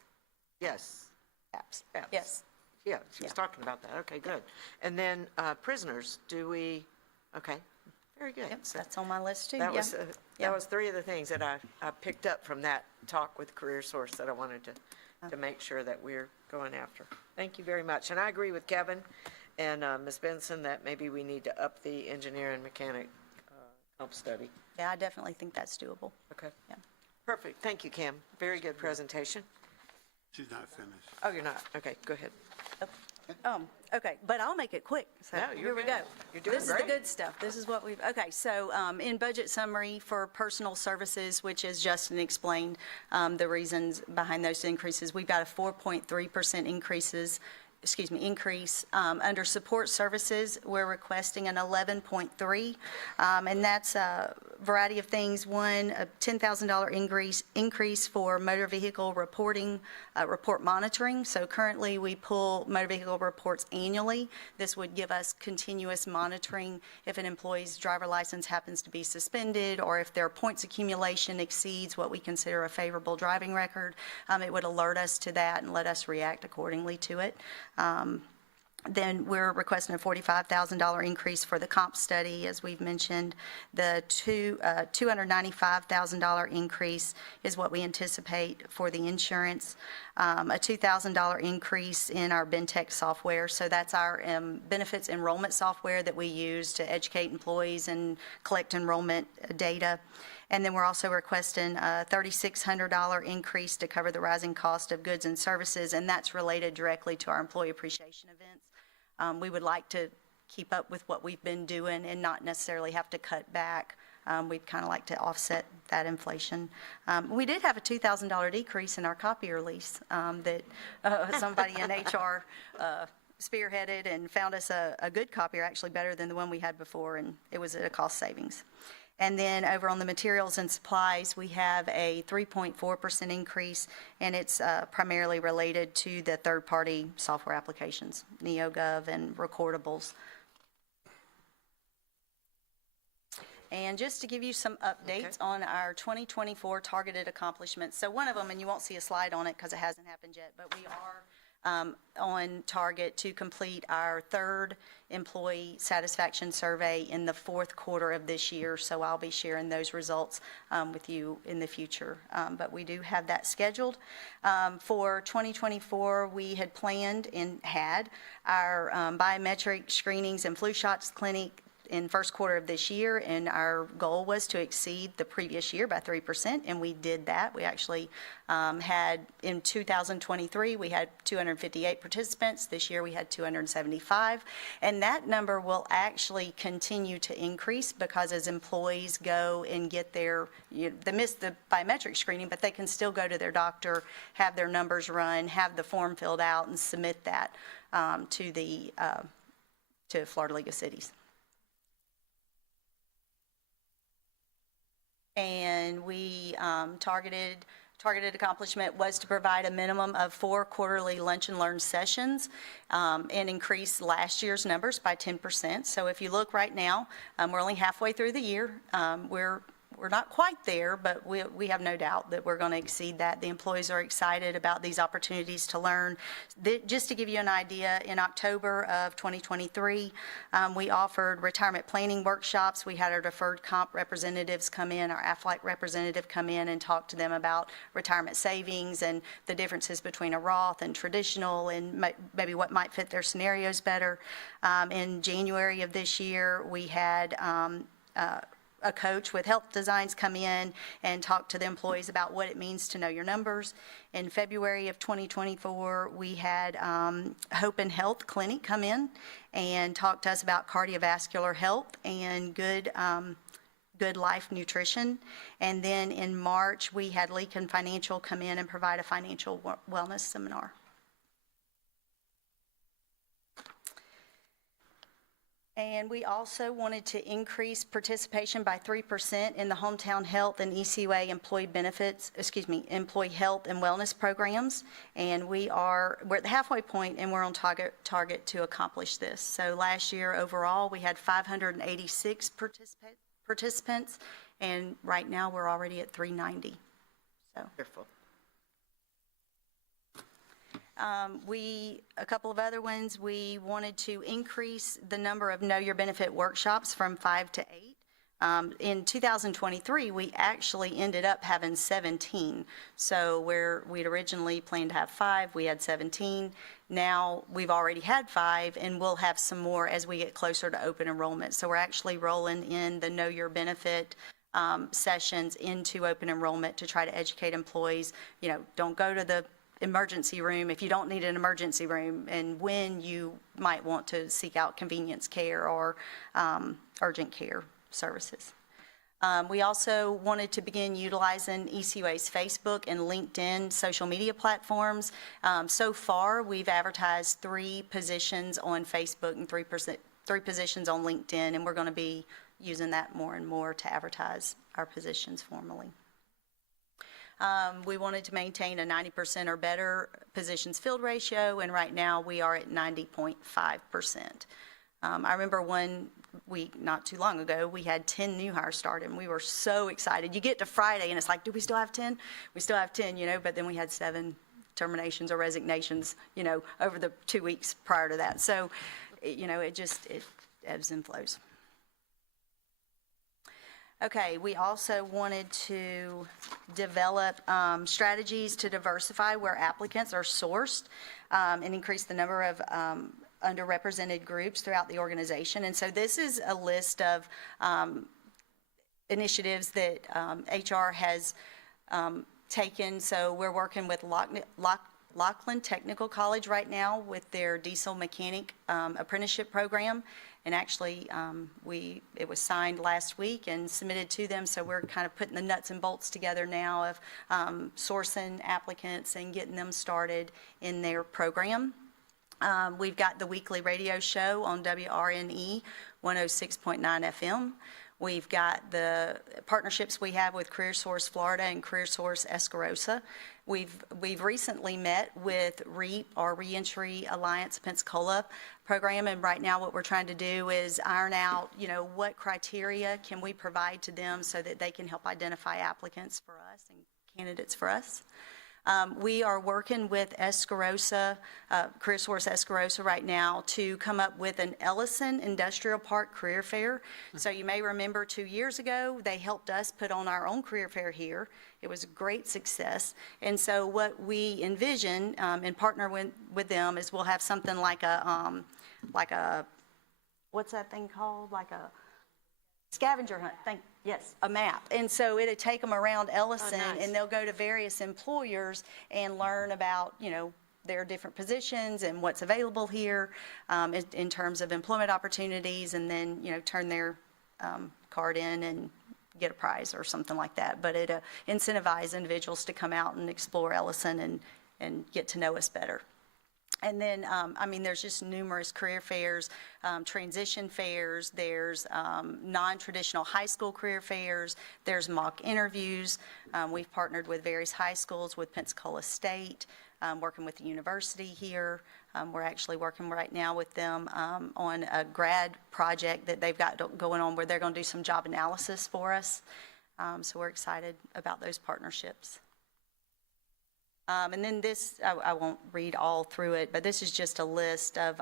Yes. TAPS. TAPS. Yes. Yeah, she was talking about that. Okay, good. And then prisoners, okay, very good. Yep, So that's on my list too. That Yeah. was, Yeah. that was 3 of the things that I picked up from that talk with Career Source that I wanted to make sure that we're going after. Thank you very much. And I agree with Kevin and Ms. Benson that maybe we need to up the engineer and mechanic comp study. Yeah, I definitely think that's doable. Okay. Yeah. Perfect. Thank you, Kim. Very good presentation. She's not finished. Oh, you're not? Okay, go ahead. Okay, but I'll make it quick. So No, you're here we good. go. You're doing This is great. the good stuff. This is what we've, okay, so in budget summary for personal services, which as Justin explained, the reasons behind those increases, we've got a 4.3% increase. Under support services, we're requesting an 11.3, and that's a variety of things. One, a $10,000 increase for motor vehicle reporting, report monitoring. So currently, we pull motor vehicle reports annually. This would give us continuous monitoring if an employee's driver license happens to be suspended, or if their points accumulation exceeds what we consider a favorable driving record. It would alert us to that and let us react accordingly to it. Then we're requesting a $45,000 increase for the comp study, as we've mentioned. The $295,000 increase is what we anticipate for the insurance. A $2,000 increase in our Bentech software. So that's our benefits enrollment software that we use to educate employees and collect enrollment data. And then we're also requesting a $3,600 increase to cover the rising cost of goods and services, and that's related directly to our employee appreciation events. We would like to keep up with what we've been doing and not necessarily have to cut back. We'd kind of like to offset that inflation. We did have a $2,000 decrease in our copier lease that somebody in HR spearheaded and found us a good copier, actually better than the one we had before, and it was at a cost savings. And then over on the materials and supplies, we have a 3.4% increase, and it's primarily related to the third-party software applications, NeoGov and Recordables. And just to give you some updates on our 2024 targeted accomplishments. So one of them, and you won't see a slide on it because it hasn't happened yet, but we are on target to complete our 3rd employee satisfaction survey in the 4th quarter of this year. So I'll be sharing those results with you in the future. But we do have that scheduled. For 2024, we had planned and had our biometric screenings and flu shots clinic in 1st quarter of this year, and our goal was to exceed the previous year by 3%, and we did that. We actually had, in 2023, we had 258 participants. This year we had 275, and that number will actually continue to increase because as employees go and get their, they miss the biometric screening, but they can still go to their doctor, have their numbers run, have the form filled out, and submit that to Florida League of Cities. And we targeted accomplishment was to provide a minimum of 4 quarterly lunch and learn sessions and increase last year's numbers by 10%. So if you look right now, we're only halfway through the year. We're we're not quite there, but we have no doubt that we're going to exceed that. The employees are excited about these opportunities to learn. Just to give you an idea, in October of 2023, we offered retirement planning workshops. We had our deferred comp representatives come in, our Aflac representative come in and talk to them about retirement savings and the differences between a Roth and traditional, and maybe what might fit their scenarios better. In January of this year, we had a coach with Health Designs come in and talk to the employees about what it means to know your numbers. In February of 2024, we had Hope and Health Clinic come in and talk to us about cardiovascular health and good life nutrition. And then in March, we had Leakin Financial come in and provide a financial wellness seminar. And we also wanted to increase participation by 3% in the Hometown Health and ECUA employee health and wellness programs. And we're at the halfway point, and we're on target to accomplish this. So last year overall, we had 586 participants, and right now we're already at 390. So. Wonderful. A couple of other ones, we wanted to increase the number of Know Your Benefit workshops from 5 to 8. In 2023, we actually ended up having 17. So where we'd originally planned to have 5, we had 17. Now we've already had 5, and we'll have some more as we get closer to open enrollment. So we're actually rolling in the Know Your Benefit sessions into open enrollment to try to educate employees. Don't go to the emergency room if you don't need an emergency room, and when you might want to seek out convenience care or urgent care services. We also wanted to begin utilizing ECUA's Facebook and LinkedIn social media platforms. So far, we've advertised 3 positions on Facebook and 3 positions on LinkedIn, and we're going to be using that more and more to advertise our positions formally. We wanted to maintain a 90% or better positions filled ratio, and right now we are at 90.5%. I remember one week not too long ago, we had 10 new hires start, and we were so excited. You get to Friday, and it's like, do we still have 10? We still have 10, but then we had 7 terminations or resignations, over the 2 weeks prior to that. So, it ebbs and flows. Okay, we also wanted to develop strategies to diversify where applicants are sourced and increase the number of underrepresented groups throughout the organization. And so this is a list of initiatives that HR has taken. So we're working with Laughlin Technical College right now with their diesel mechanic apprenticeship program. And actually, it was signed last week and submitted to them, so we're kind of putting the nuts and bolts together now of sourcing applicants and getting them started in their program. We've got the weekly radio show on WRNE 106.9 FM. We've got the partnerships we have with CareerSource Florida and CareerSource Escarosa. We've recently met with REAP, our Reentry Alliance Pensacola program, and right now what we're trying to do is iron out, what criteria can we provide to them so that they can help identify applicants for us and candidates for us. We are working with Escarosa, CareerSource Escarosa right now to come up with an Ellison Industrial Park Career Fair. So you may remember 2 years ago, they helped us put on our own career fair here. It was a great success. And so what we envision and partner with them is we'll have something like a what's that thing called? Like a scavenger hunt. Yes, a map. And so it'd take them around Ellison, nice. and they'll go to various employers and learn about, their different positions and what's available here in terms of employment opportunities, and then, turn their card in and get a prize or something like that. But it incentivizes individuals to come out and explore Ellison and get to know us better. And then, there's just numerous career fairs, transition fairs, there's non-traditional high school career fairs, there's mock interviews. We've partnered with various high schools, with Pensacola State, working with the university here. We're actually working right now with them on a grad project that they've got going on where they're going to do some job analysis for us. So we're excited about those partnerships. And then this, I won't read all through it, but this is just a list of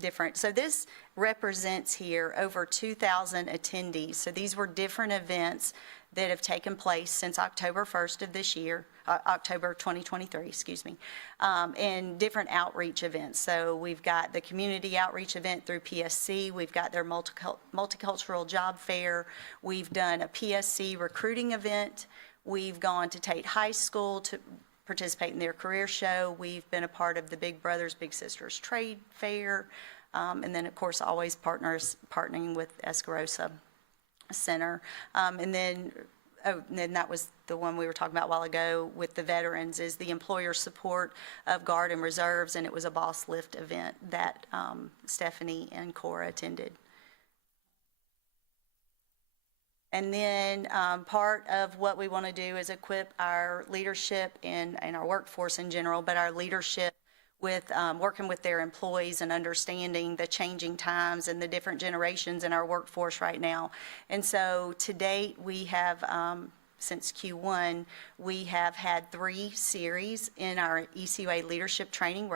different, so this represents here over 2,000 attendees. So these were different events that have taken place since October 1st of this year, October 2023, excuse me, and different outreach events. So we've got the community outreach event through PSC. We've got their multicultural job fair. We've done a PSC recruiting event. We've gone to Tate High School to participate in their career show. We've been a part of the Big Brothers Big Sisters trade fair, and then of course always partnering with Escarosa Center, and then that was the one we were talking about a while ago with the veterans, is the employer support of Guard and Reserves, and it was a Boss Lift event that Stephanie and Cora attended. And then part of what we want to do is equip our leadership and our workforce in general, but our leadership with working with their employees and understanding the changing times and the different generations in our workforce right now. And so to date, we have, since Q1, we have had 3 series in our ECUA leadership training.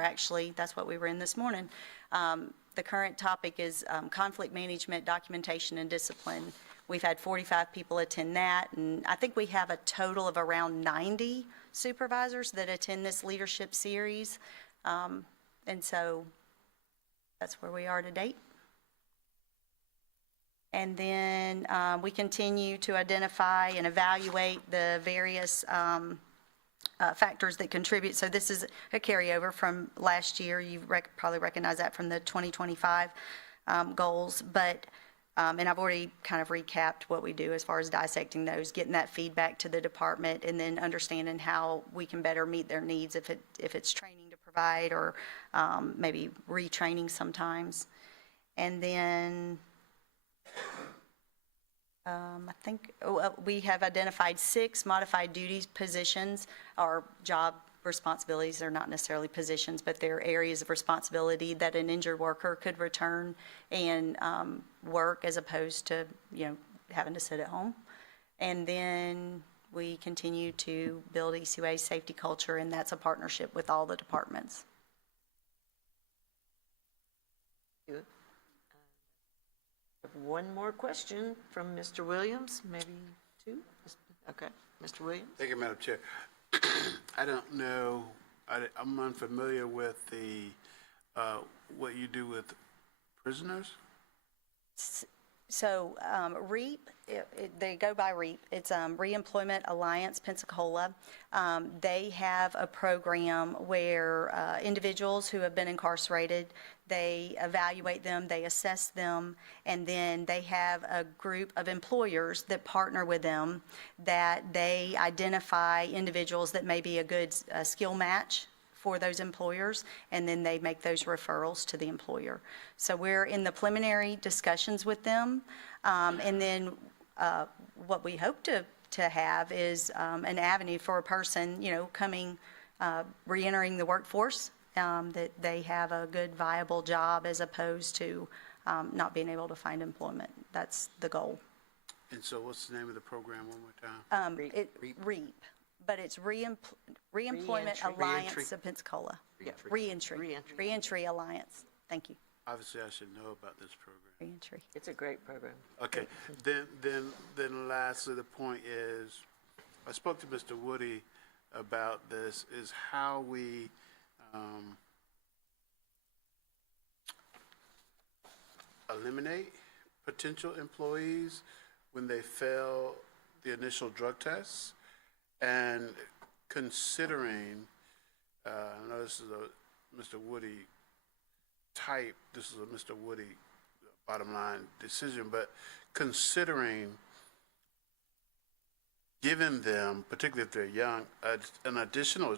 That's what we were in this morning. The current topic is conflict management, documentation, and discipline. We've had 45 people attend that, and I think we have a total of around 90 supervisors that attend this leadership series. And so that's where we are to date. And then we continue to identify and evaluate the various factors that contribute. So this is a carryover from last year. You probably recognize that from the 2025 goals, but and I've already kind of recapped what we do as far as dissecting those, getting that feedback to the department, and then understanding how we can better meet their needs if it's training to provide, or maybe retraining sometimes. And then I think we have identified 6 modified duties positions, or job responsibilities. They're not necessarily positions, but they're areas of responsibility that an injured worker could return and work, as opposed to, having to sit at home. And then we continue to build ECUA safety culture, and that's a partnership with all the departments. Good. One more question from Mr. Williams, maybe 2? Okay, Mr. Williams? Thank you, Madam Chair. I don't know, I'm unfamiliar with what you do with prisoners. So REAP, they go by REAP. It's Reemployment Alliance Pensacola. They have a program where individuals who have been incarcerated, they evaluate them, they assess them, and then they have a group of employers that partner with them, that they identify individuals that may be a good skill match for those employers, and then they make those referrals to the employer. So we're in the preliminary discussions with them, and then what we hope to have is an avenue for a person, coming, reentering the workforce, that they have a good, viable job, as opposed to not being able to find employment. That's the goal. And so what's the name of the program one more time? REAP, but it's Reemployment Reentry. Alliance of Pensacola. Reentry. Reentry Alliance. Thank you. Obviously, I should know about this program. Reentry. It's a great program. Okay, then lastly, the point is, I spoke to Mr. Woody about this, is how we eliminate potential employees when they fail the initial drug tests, and considering, I know this is a Mr. Woody type, this is a Mr. Woody bottom line decision, but considering giving them, particularly if they're young, an additional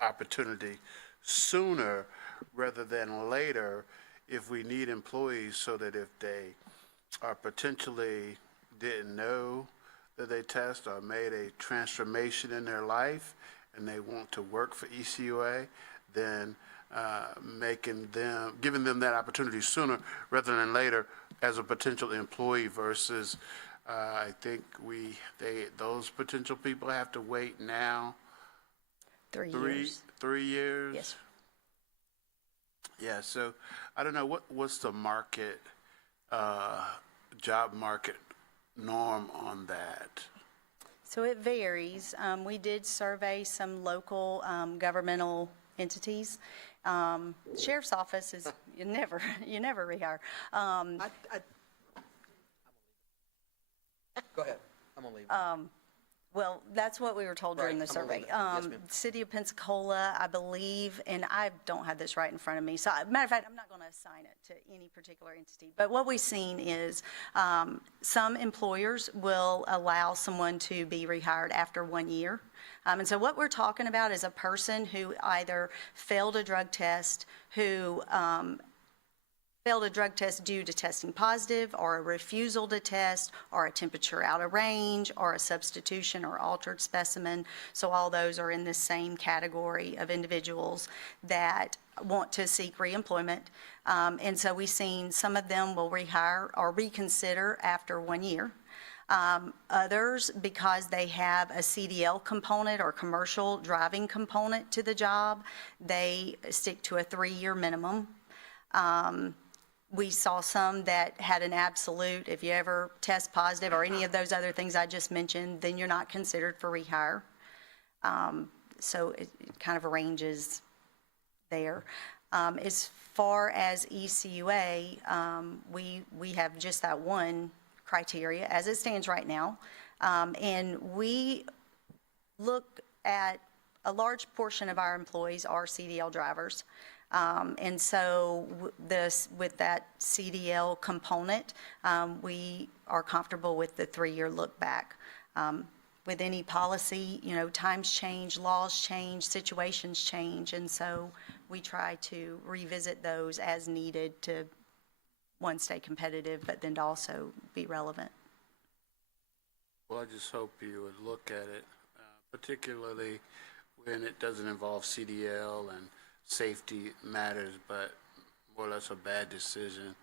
opportunity sooner rather than later if we need employees, so that if they are potentially didn't know that they test or made a transformation in their life and they want to work for ECUA, then giving them that opportunity sooner rather than later as a potential employee versus I think those potential people have to wait now 3 years. 3 years? Yes. Yeah, so I don't know, what's the market, job market norm on that? So it varies. We did survey some local governmental entities. Sheriff's office is, you never rehire. Go ahead. I'm going to leave. Well, that's what we were told during the Right, I'm gonna survey. leave it. Yes, ma'am. City of Pensacola, I believe, and I don't have this right in front of me. So, matter of fact, I'm not going to assign it to any particular entity. But what we've seen is some employers will allow someone to be rehired after 1 year. And so what we're talking about is a person who either failed a drug test, who failed a drug test due to testing positive, or a refusal to test, or a temperature out of range, or a substitution or altered specimen. So all those are in the same category of individuals that want to seek reemployment. And so we've seen some of them will rehire or reconsider after 1 year. Others, because they have a CDL component or commercial driving component to the job, they stick to a 3-year minimum. We saw some that had an absolute, if you ever test positive or any of those other things I just mentioned, then you're not considered for rehire. So it kind of ranges there. As far as ECUA, we have just that one criteria as it stands right now. And we look at a large portion of our employees are CDL drivers. And so with that CDL component, we are comfortable with the 3-year look back. With any policy, times change, laws change, situations change, and so we try to revisit those as needed to, one, stay competitive, but then to also be relevant. Well, I just hope you would look at it, particularly when it doesn't involve CDL and safety matters, but more or less a bad decision,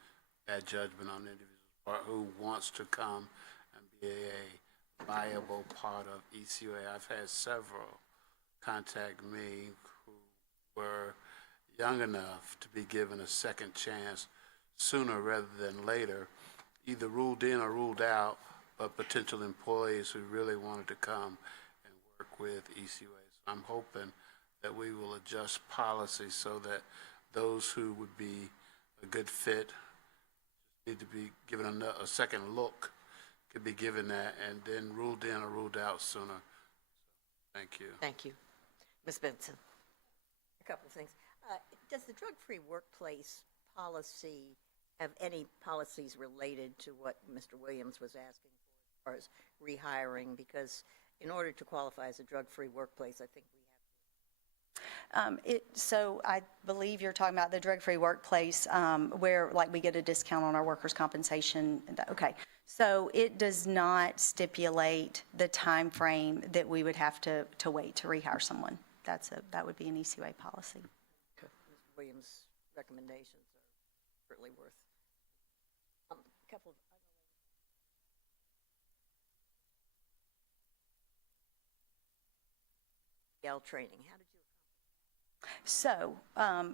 bad judgment on the individual's part who wants to come and be a viable part of ECUA. I've had several contact me who were young enough to be given a second chance sooner rather than later, either ruled in or ruled out, but potential employees who really wanted to come and work with ECUA. So I'm hoping that we will adjust policy so that those who would be a good fit need to be given a second look, could be given that, and then ruled in or ruled out sooner. Thank you. Thank you. Ms. Benson? A couple of things. Does the drug-free workplace policy have any policies related to what Mr. Williams was asking for as far as rehiring? Because in order to qualify as a drug-free workplace, I think we So I believe you're talking about the drug-free workplace where like we get a discount on our workers' compensation. Okay, so it does not stipulate the time frame that we would have to wait to rehire someone. That would be an ECUA policy. Mr. Williams' recommendations are certainly worth a couple of training. How did you? So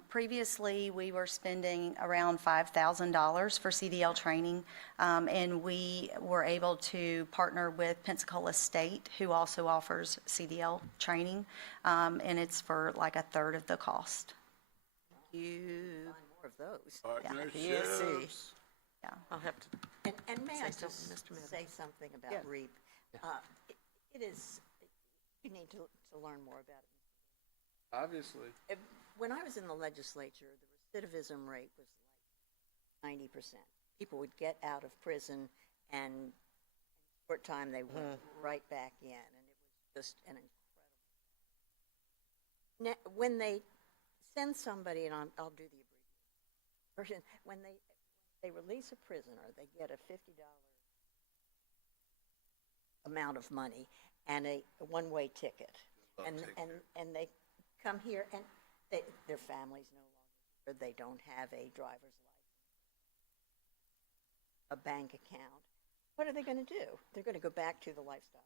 previously, we were spending around $5,000 for CDL training, and we were able to partner with Pensacola State, who also offers CDL training, and it's for like a third of the cost. You find more of those. Partnerships. Yeah. I'll have to, And may I Say just something, Mr. Madden. say something about Yeah. REAP? It is, you need to learn more about it. Obviously. When I was in the legislature, the recidivism rate was like 90%. People would get out of prison, and in a short time they went right back in, and it was just an incredible. Now, when they send somebody, and I'll do the abbreviated version, when they release a prisoner, they get a $50 amount of money and a one-way ticket, and they come here, and their families no longer, or they don't have a driver's license, a bank account. what are they going to do? They're going to go back to the lifestyle.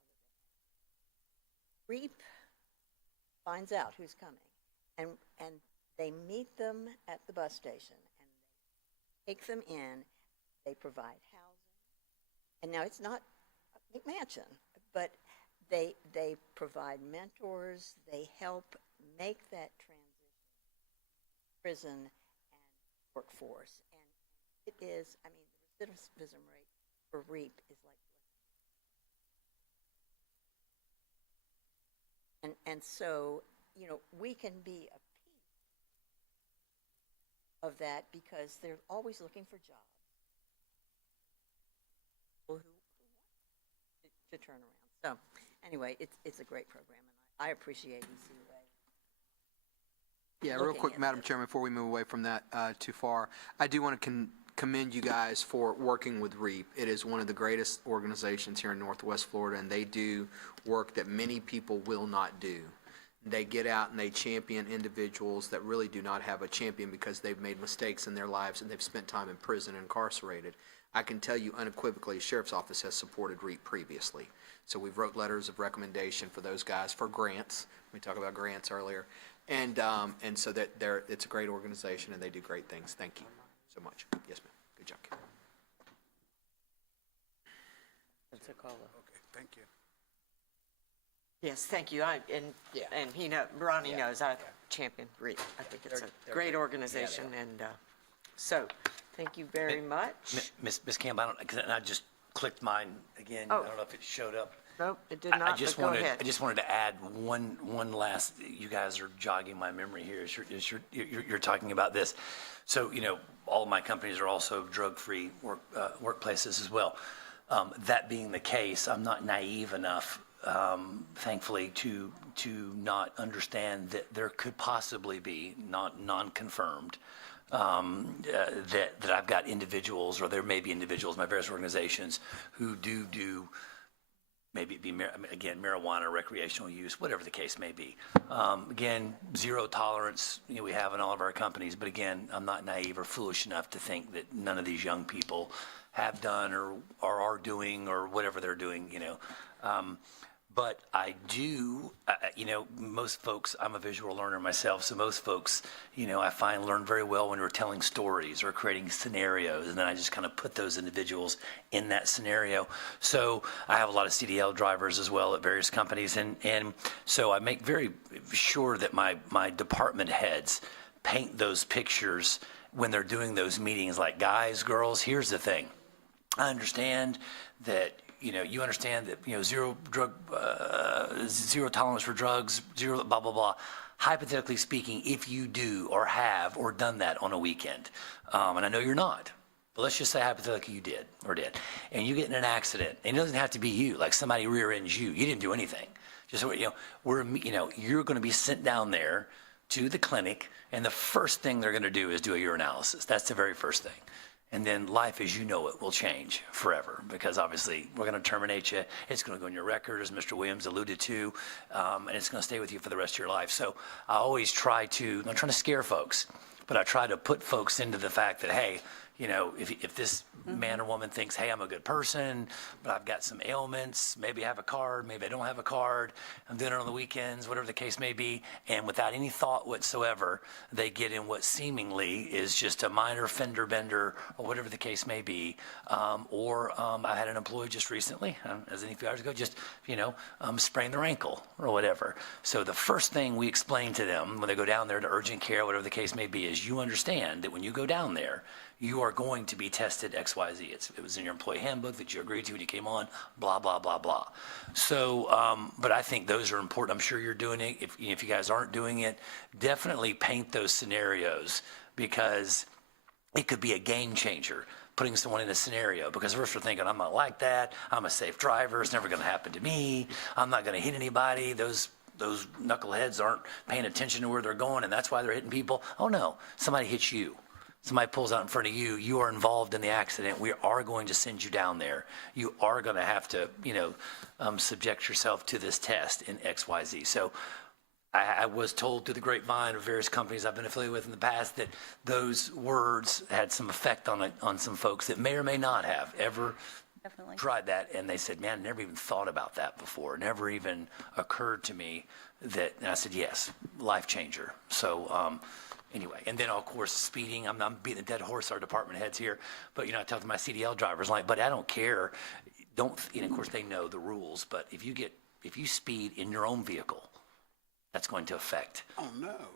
REAP finds out who's coming, and they meet them at the bus station, and they take them in. They provide housing, and now it's not a McMansion, but they provide mentors. They help make that transition, prison and workforce, and it is. I mean, the recidivism rate for REAP is like. And so, you know, we can be a piece of that because they're always looking for jobs. People who want to turn around. So, anyway, it's a great program, and I appreciate ECUA. Yeah, real looking quick, at Madam this. Chairman, before we move away from that too far, I do want to commend you guys for working with REAP. It is one of the greatest organizations here in Northwest Florida, and they do work that many people will not do. They get out and they champion individuals that really do not have a champion because they've made mistakes in their lives and they've spent time in prison and incarcerated. I can tell you unequivocally, Sheriff's Office has supported REAP previously. So we've wrote letters of recommendation for those guys for grants. We talked about grants earlier. And so that it's a great organization and they do great things. Thank you so much. Yes, ma'am. Good job. Okay, thank you. Yes, thank you. And he know, Ronnie knows I champion REAP. I think it's a great organization, and so thank you very much. Miss Campbell, I just clicked mine again. Oh. I don't know if it showed up. Nope, it did not, but go ahead. I just wanted to add one last, you guys are jogging my memory here as you're talking about this. So, you know, all of my companies are also drug-free workplaces as well. That being the case, I'm not naive enough, thankfully, to not understand that there could possibly be, non-confirmed, that I've got individuals, or there may be individuals in my various organizations who do maybe it be, again, marijuana, recreational use, whatever the case may be. Again, zero tolerance, you know, we have in all of our companies, but again, I'm not naive or foolish enough to think that none of these young people have done or are doing or whatever they're doing, you know. But I do, you know, most folks, I'm a visual learner myself, so most folks, you know, I find learn very well when we're telling stories or creating scenarios, and then I just kind of put those individuals in that scenario. So I have a lot of CDL drivers as well at various companies, and so I make very sure that my department heads paint those pictures when they're doing those meetings, like, guys, girls, here's the thing. I understand that, you know, you understand that, you know, zero tolerance for drugs, zero blah, blah, blah. Hypothetically speaking, if you do or have or done that on a weekend, and I know you're not, but let's just say hypothetically you did, and you get in an accident, and it doesn't have to be you, like somebody rear ends you. You didn't do anything. Just, you know, you're going to be sent down there to the clinic, and the first thing they're going to do is do a urinalysis. That's the very first thing. And then life as you know it will change forever, because obviously we're going to terminate you. It's going to go in your record, as Mr. Williams alluded to, and it's going to stay with you for the rest of your life. So I always try to, I'm not trying to scare folks, but I try to put folks into the fact that, hey, you know, if this man or woman thinks, hey, I'm a good person, but I've got some ailments, maybe I have a card, maybe I don't have a card, I'm doing it on the weekends, whatever the case may be, and without any thought whatsoever, they get in what seemingly is just a minor fender bender or whatever the case may be. I had an employee just recently, as a few hours ago, just, you know, sprained their ankle or whatever. So the first thing we explain to them when they go down there to urgent care, whatever the case may be, is you understand that when you go down there, you are going to be tested XYZ. It was in your employee handbook that you agreed to when you came on, blah, blah, blah, blah. So, but I think those are important. I'm sure you're doing it. If you guys aren't doing it, definitely paint those scenarios, because it could be a game changer, putting someone in a scenario, because first they're thinking, I'm not like that. I'm a safe driver. It's never going to happen to me. I'm not going to hit anybody. Those knuckleheads aren't paying attention to where they're going, and that's why they're hitting people. Oh, no, somebody hits you. Somebody pulls out in front of you, you are involved in the accident, we are going to send you down there. You are going to have to, you know, subject yourself to this test in XYZ. So I was told through the grapevine of various companies I've been affiliated with in the past that those words had some effect on some folks that may or may not have ever Definitely. tried that, and they said, man, I never even thought about that before. Never even occurred to me that, and I said, yes, life changer. So anyway, and then, of course, speeding. I'm beating a dead horse, our department heads here. But, I tell my CDL drivers, like, but I don't care. And of course, they know the rules. But if you speed in your own vehicle, that's going to affect,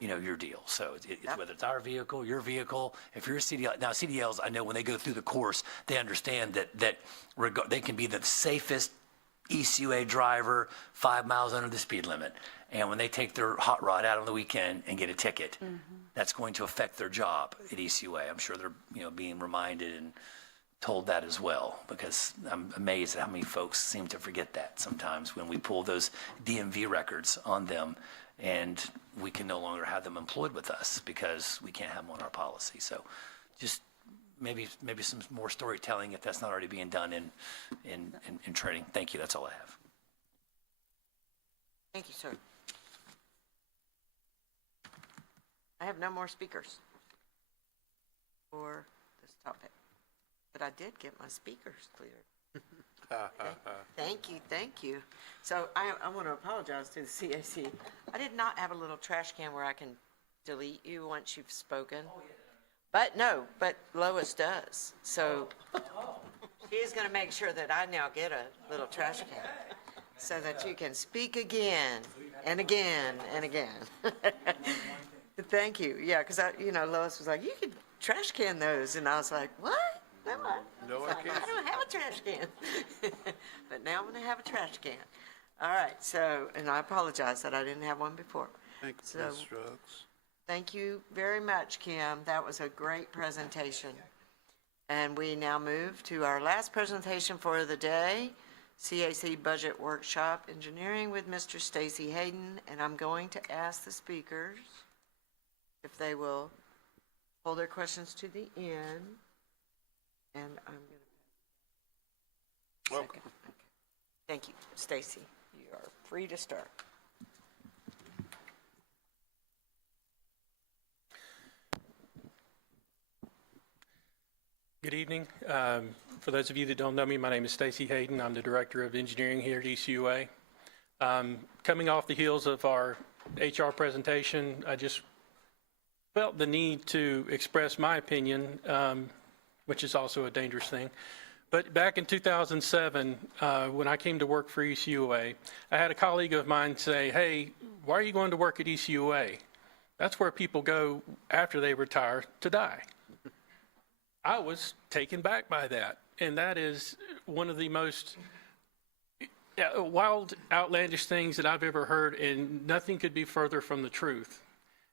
your deal. So it's whether it's our vehicle, your vehicle, if you're a CDL. Now, CDLs, I know when they go through the course, they understand that they can be the safest ECUA driver 5 miles under the speed limit. And when they take their hot rod out on the weekend and get a ticket, that's going to affect their job at ECUA. I'm sure they're, being reminded and told that as well, because I'm amazed at how many folks seem to forget that sometimes when we pull those DMV records on them, and we can no longer have them employed with us because we can't have them on our policy. So just maybe some more storytelling if that's not already being done in training. Thank you. That's all I have. Thank you, sir. I have no more speakers for this topic, but I did get my speakers cleared. Thank you. So I want to apologize to the CAC. I did not have a little trash can where I can delete you once you've spoken. But Lois does. So she's going to make sure that I now get a little trash can so that you can speak again and again and again. Thank you. Yeah, because Lois was like, you could trash can those. And I was like, what? No, I can't. I don't have a trash can. But now I'm going to have a trash can. All right. So, and I apologize that I didn't have one before. Thank you, Ms. Strokes. Thank you very much, Kim. That was a great presentation. And we now move to our last presentation for the day, CAC Budget Workshop Engineering with Mr. Stacy Hayden. And I'm going to ask the speakers if they will hold their questions to the end. And I'm going to. Okay. Thank you, Stacy. You are free to start. Good evening. For those of you that don't know me, my name is Stacy Hayden. I'm the Director of Engineering here at ECUA. Coming off the heels of our HR presentation, I just felt the need to express my opinion, which is also a dangerous thing. But back in 2007, when I came to work for ECUA, I had a colleague of mine say, hey, why are you going to work at ECUA? That's where people go after they retire to die. I was taken back by that. And that is one of the most wild, outlandish things that I've ever heard, and nothing could be further from the truth.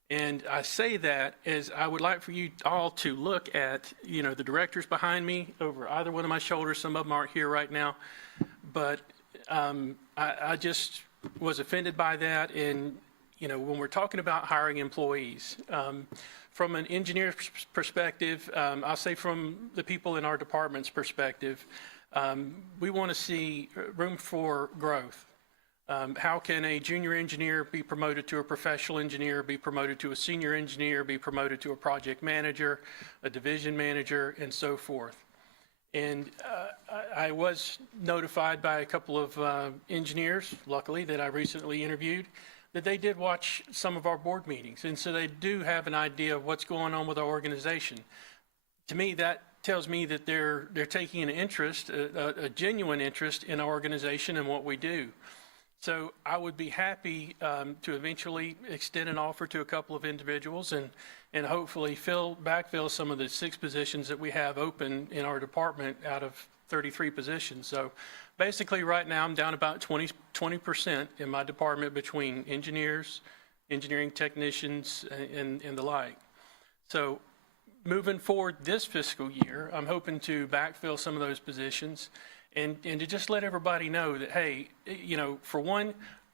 And I say that as I would like for you all to look at, the directors behind me over either one of my shoulders. Some of them aren't here right now. But I just was offended by that. And, when we're talking about hiring employees, from an engineer's perspective, I'll say from the people in our department's perspective, we want to see room for growth. How can a junior engineer be promoted to a professional engineer, be promoted to a senior engineer, be promoted to a project manager, a division manager, and so forth? And I was notified by a couple of engineers, luckily, that I recently interviewed, that they did watch some of our board meetings. And so they do have an idea of what's going on with our organization. To me, that tells me that they're taking an interest, a genuine interest in our organization and what we do. So I would be happy to eventually extend an offer to a couple of individuals and hopefully backfill some of the 6 positions that we have open in our department out of 33 positions. So basically right now I'm down about 20% in my department between engineers, engineering technicians, and the like. So moving forward this fiscal year, I'm hoping to backfill some of those positions and to just let everybody know that, hey, for one,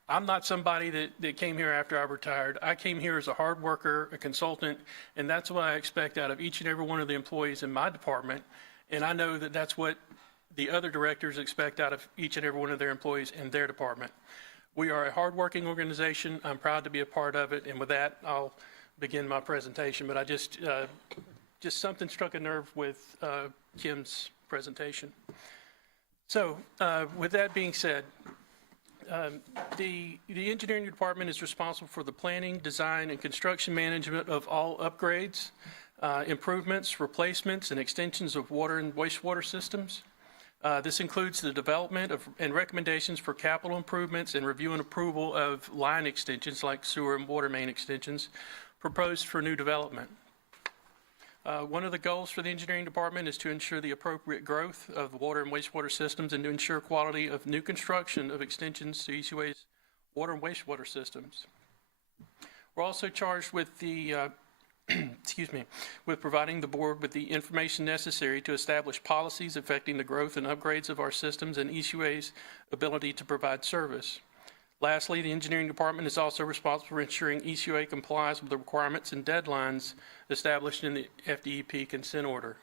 I'm not somebody that came here after I retired. I came here as a hard worker, a consultant, and that's what I expect out of each and every one of the employees in my department. And I know that that's what the other directors expect out of each and every one of their employees in their department. We are a hardworking organization. I'm proud to be a part of it. And with that, I'll begin my presentation. But I just something struck a nerve with Kim's presentation. So with that being said, the engineering department is responsible for the planning, design, and construction management of all upgrades, improvements, replacements, and extensions of water and wastewater systems. This includes the development of and recommendations for capital improvements and review and approval of line extensions like sewer and water main extensions proposed for new development. One of the goals for the engineering department is to ensure the appropriate growth of the water and wastewater systems and to ensure quality of new construction of extensions to ECUA's water and wastewater systems. We're also charged with the with providing the board with the information necessary to establish policies affecting the growth and upgrades of our systems and ECUA's ability to provide service. Lastly, the engineering department is also responsible for ensuring ECUA complies with the requirements and deadlines established in the FDEP consent order.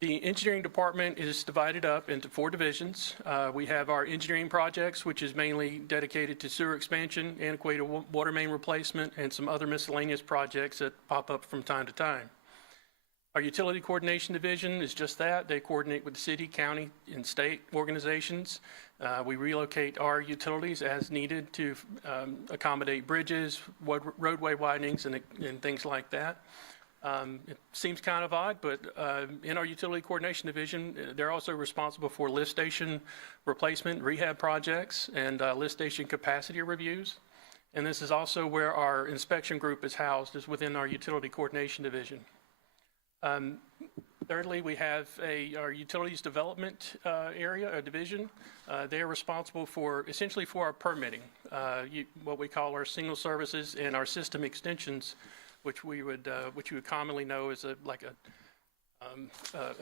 The engineering department is divided up into 4 divisions. We have our engineering projects, which is mainly dedicated to sewer expansion, antiquated water main replacement, and some other miscellaneous projects that pop up from time to time. Our utility coordination division is just that. They coordinate with the city, county, and state organizations. We relocate our utilities as needed to accommodate bridges, roadway widenings, and things like that. It seems kind of odd, but in our utility coordination division, they're also responsible for lift station replacement, rehab projects, and lift station capacity reviews. And this is also where our inspection group is housed, is within our utility coordination division. Thirdly, we have our utilities development area, a division. They're responsible for, essentially for our permitting, what we call our single services and our system extensions, which you would commonly know as a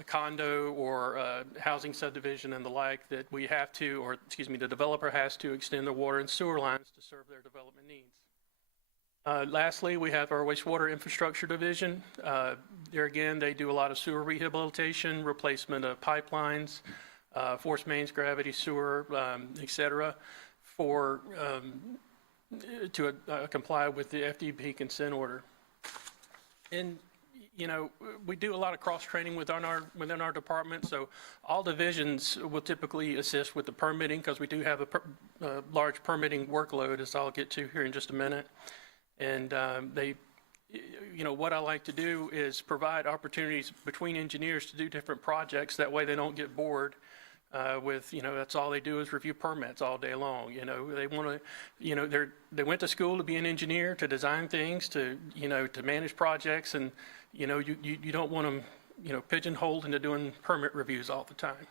condo or a housing subdivision and the like, that we have to, or excuse me, the developer has to extend their water and sewer lines to serve their development needs. Lastly, we have our wastewater infrastructure division. There again, they do a lot of sewer rehabilitation, replacement of pipelines, force mains, gravity sewer, et cetera, to comply with the FDP consent order. And, you know, we do a lot of cross-training within our department, so all divisions will typically assist with the permitting because we do have a large permitting workload, as I'll get to here in just a minute. And what I like to do is provide opportunities between engineers to do different projects. That way they don't get bored with, that's all they do is review permits all day long. They want to, they went to school to be an engineer, to design things, to manage projects. And, you don't want them, pigeonholed into doing permit reviews all the time.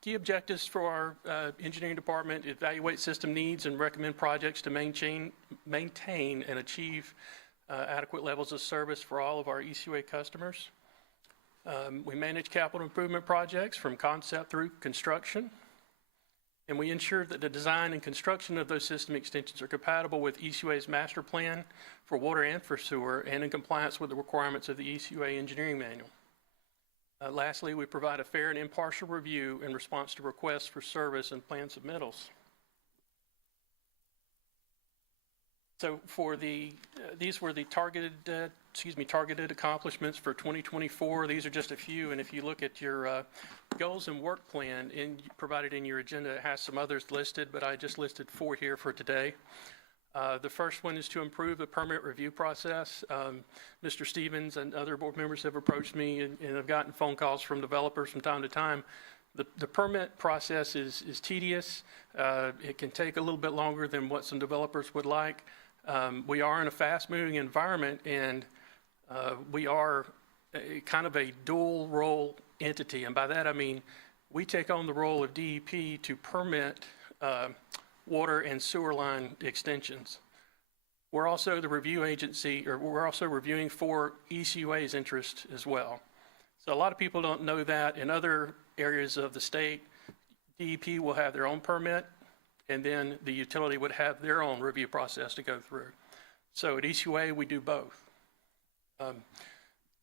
Key objectives for our engineering department: evaluate system needs and recommend projects to maintain and achieve adequate levels of service for all of our ECUA customers. We manage capital improvement projects from concept through construction, and we ensure that the design and construction of those system extensions are compatible with ECUA's master plan for water and for sewer and in compliance with the requirements of the ECUA engineering manual. Lastly, we provide a fair and impartial review in response to requests for service and plan submittals. So for these were the targeted accomplishments for 2024. These are just a few, and if you look at your goals and work plan provided in your agenda, it has some others listed, but I just listed 4 here for today. The first one is to improve the permit review process. Mr. Stevens and other board members have approached me and have gotten phone calls from developers from time to time. The permit process is tedious. It can take a little bit longer than what some developers would like. We are in a fast-moving environment, and we are kind of a dual role entity. And by that I mean we take on the role of DEP to permit water and sewer line extensions. We're also the review agency, or we're also reviewing for ECUA's interest as well. So a lot of people don't know that. In other areas of the state, DEP will have their own permit, and then the utility would have their own review process to go through. So at ECUA, we do both.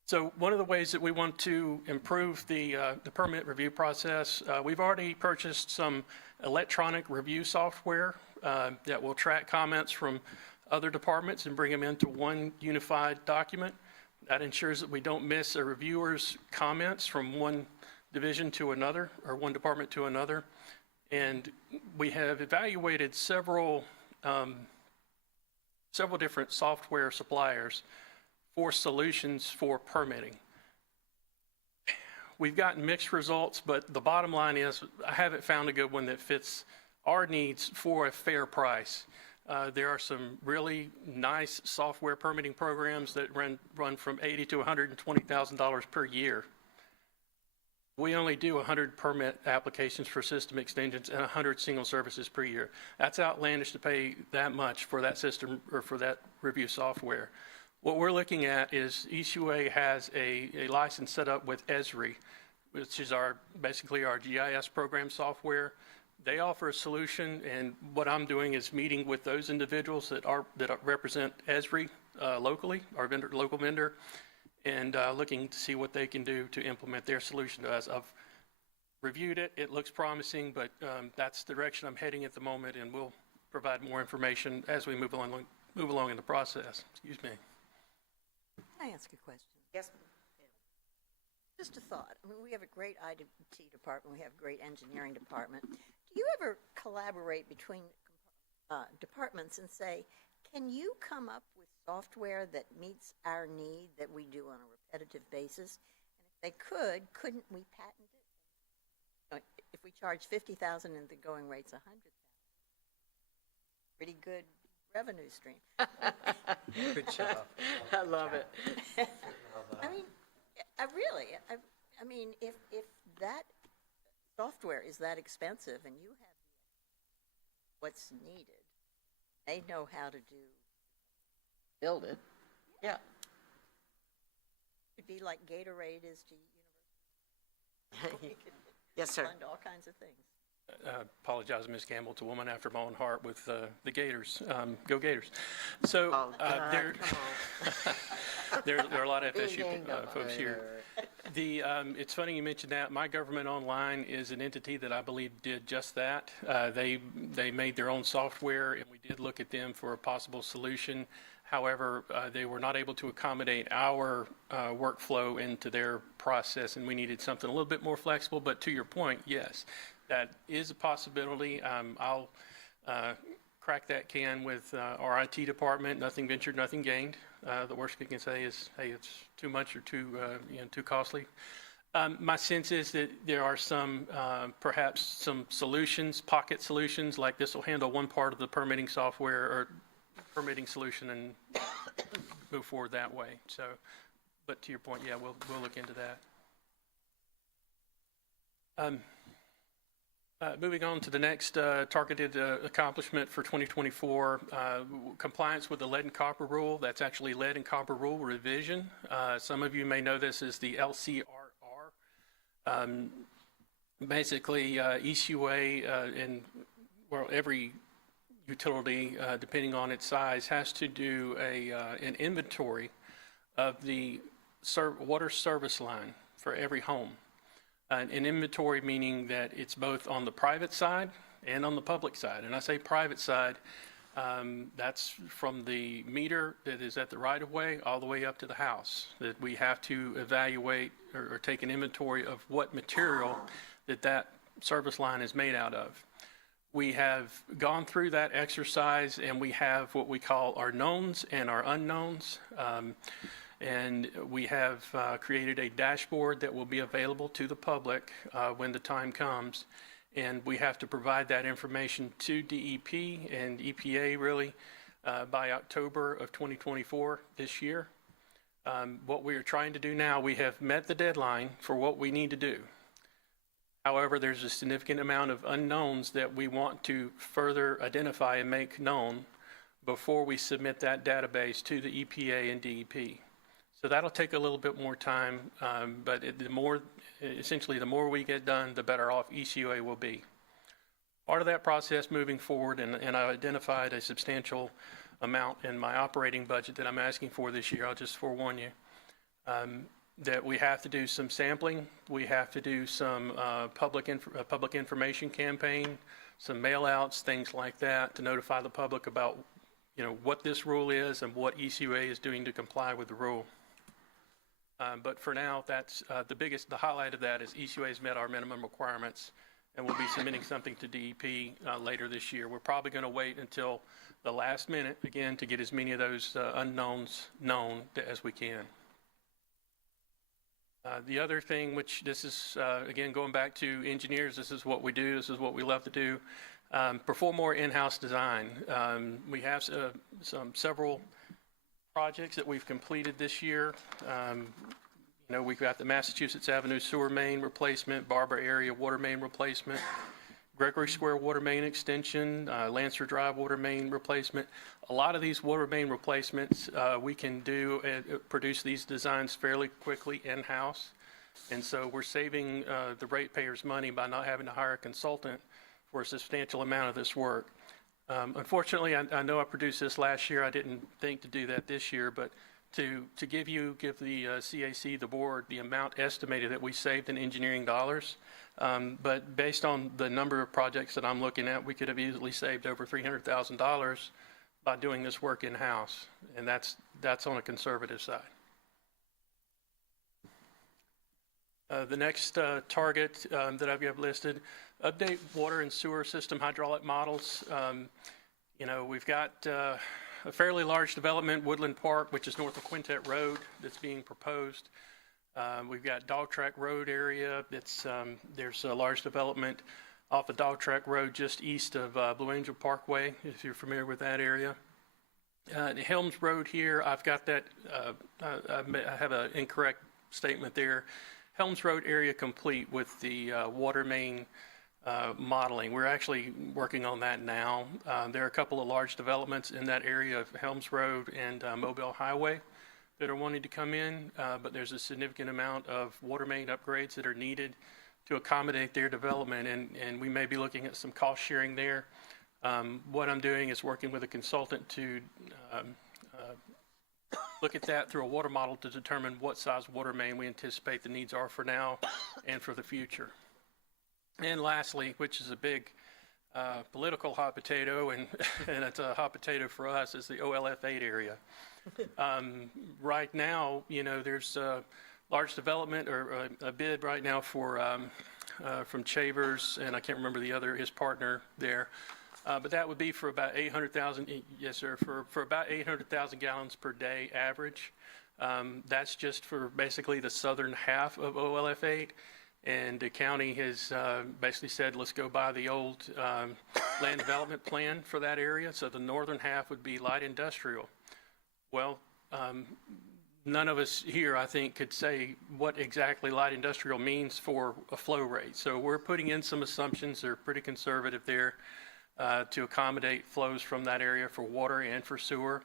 So one of the ways that we want to improve the permit review process, we've already purchased some electronic review software that will track comments from other departments and bring them into one unified document. That ensures that we don't miss a reviewer's comments from one division to another, or one department to another. And we have evaluated several different software suppliers for solutions for permitting. We've gotten mixed results, but the bottom line is I haven't found a good one that fits our needs for a fair price. There are some really nice software permitting programs that run from $80,000 to $120,000 per year. We only do 100 permit applications for system extensions and 100 single services per year. That's outlandish to pay that much for that system or for that review software. What we're looking at is ECUA has a license set up with Esri, which is basically our GIS program software. They offer a solution, and what I'm doing is meeting with those individuals that represent Esri locally, our local vendor, and looking to see what they can do to implement their solution to us. I've reviewed it. It looks promising, but that's the direction I'm heading at the moment, and we'll provide more information as we move along in the process. Excuse me. Can I ask a question? Yes. Just a thought. I mean, we have a great IT department. We have a great engineering department. Do you ever collaborate between departments and say, can you come up with software that meets our need that we do on a repetitive basis? And if they couldn't we patent it? You know, if we charge $50,000 and the going rate's $100,000, pretty good revenue stream. Good job. I love it. I mean, I mean, if that software is that expensive and you have what's needed, they know how to Build it. Yeah. It'd be like Gatorade is to university. Yes, sir. Fund all kinds of things. Apologize, Ms. Campbell. It's a woman after my own heart with the Gators. Go Gators. So Oh, God, there, come on. there are a lot of FSU Being folks here. It's funny you mentioned that. My Government Online is an entity that I believe did just that. They made their own software, and we did look at them for a possible solution. However, they were not able to accommodate our workflow into their process, and we needed something a little bit more flexible. But to your point, yes, that is a possibility. I'll crack that can with our IT department. Nothing ventured, nothing gained. The worst we can say is, hey, it's too much or too costly. My sense is that there are perhaps some solutions, pocket solutions, like this will handle one part of the permitting software or permitting solution and move forward that way. So, but to your point, yeah, we'll look into that. Moving on to the next targeted accomplishment for 2024, compliance with the lead and copper rule. That's actually lead and copper rule revision. Some of you may know this as the LCRR. Basically, ECUA and every utility, depending on its size, has to do an inventory of the water service line for every home. An inventory meaning that it's both on the private side and on the public side. And I say private side, that's from the meter that is at the right-of-way all the way up to the house, that we have to evaluate or take an inventory of what material that service line is made out of. We have gone through that exercise, and we have what we call our knowns and our unknowns. And we have created a dashboard that will be available to the public when the time comes. And we have to provide that information to DEP and EPA really by October of 2024 this year. What we are trying to do now, we have met the deadline for what we need to do. However, there's a significant amount of unknowns that we want to further identify and make known before we submit that database to the EPA and DEP. So that'll take a little bit more time, but the more we get done, the better off ECUA will be. Part of that process moving forward, and I identified a substantial amount in my operating budget that I'm asking for this year. I'll just forewarn you that we have to do some sampling. We have to do some public information campaign, some mail-outs, things like that, to notify the public about what this rule is and what ECUA is doing to comply with the rule. But for now, that's the highlight of that is ECUA's met our minimum requirements, and we'll be submitting something to DEP later this year. We're probably going to wait until the last minute, again, to get as many of those unknowns known as we can. The other thing, which this is, again, going back to engineers, this is what we do, this is what we love to do, perform more in-house design. We have several projects that we've completed this year. We've got the Massachusetts Avenue sewer main replacement, Barber area water main replacement, Gregory Square water main extension, Lancer Drive water main replacement. A lot of these water main replacements we can do and produce these designs fairly quickly in-house. And so we're saving the ratepayers money by not having to hire a consultant for a substantial amount of this work. Unfortunately, I know I produced this last year. I didn't think to do that this year, but to give the CAC, the board, the amount estimated that we saved in engineering dollars. But based on the number of projects that I'm looking at, we could have easily saved over $300,000 by doing this work in-house, and that's on a conservative side. The next target that I've got listed, update water and sewer system hydraulic models. We've got a fairly large development, Woodland Park, which is north of Quintet Road, that's being proposed. We've got Dog Track Road area. There's a large development off of Dog Track Road just east of Blue Angel Parkway, if you're familiar with that area. The Helms Road here, I've got that, I have an incorrect statement there. Helms Road area complete with the water main modeling. We're actually working on that now. There are a couple of large developments in that area of Helms Road and Mobile Highway that are wanting to come in, but there's a significant amount of water main upgrades that are needed to accommodate their development, and we may be looking at some cost sharing there. What I'm doing is working with a consultant to look at that through a water model to determine what size water main we anticipate the needs are for now and for the future. And lastly, which is a big political hot potato, and it's a hot potato for us, is the OLF8 area. Right now, there's a large development or a bid right now for from Chavers, and I can't remember his partner there. But that would be for about 800,000, yes, sir, for about 800,000 gallons per day average. That's just for basically the southern half of OLF8. And the county has basically said, let's go by the old land development plan for that area. So the northern half would be light industrial. Well, none of us here, I think, could say what exactly light industrial means for a flow rate. So we're putting in some assumptions. They're pretty conservative there to accommodate flows from that area for water and for sewer.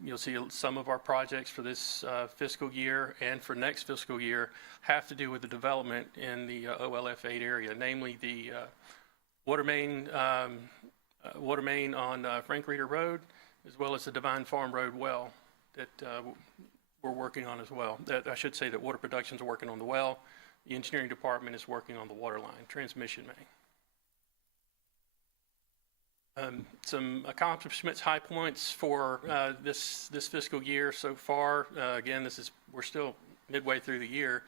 You'll see some of our projects for this fiscal year and for next fiscal year have to do with the development in the OLF8 area, namely the water main on Frank Reeder Road, as well as the Divine Farm Road well that we're working on as well. I should say that Water Productions are working on the well. The engineering department is working on the water line, transmission main. Some accomplishments, high points for this fiscal year so far. Again, we're still midway through the year,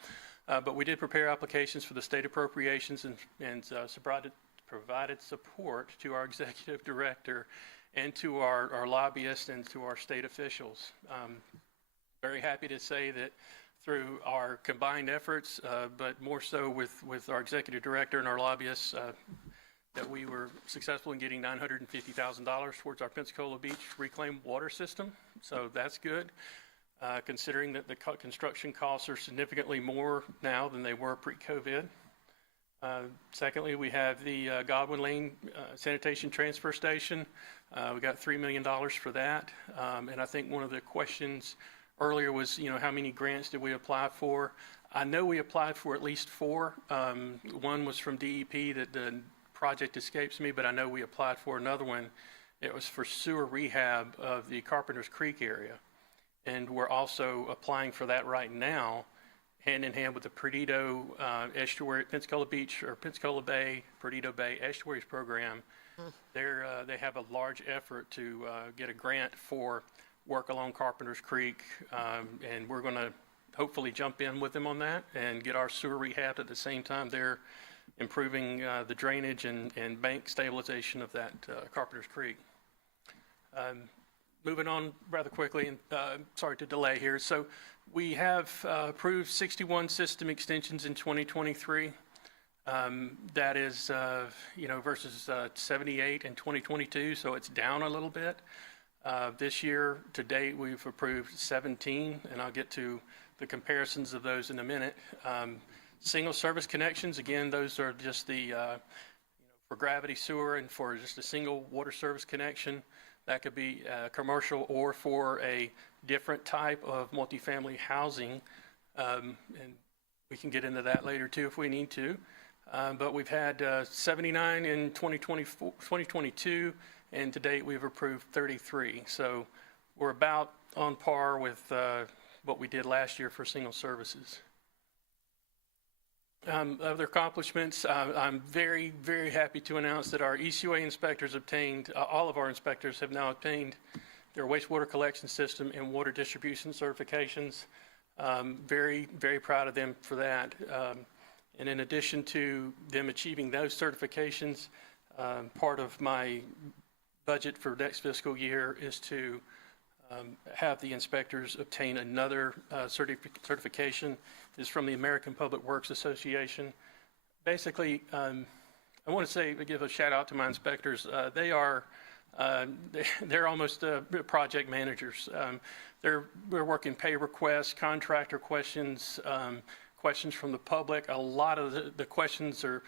but we did prepare applications for the state appropriations and provided support to our executive director and to our lobbyists and to our state officials. Very happy to say that through our combined efforts, but more so with our executive director and our lobbyists, that we were successful in getting $950,000 towards our Pensacola Beach reclaimed water system. So that's good, considering that the construction costs are significantly more now than they were pre-COVID. Secondly, we have the Godwin Lane Sanitation Transfer Station. We got $3 million for that. And I think one of the questions earlier was, how many grants did we apply for? I know we applied for at least 4. One was from DEP that the project escapes me, but I know we applied for another one. It was for sewer rehab of the Carpenters Creek area. And we're also applying for that right now, hand in hand with the Perdido Estuary, Pensacola Beach or Pensacola Bay, Perdido Bay Estuaries program. They have a large effort to get a grant for work along Carpenters Creek, and we're going to hopefully jump in with them on that and get our sewer rehabbed at the same time they're improving the drainage and bank stabilization of that Carpenter's Creek. Moving on rather quickly, and sorry to delay here. So we have approved 61 system extensions in 2023. That is, versus 78 in 2022, so it's down a little bit. This year, to date, we've approved 17, and I'll get to the comparisons of those in a minute. Single service connections, again, those are just the, for gravity sewer and for just a single water service connection. That could be commercial or for a different type of multifamily housing. And we can get into that later too if we need to. But we've had 79 in 2022, and to date we've approved 33. So we're about on par with what we did last year for single services. Other accomplishments, I'm very, very happy to announce that our ECUA inspectors obtained, all of our inspectors have now obtained their wastewater collection system and water distribution certifications. Very, very proud of them for that. And in addition to them achieving those certifications, part of my budget for next fiscal year is to have the inspectors obtain another certification. It's from the American Public Works Association. Basically, I want to give a shout out to my inspectors. They're almost project managers. We're working pay requests, contractor questions, questions from the public. A lot of the questions or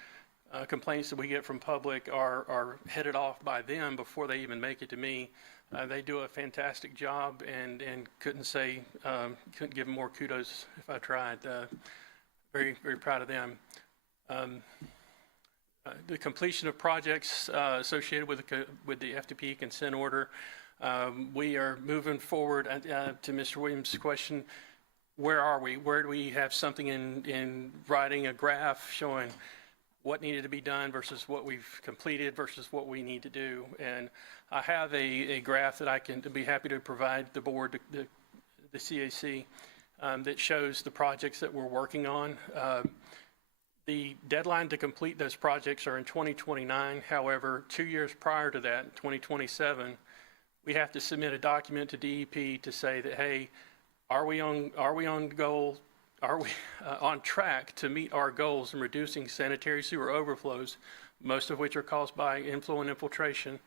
complaints that we get from public are headed off by them before they even make it to me. They do a fantastic job, and couldn't give them more kudos if I tried. Very, very proud of them. The completion of projects associated with the FDP consent order. We are moving forward to Mr. Williams' question. Where are we? Where do we have something in writing a graph showing what needed to be done versus what we've completed versus what we need to do? And I have a graph that I can be happy to provide the board, the CAC, that shows the projects that we're working on. The deadline to complete those projects are in 2029. However, 2 years prior to that, in 2027, we have to submit a document to DEP to say that, hey, are we on goal? Are we on track to meet our goals in reducing sanitary sewer overflows, most of which are caused by inflow and infiltration,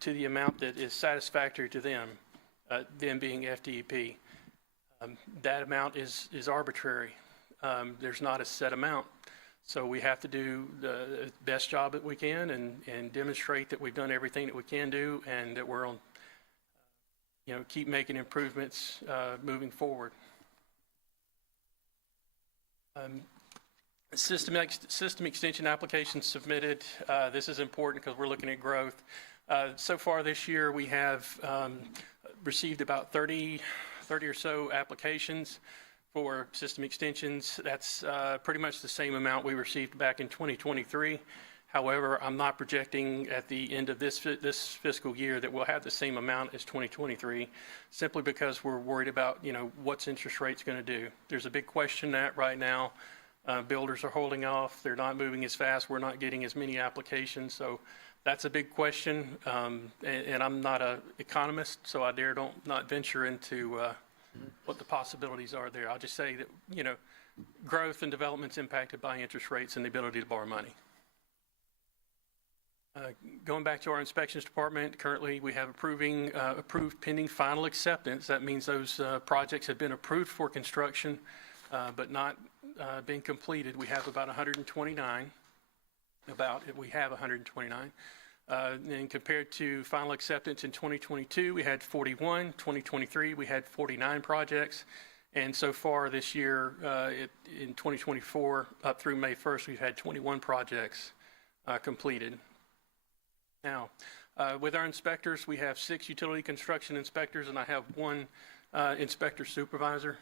to the amount that is satisfactory to them, them being FDEP? That amount is arbitrary. There's not a set amount. So we have to do the best job that we can and demonstrate that we've done everything that we can do and that we're on, keep making improvements moving forward. System extension applications submitted. This is important because we're looking at growth. So far this year, we have received about 30 or so applications for system extensions. That's pretty much the same amount we received back in 2023. However, I'm not projecting at the end of this fiscal year that we'll have the same amount as 2023, simply because we're worried about, what's interest rates going to do. There's a big question that right now. Builders are holding off. They're not moving as fast. We're not getting as many applications. So that's a big question. And I'm not an economist, so I not venture into what the possibilities are there. I'll just say that, growth and development's impacted by interest rates and the ability to borrow money. Going back to our inspections department, currently we have approved pending final acceptance. That means those projects have been approved for construction, but not being completed. We have about 129. We have 129. And compared to final acceptance in 2022, we had 41. 2023, we had 49 projects. And so far this year, in 2024, up through May 1st, we've had 21 projects completed. Now, with our inspectors, we have 6 utility construction inspectors, and I have 1 inspector supervisor.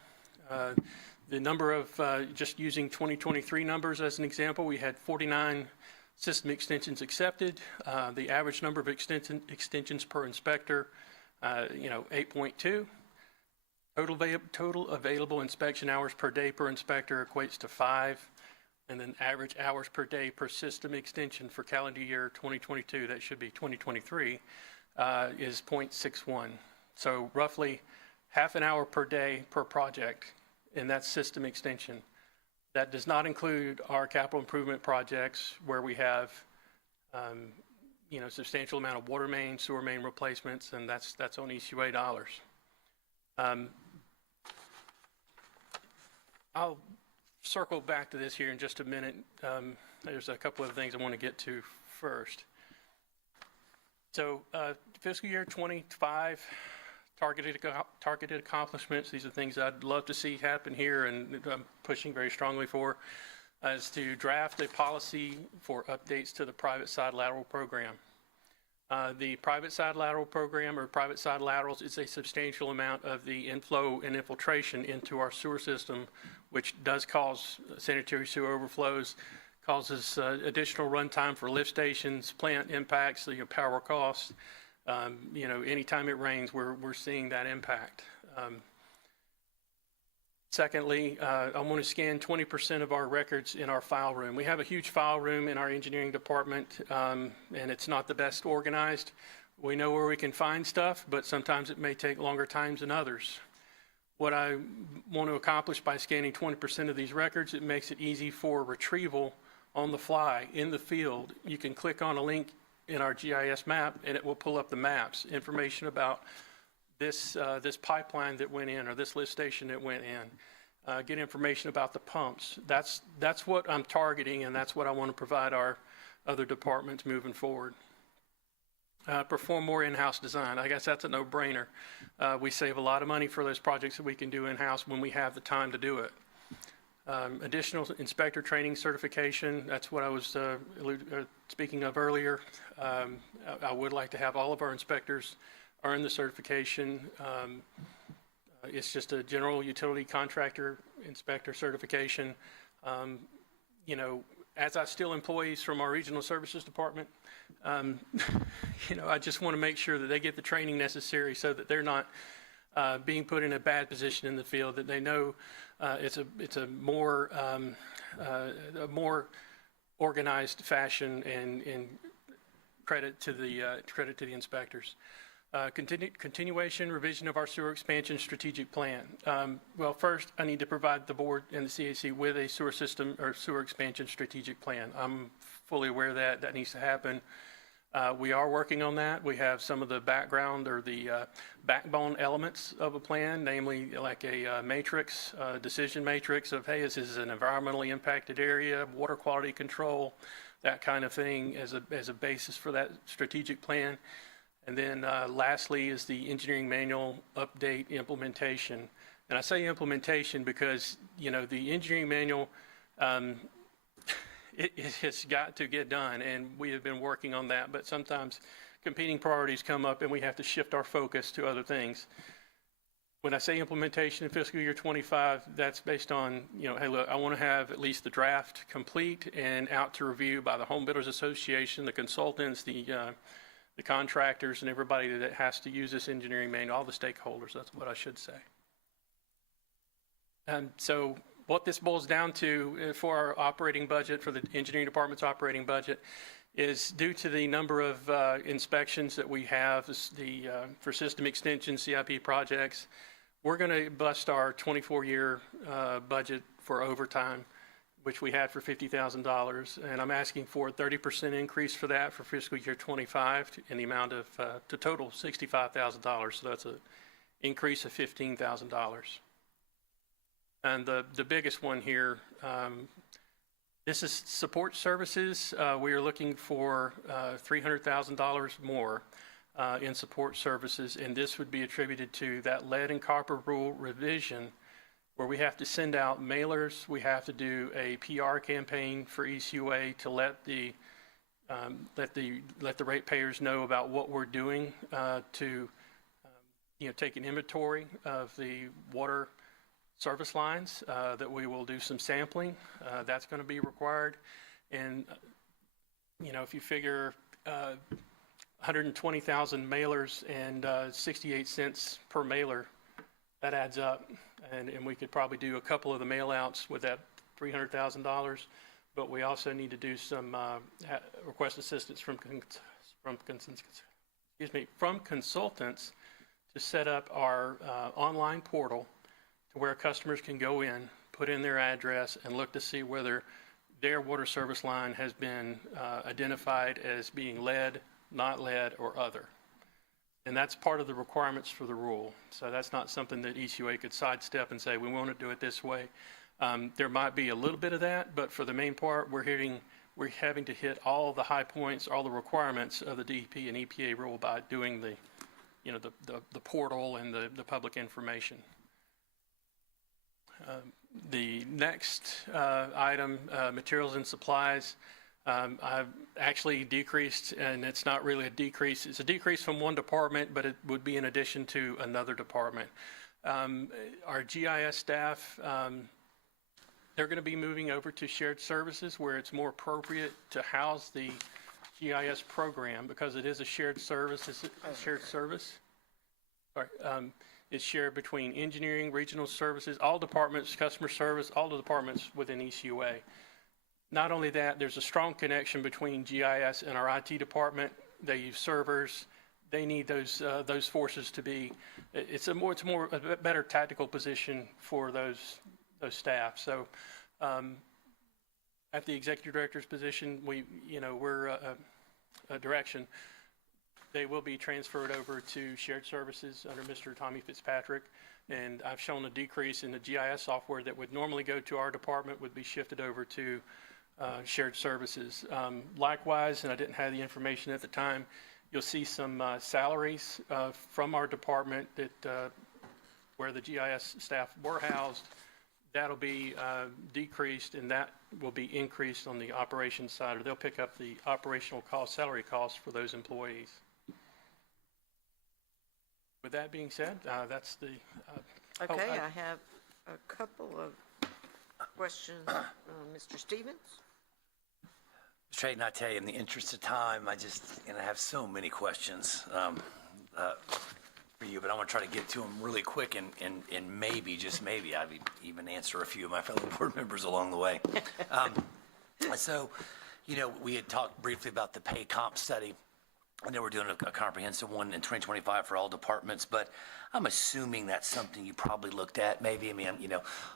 The number of, just using 2023 numbers as an example, we had 49 system extensions accepted. The average number of extensions per inspector, 8.2. Total available inspection hours per day per inspector equates to 5, and then average hours per day per system extension for calendar year 2022, that should be 2023, is 0.61. So roughly half an hour per day per project, and that's system extension. That does not include our capital improvement projects where we have, substantial amount of water main, sewer main replacements, and that's on ECUA dollars. I'll circle back to this here in just a minute. There's a couple of things I want to get to first. So fiscal year 25, targeted accomplishments, these are things I'd love to see happen here and I'm pushing very strongly for, is to draft a policy for updates to the private side lateral program. The private side lateral program, or private side laterals, is a substantial amount of the inflow and infiltration into our sewer system, which does cause sanitary sewer overflows, causes additional runtime for lift stations, plant impacts, the power costs. Anytime it rains, we're seeing that impact. Secondly, I want to scan 20% of our records in our file room. We have a huge file room in our engineering department, and it's not the best organized. We know where we can find stuff, but sometimes it may take longer times than others. What I want to accomplish by scanning 20% of these records, it makes it easy for retrieval on the fly in the field. You can click on a link in our GIS map, and it will pull up the maps, information about this pipeline that went in or this lift station that went in. Get information about the pumps. That's what I'm targeting, and that's what I want to provide our other departments moving forward. Perform more in-house design. I guess that's a no-brainer. We save a lot of money for those projects that we can do in-house when we have the time to do it. Additional inspector training certification, that's what I was speaking of earlier. I would like to have all of our inspectors earn the certification. It's just a general utility contractor inspector certification. As I steal employees from our regional services department, I just want to make sure that they get the training necessary so that they're not being put in a bad position in the field, that they know it's a more organized fashion, and credit to the inspectors. Continuation, revision of our sewer expansion strategic plan. Well, first, I need to provide the board and the CAC with a sewer system or sewer expansion strategic plan. I'm fully aware that that needs to happen. We are working on that. We have some of the background or the backbone elements of a plan, namely like a matrix, decision matrix of, hey, this is an environmentally impacted area, water quality control, that kind of thing as a basis for that strategic plan. And then lastly is the engineering manual update implementation. And I say implementation because, the engineering manual, it has got to get done, and we have been working on that, but sometimes competing priorities come up and we have to shift our focus to other things. When I say implementation in fiscal year 25, that's based on, hey, look, I want to have at least the draft complete and out to review by the Home Builders Association, the consultants, the contractors, and everybody that has to use this engineering manual, all the stakeholders, that's what I should say. And so what this boils down to for our operating budget, for the engineering department's operating budget, is due to the number of inspections that we have for system extension CIP projects, we're going to bust our 24-year budget for overtime, which we had for $50,000, and I'm asking for a 30% increase for that for fiscal year 25 in the amount of, to total $65,000, so that's an increase of $15,000. And the biggest one here, this is support services. We are looking for $300,000 more in support services, and this would be attributed to that lead and copper rule revision, where we have to send out mailers, we have to do a PR campaign for ECUA to let the ratepayers know about what we're doing to take an inventory of the water service lines, that we will do some sampling. That's going to be required. And, if you figure 120,000 mailers and 68 cents per mailer, that adds up. And we could probably do a couple of the mail-outs with that $300,000, but we also need to do some request assistance from consultants to set up our online portal to where customers can go in, put in their address, and look to see whether their water service line has been identified as being lead, not lead, or other. And that's part of the requirements for the rule. So that's not something that ECUA could sidestep and say, we want to do it this way. There might be a little bit of that, but for the main part, we're having to hit all the high points, all the requirements of the DEP and EPA rule by doing the portal and the public information. The next item, materials and supplies, I've actually decreased, and it's not really a decrease. It's a decrease from one department, but it would be in addition to another department. Our GIS staff, they're going to be moving over to shared services where it's more appropriate to house the GIS program because it is a shared service. It's a shared service. Sorry. It's shared between engineering, regional services, all departments, customer service, all the departments within ECUA. Not only that, there's a strong connection between GIS and our IT department. They use servers. They need those forces to be. It's a better tactical position for those staff. So, at the executive director's position, we're a direction. They will be transferred over to shared services under Mr. Tommy Fitzpatrick, and I've shown a decrease in the GIS software that would normally go to our department would be shifted over to shared services. Likewise, and I didn't have the information at the time, you'll see some salaries from our department that where the GIS staff were housed. That'll be decreased, and that will be increased on the operations side, or they'll pick up the operational cost, salary costs for those employees. With that being said, that's the... Okay, I have a couple of questions. Mr. Stevens? Mr. Hayden, I tell you, in the interest of time, I have so many questions for you, but I want to try to get to them really quick and maybe, just maybe, I would even answer a few of my fellow board members along the way. So, we had talked briefly about the pay comp study. I know we're doing a comprehensive one in 2025 for all departments, but I'm assuming that's something you probably looked at maybe. I mean,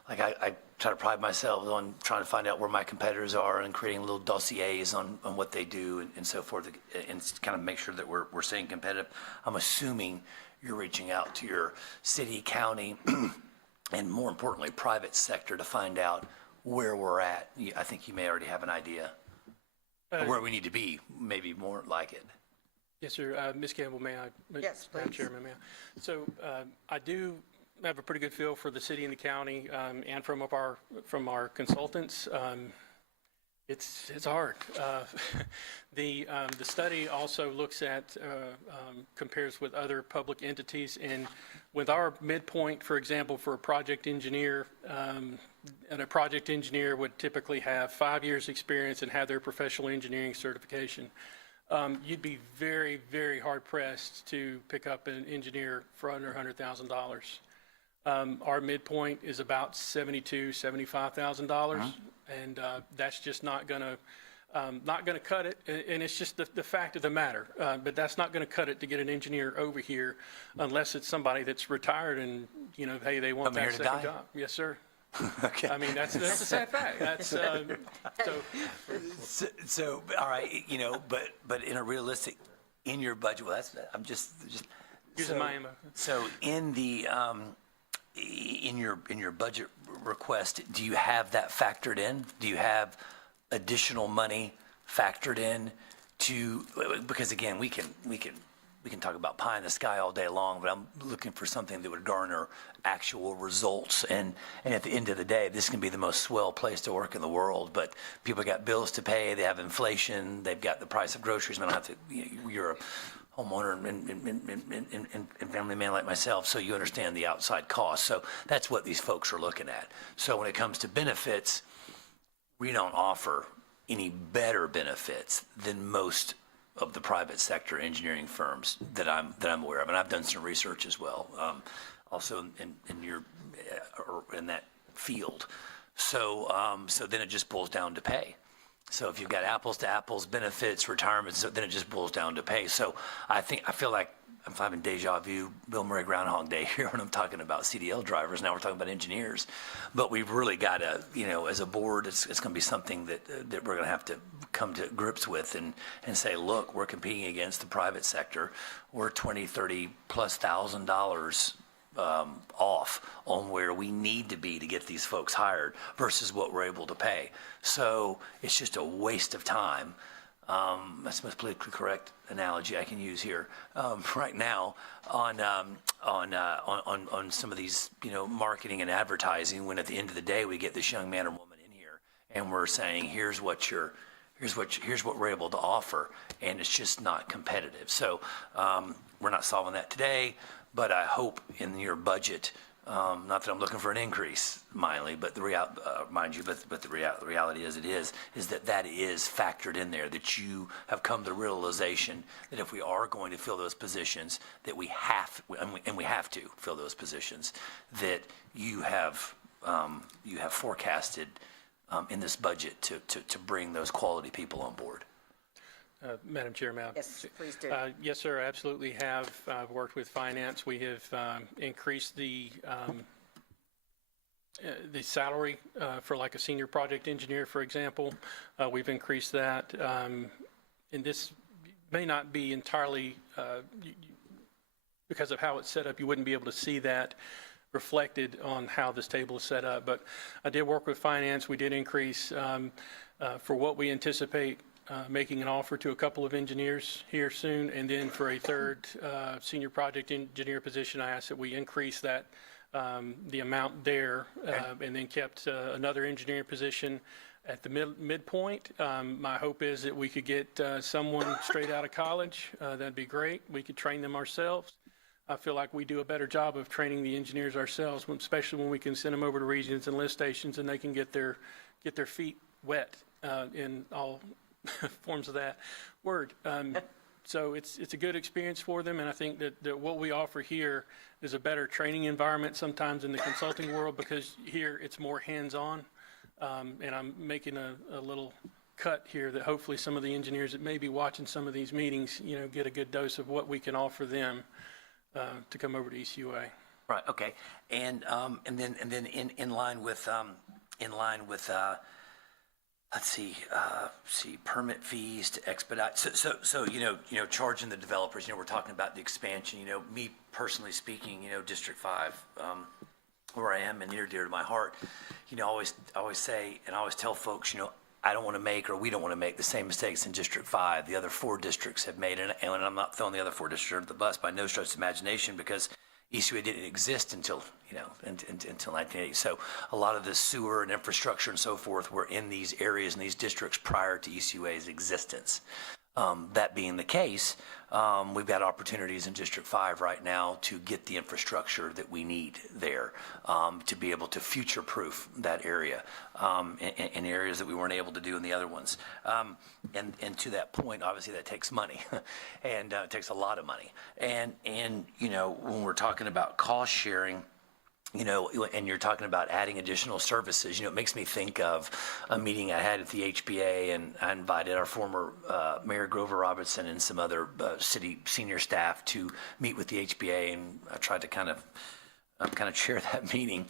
I try to pride myself on trying to find out where my competitors are and creating little dossiers on what they do and so forth, and kind of make sure that we're staying competitive. I'm assuming you're reaching out to your city, county, and more importantly, private sector to find out where we're at. I think you may already have an idea of where we need to be, maybe more like it. Yes, sir. Ms. Campbell, may I? Yes, Madam please. Chairman, may I? So I do have a pretty good feel for the city and the county, and from our consultants. It's hard. The study also looks at compares with other public entities, and with our midpoint, for example, for a project engineer, and a project engineer would typically have 5 years experience and have their professional engineering certification. You'd be very, very hard pressed to pick up an engineer for under $100,000. Our midpoint is about $72,000, $75,000, and that's just not gonna cut it. And it's just the fact of the matter. But that's not gonna cut it to get an engineer over here, unless it's somebody that's retired and hey, they want that second job. Yes, sir. Okay. I mean, that's a sad fact. That's So, all right, but in a realistic, in your budget, well, I'm just using my ammo. So in the in your budget request, do you have that factored in? Do you have additional money factored in because again, we can talk about pie in the sky all day long, but I'm looking for something that would garner actual results. And at the end of the day, this can be the most swell place to work in the world, but people got bills to pay, they have inflation, they've got the price of groceries. I don't have to, you're a homeowner and family man like myself, so you understand the outside costs. So that's what these folks are looking at. So when it comes to benefits, we don't offer any better benefits than most of the private sector engineering firms that I'm aware of, and I've done some research as well also in your, or in that field. So, so then it just boils down to pay. So if you've got apples to apples benefits, retirement, so then it just boils down to pay. So I feel like I'm having deja vu, Bill Murray Groundhog Day here when I'm talking about CDL drivers. Now we're talking about engineers, but we've really got to, you know, as a board, it's going to be something that we're going to have to come to grips with and say, look, we're competing against the private sector. We're $20,000, $30,000+ off on where we need to be to get these folks hired versus what we're able to pay. So it's just a waste of time. That's the most politically correct analogy I can use here right now on some of these, you know, marketing and advertising. When at the end of the day we get this young man or woman in here and we're saying, here's what we're able to offer, and it's just not competitive. So we're not solving that today. But I hope in your budget, not that I'm looking for an increase, mind you, but the reality as it is that is factored in there, that you have come to the realization that if we are going to fill those positions, that we have to fill those positions, that you have forecasted in this budget to bring those quality people on board. Madam Chair, may I? Yes, please do. Yes, sir, I absolutely have. I've worked with finance. We have increased the salary for like a senior project engineer, for example. We've increased that. And this may not be entirely, because of how it's set up, you wouldn't be able to see that reflected on how this table is set up. But I did work with finance. We did increase for what we anticipate making an offer to a couple of engineers here soon, and then for a third senior project engineer position, I asked that we increase that, the amount there, and then kept another engineering position at the midpoint. My hope is that we could get someone straight out of college. That'd be great. We could train them ourselves. I feel like we do a better job of training the engineers ourselves, especially when we can send them over to regions and lift stations and they can get their feet wet in all forms of that word. So it's a good experience for them, and I think that what we offer here is a better training environment sometimes in the consulting world, because here it's more hands-on, and I'm making a little cut here that hopefully some of the engineers that may be watching some of these meetings, you know, get a good dose of what we can offer them to come over to ECUA. Right. Okay. And then in line with let's see, permit fees to expedite. So you know, charging the developers. You know, we're talking about the expansion. You know, me personally speaking, you know, District 5, where I am and near dear to my heart. You know, I always say, and I always tell folks, you know, I don't want to make, or we don't want to make the same mistakes in District 5 the other 4 districts have made. And I'm not throwing the other 4 districts under the bus by no stretch of imagination, because ECUA didn't exist until 1980. So a lot of the sewer and infrastructure and so forth were in these areas and these districts prior to ECUA's existence. That being the case, we've got opportunities in District 5 right now to get the infrastructure that we need there, to be able to future-proof that area in areas that we weren't able to do in the other ones. And to that point, obviously that takes money, and it takes a lot of money. And you know, when we're talking about cost sharing, you know, and you're talking about adding additional services, you know, it makes me think of a meeting I had at the HBA, and I invited our former Mayor Grover Robertson and some other city senior staff to meet with the HBA, and I tried to kind of chair that meeting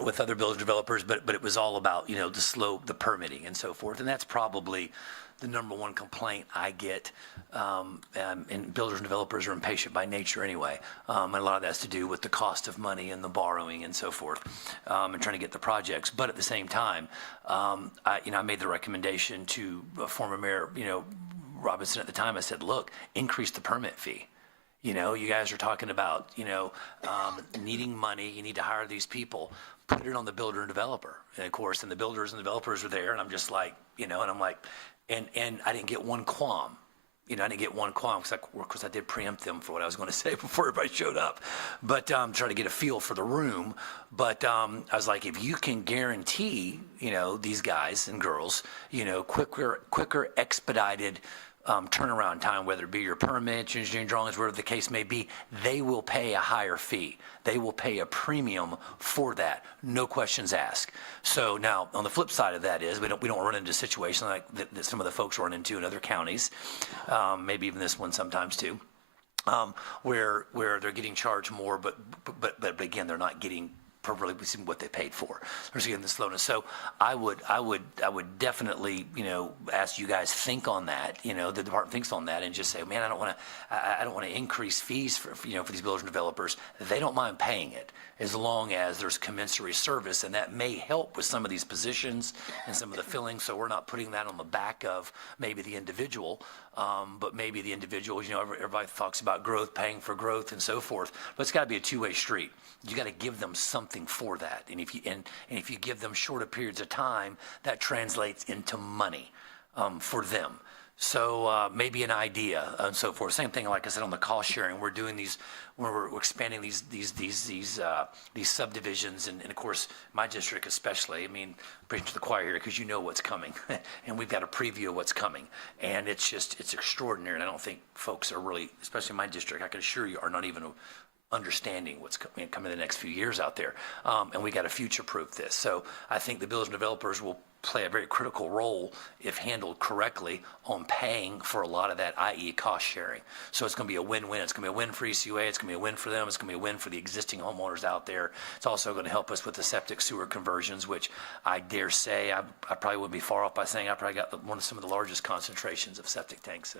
with other builder developers, but it was all about, you know, the permitting and so forth, and that's probably the number one complaint I get, and builders and developers are impatient by nature anyway, and a lot of that's to do with the cost of money and the borrowing and so forth, and trying to get the projects. But at the same time, I made the recommendation to former Mayor, you know, Robinson at the time. I said, look, increase the permit fee. You know, you guys are talking about, you know, needing money. You need to hire these people. Put it on the builder and developer. And of course, and the builders and developers are there, and I'm just like, you know, and I'm like, and I didn't get one qualm. You know, I didn't get one qualm because I did preempt them for what I was going to say before everybody showed up. But trying to get a feel for the room. But I was like, if you can guarantee, you know, these guys and girls, you know, quicker expedited turnaround time, whether it be your permits, your engineering drawings, whatever the case may be, they will pay a higher fee. They will pay a premium for that, no questions asked. So now, on the flip side of that is, we don't run into a situation like that some of the folks run into in other counties, maybe even this one sometimes too, where they're getting charged more, but again, they're not getting really what they paid for. There's again the slowness. So I would definitely, ask you guys think on that. The department thinks on that and just say, man, I don't want to increase fees for these builders and developers. They don't mind paying it as long as there's commensurate service, and that may help with some of these positions and some of the filling. So we're not putting that on the back of maybe the individual, but maybe the individual. Everybody talks about growth, paying for growth, and so forth. But it's got to be a two-way street. You got to give them something for that, and if you give them shorter periods of time, that translates into money for them. So maybe an idea and so forth. Same thing, like I said, on the cost sharing. We're doing these, we're expanding these subdivisions, and of course my district especially. I mean, preaching to the choir here because you know what's coming, and we've got a preview of what's coming, and it's extraordinary. And I don't think folks are really, especially in my district, I can assure you, are not even understanding what's coming in the next few years out there, and we got to future-proof this. So I think the builders and developers will play a very critical role if handled correctly on paying for a lot of that, i.e. cost sharing. So it's going to be a win-win. It's going to be a win for ECUA. It's going to be a win for them. It's going to be a win for the existing homeowners out there. It's also going to help us with the septic sewer conversions, which I dare say, I probably wouldn't be far off by saying I probably got some of the largest concentrations of septic tanks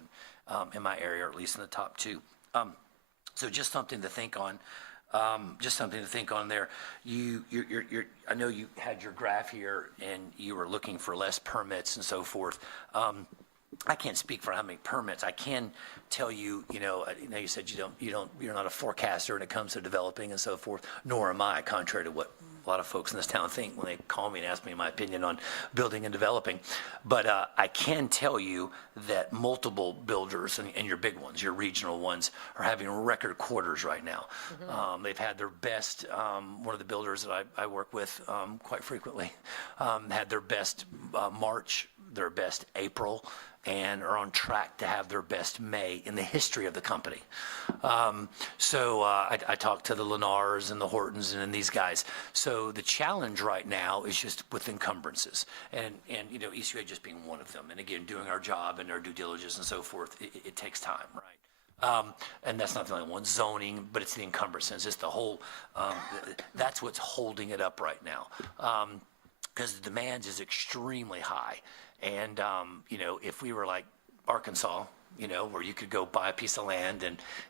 in my area, or at least in the top two. So just something to think on. There. I know you had your graph here, and you were looking for less permits and so forth. I can't speak for how many permits. I can tell you, you said you're not a forecaster when it comes to developing and so forth, nor am I, contrary to what a lot of folks in this town think when they call me and ask me my opinion on building and developing. But I can tell you that multiple builders, and your big ones, your regional ones, are having record quarters right now. Mm-hmm. They've had their best, one of the builders that I work with quite frequently, had their best March, their best April, and are on track to have their best May in the history of the company. So I talked to the Lennars and the Hortons and these guys. So the challenge right now is just with encumbrances, and ECUA just being one of them. And again, doing our job and our due diligence and so forth, it takes time, right? And that's not the only one, zoning, but it's the encumbrances. It's the whole, that's what's holding it up right now. Because the demand is extremely high. And, if we were like Arkansas, where you could go buy a piece of land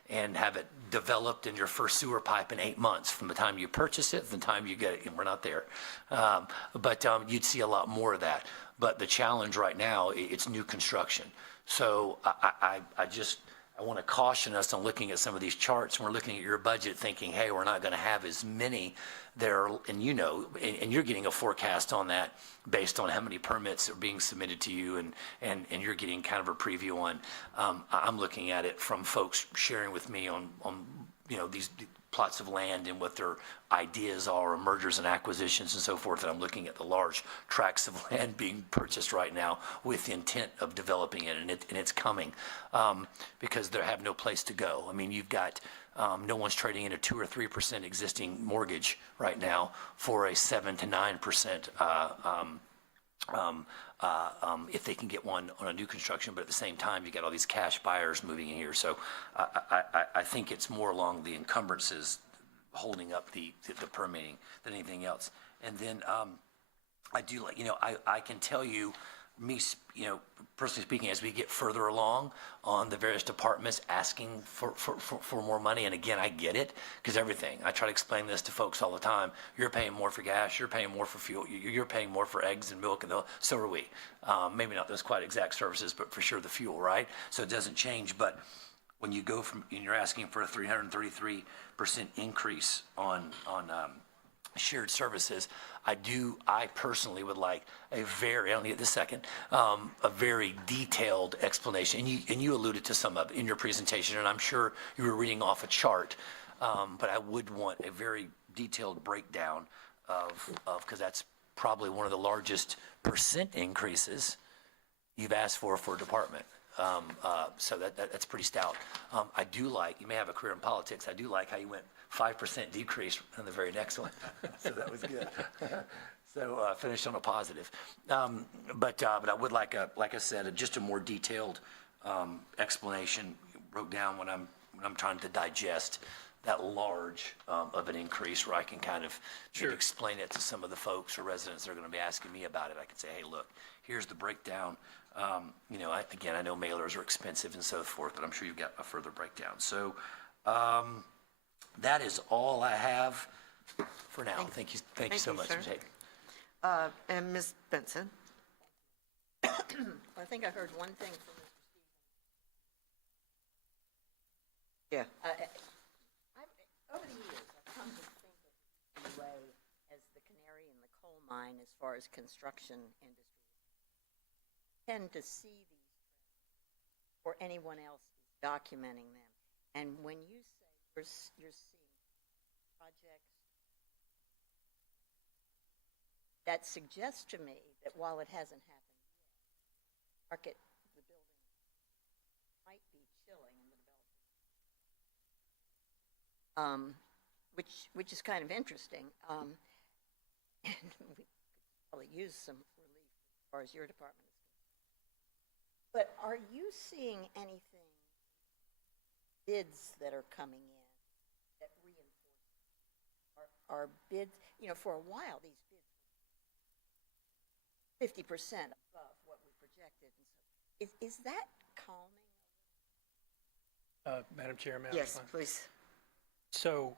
and have it developed in your first sewer pipe in 8 months from the time you purchase it to the time you get it, and we're not there. But you'd see a lot more of that. But the challenge right now, it's new construction. So I want to caution us on looking at some of these charts. When we're looking at your budget thinking, hey, we're not going to have as many there, and you're getting a forecast on that based on how many permits are being submitted to you, and you're getting kind of a preview on. I'm looking at it from folks sharing with me on these plots of land and what their ideas are, mergers and acquisitions and so forth. And I'm looking at the large tracts of land being purchased right now with the intent of developing it, and it's coming because they have no place to go. I mean, you've got no one's trading in a 2 or 3% existing mortgage right now for a 7 to 9% if they can get one on a new construction. But at the same time, you got all these cash buyers moving in here. So I think it's more along the encumbrances holding up the permitting than anything else. And then I do I can tell you, personally speaking, as we get further along on the various departments asking for more money, and again, I get it, because everything, I try to explain this to folks all the time, you're paying more for gas, you're paying more for fuel, you're paying more for eggs and milk, and so are we. Maybe not those quite exact services, but for sure the fuel, right? So it doesn't change, but when you go and you're asking for a 333% increase on shared services, I personally would like a very, I don't need this second, a very detailed explanation. And you alluded to some of it in your presentation, and I'm sure you were reading off a chart, but I would want a very detailed breakdown of, because that's probably one of the largest percent increases you've asked for a department. So that's pretty stout. I do like, you may have a career in politics, I do like how you went 5% decrease on the very next one. So that was good. So finished on a positive. But I would like I said, just a more detailed explanation, wrote down when I'm trying to digest that large of an increase, where I can kind of maybe explain it to some of the folks or residents that are going to be asking me about it. I can say, hey, look, here's the breakdown. Again, I know mailers are expensive and so forth, but I'm sure you've got a further breakdown. So that is all I have for now. Thank you so much, sir. Ms. Hayden. And Ms. Benson? I think I heard one thing from Mr. Yeah. Over the years, I've come to think of the way as the canary in the coal mine as far as construction industry. Tend to see these trends, or anyone else is documenting them. And when you say you're seeing projects, that suggests to me that while it hasn't happened yet, the building might be chilling in the development. Which is kind of interesting. And we could probably use some relief as far as your department is concerned. But are you seeing anything, bids that are coming in that reinforce? Are bids, for a while these bids were 50% above what we projected. And so is that calming? Madam Chair, may I Yes, respond? please. So,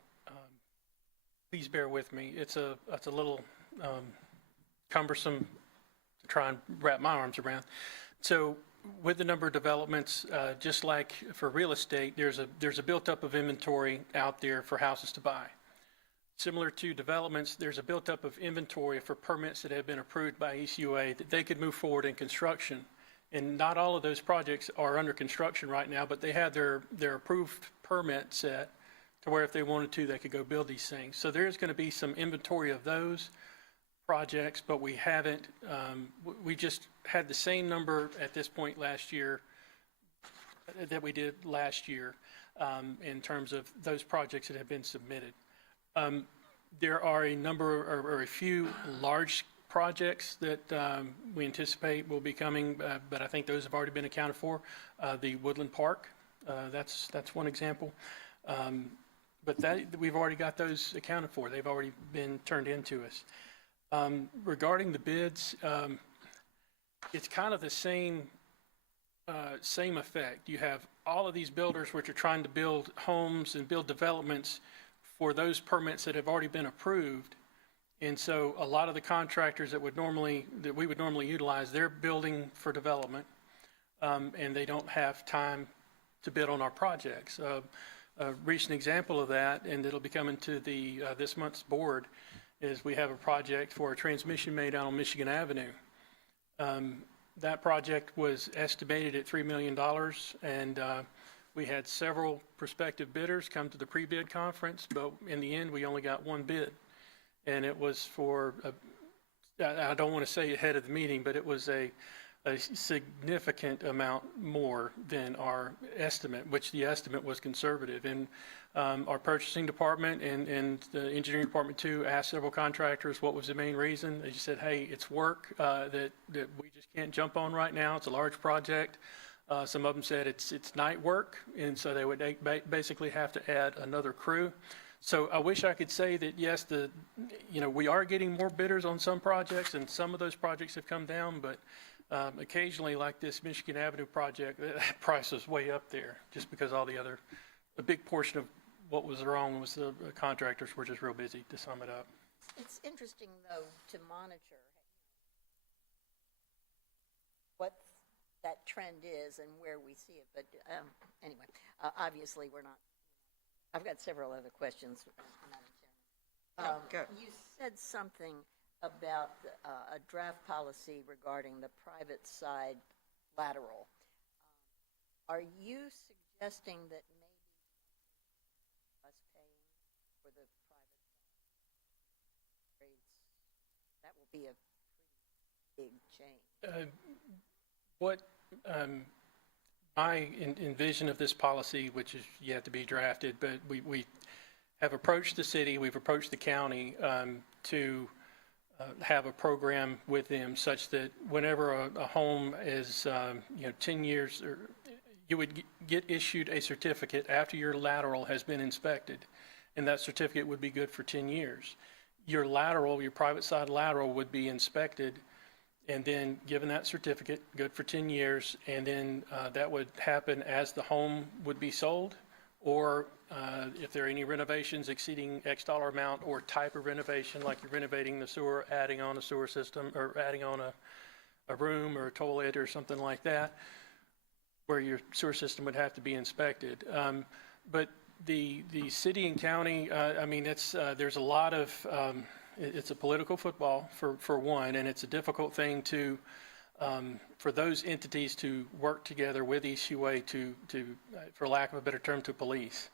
please bear with me. It's a little cumbersome to try and wrap my arms around. So, with the number of developments, just like for real estate, there's a built-up of inventory out there for houses to buy. Similar to developments, there's a built-up of inventory for permits that have been approved by ECUA that they could move forward in construction. And not all of those projects are under construction right now, but they have their approved permit set to where if they wanted to, they could go build these things. So there's going to be some inventory of those projects, but we haven't, we just had the same number at this point last year that we did last year in terms of those projects that have been submitted. There are a number or a few large projects that we anticipate will be coming, but I think those have already been accounted for. The Woodland Park, that's one example. But we've already got those accounted for. They've already been turned into us. Regarding the bids, it's kind of the same effect. You have all of these builders which are trying to build homes and build developments for those permits that have already been approved. And so a lot of the contractors that we would normally utilize, they're building for development, and they don't have time to bid on our projects. A recent example of that, and it'll be coming to this month's board, is we have a project for a transmission main down on Michigan Avenue. That project was estimated at $3 million, and we had several prospective bidders come to the pre-bid conference, but in the end, we only got one bid. And it was for, I don't want to say ahead of the meeting, but it was a significant amount more than our estimate, which the estimate was conservative. And our purchasing department and the engineering department too asked several contractors what was the main reason. They just said, hey, it's work that we just can't jump on right now. It's a large project. Some of them said it's night work, and so they would basically have to add another crew. So I wish I could say that, yes, we are getting more bidders on some projects, and some of those projects have come down, but occasionally, like this Michigan Avenue project, the price is way up there just because a big portion of what was wrong was the contractors were just real busy, to sum it up. It's interesting, though, to monitor what that trend is and where we see it. But anyway, obviously, we're not. I've got several other questions, Madam Chairman. You said something about a draft policy regarding the private side lateral. Are you suggesting that maybe us paying for the private side grades, that will be a pretty big change? my envision of this policy, which is yet to be drafted, but we have approached the city, we've approached the county to have a program with them such that whenever a home is, 10 years, or you would get issued a certificate after your lateral has been inspected, and that certificate would be good for 10 years. Your lateral, your private side lateral would be inspected and then given that certificate, good for 10 years, and then that would happen as the home would be sold, or if there are any renovations exceeding X dollar amount or type of renovation, like you're renovating the sewer, adding on a sewer system, or adding on a room or a toilet or something like that, where your sewer system would have to be inspected. But the city and county, there's a lot of, it's a political football for one, and it's a difficult thing to, for those entities to work together with ECUA to, for lack of a better term, to police.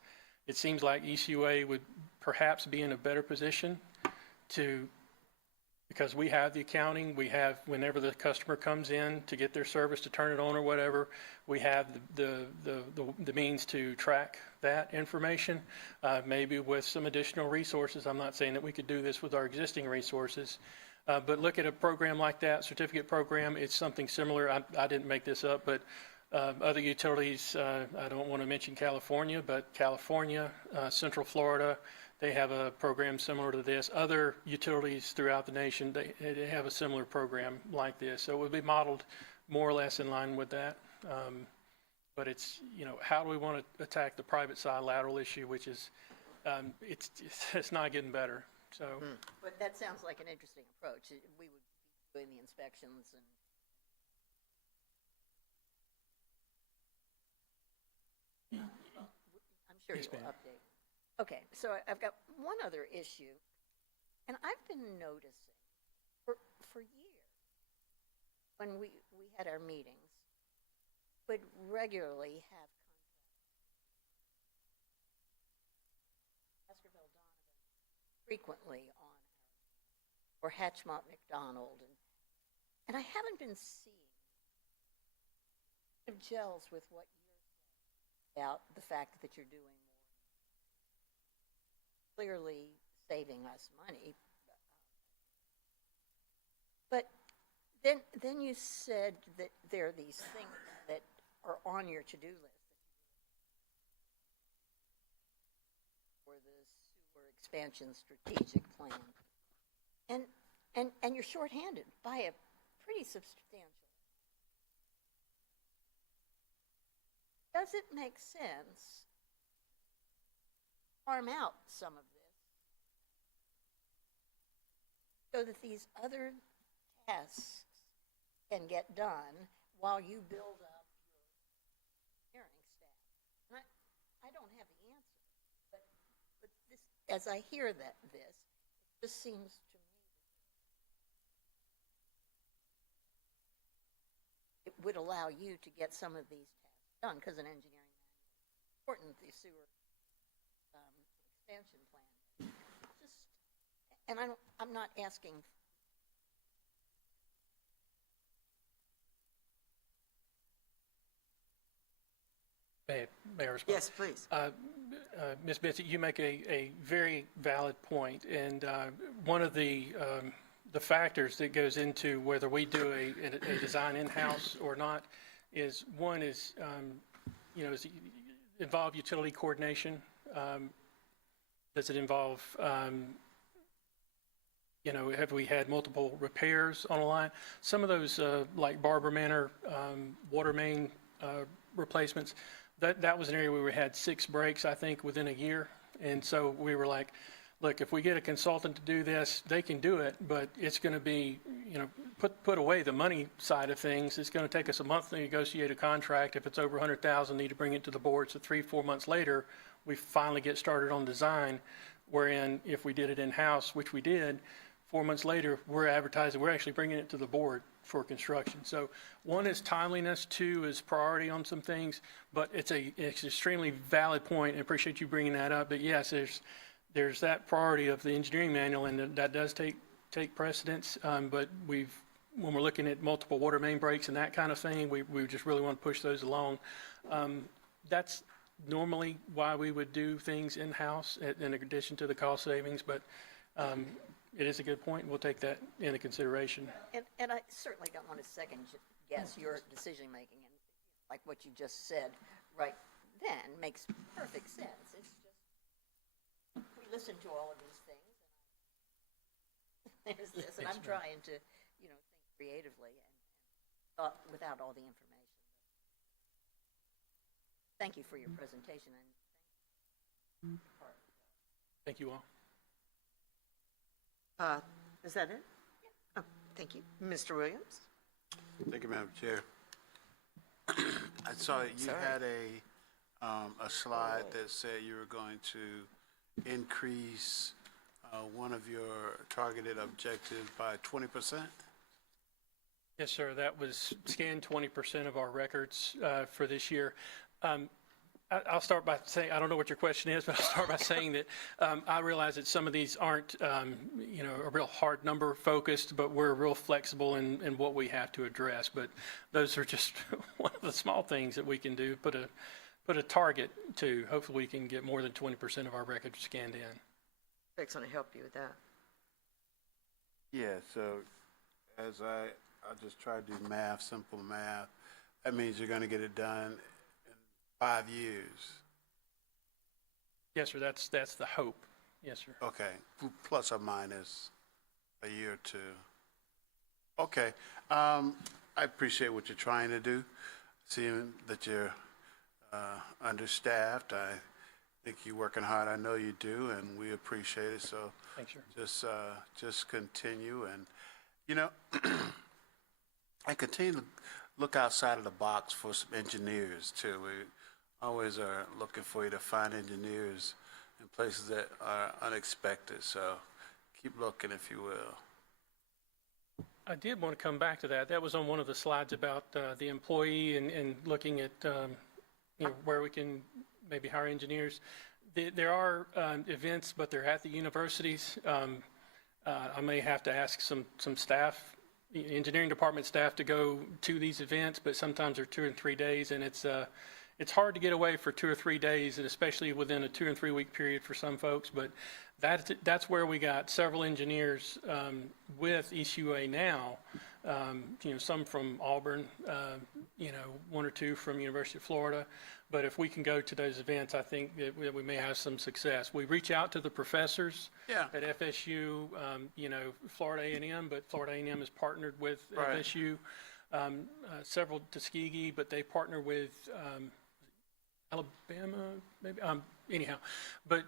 It seems like ECUA would perhaps be in a better position to, because we have the accounting, we have, whenever the customer comes in to get their service, to turn it on or whatever, we have the means to track that information, maybe with some additional resources. I'm not saying that we could do this with our existing resources, but look at a program like that, certificate program. It's something similar. I didn't make this up, but other utilities, I don't want to mention California, but California, Central Florida, they have a program similar to this. Other utilities throughout the nation, they have a similar program like this. So it would be modeled more or less in line with that. But it's, how do we want to attack the private side lateral issue, which is, it's not getting better. So. But that sounds like an interesting approach. We would be doing the inspections and. I'm sure Yes, you'll ma'am. update. Okay, so I've got one other issue, and I've been noticing for years when we had our meetings, would regularly have Baskerville Donovan frequently on or Hatchmont McDonald, and I haven't been seeing it gels with what you're saying about the fact that you're doing more, clearly saving us money. But then you said that there are these things that are on your to-do list for the sewer expansion strategic plan, and you're shorthanded by a pretty substantial. Does it make sense to farm out some of this so that these other tasks can get done while you build up your engineering staff? And I don't have the answer, but this, as I hear this, it just seems to me it would allow you to get some of these tasks done, because an engineering manual is important, the sewer expansion plan. And I'm not asking. May I respond? Yes, please. Ms. Betsy, you make a very valid point, and one of the factors that goes into whether we do a design in-house or not is, one is, does it involve utility coordination? Does it involve, have we had multiple repairs on a line? Some of those, like Barber Manor water main replacements, that was an area where we had 6 breaks, I think, within a year. And so we were like, look, if we get a consultant to do this, they can do it, but it's going to be, put away the money side of things. It's going to take us a month to negotiate a contract. If it's over $100,000, need to bring it to the board. So 3-4 months later, we finally get started on design, wherein if we did it in-house, which we did, 4 months later, we're advertising, we're actually bringing it to the board for construction. So one is timeliness, 2 is priority on some things, but it's an extremely valid point, and I appreciate you bringing that up. But yes, there's that priority of the engineering manual, and that does take precedence. But when we're looking at multiple water main breaks and that kind of thing, we just really want to push those along. That's normally why we would do things in-house in addition to the cost savings, but it is a good point. We'll take that into consideration. And I certainly don't want to second guess your decision-making, and like what you just said right then makes perfect sense. It's just, we listen to all of these things, and there's this, and I'm trying to, think creatively and without all the information. Thank you for your presentation, and Thank you all. Is that it? Oh, thank you. Mr. Williams? Thank you, Madam Chair. I saw that you Sorry. had a slide that said you were going to increase one of your targeted objectives by 20%? Yes, sir. That was scan 20% of our records for this year. I'll start by saying, I don't know what your question is, but I'll start by saying that I realize that some of these aren't, a real hard number focused, but we're real flexible in what we have to address. But those are just one of the small things that we can do, put a target to. Hopefully we can get more than 20% of our records scanned in. Rick's going to help you with that. Yeah, so as I just try to do math, simple math, that means you're going to get it done in 5 years. Yes, sir. That's the hope. Yes, sir. Okay, plus or minus a year or two. Okay, I appreciate what you're trying to do. Seeing that you're understaffed, I think you're working hard. I know you do, and we appreciate it. So Thanks, sir. just continue, and I continue to look outside of the box for some engineers too. We always are looking for you to find engineers in places that are unexpected. So keep looking, if you will. I did want to come back to that. That was on one of the slides about the employee and looking at where we can maybe hire engineers. There are events, but they're at the universities. I may have to ask some staff, engineering department staff, to go to these events, but sometimes they're 2 and 3 days, and it's hard to get away for 2 or 3 days, and especially within a 2 and 3 week period for some folks. But that's where we got several engineers with ECUA now. Some from Auburn, 1 or 2 from University of Florida. But if we can go to those events, I think that we may have some success. We reach out to the professors at FSU, Florida A&M, but Florida A&M is partnered with FSU. Several Tuskegee, but they partner with Alabama, maybe. Anyhow, but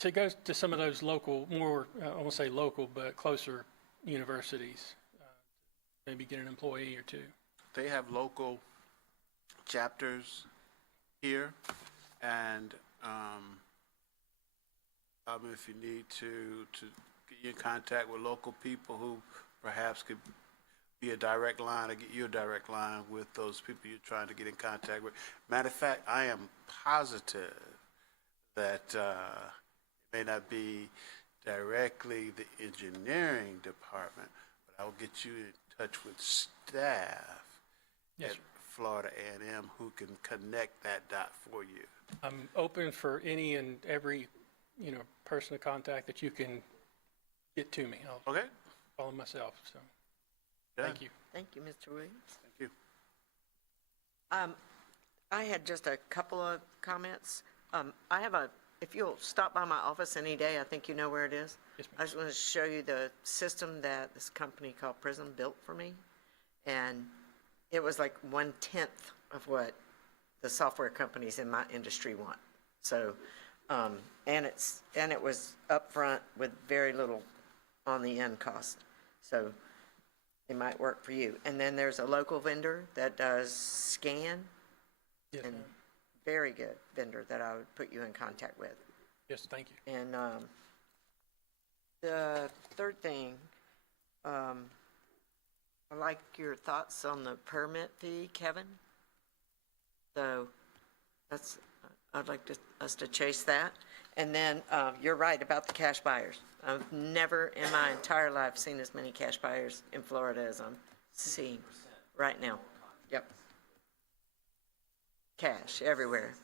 to go to some of those local, more, I won't say local, but closer universities, maybe get an employee or 2. They have local chapters here, and if you need to get you in contact with local people who perhaps could be a direct line or get you a direct line with those people you're trying to get in contact with. Matter of fact, I am positive that it may not be directly the engineering department, but I'll get you in touch with staff Yes, at sir. Florida A&M who can connect that dot for you. I'm open for any and every, person of contact that you can get to me. I'll Okay? follow myself, so, Done. thank you. Thank you, Mr. Williams. Thank you. I had just a couple of comments. If you'll stop by my office any day, I think you know where it is. Yes, ma'am. I just want to show you the system that this company called Prism built for me. And it was like 1/10 of what the software companies in my industry want. So, and it was upfront with very little on the end cost. So it might work for you. And then there's a local vendor that does scan, Yes, and ma'am. very good vendor that I would put you in contact with. Yes, thank you. And the third thing, I like your thoughts on the permit fee, Kevin. So I'd like us to chase that. And then you're right about the cash buyers. I've never in my entire life seen as many cash buyers in Florida as I'm seeing right now. Yep. cash everywhere.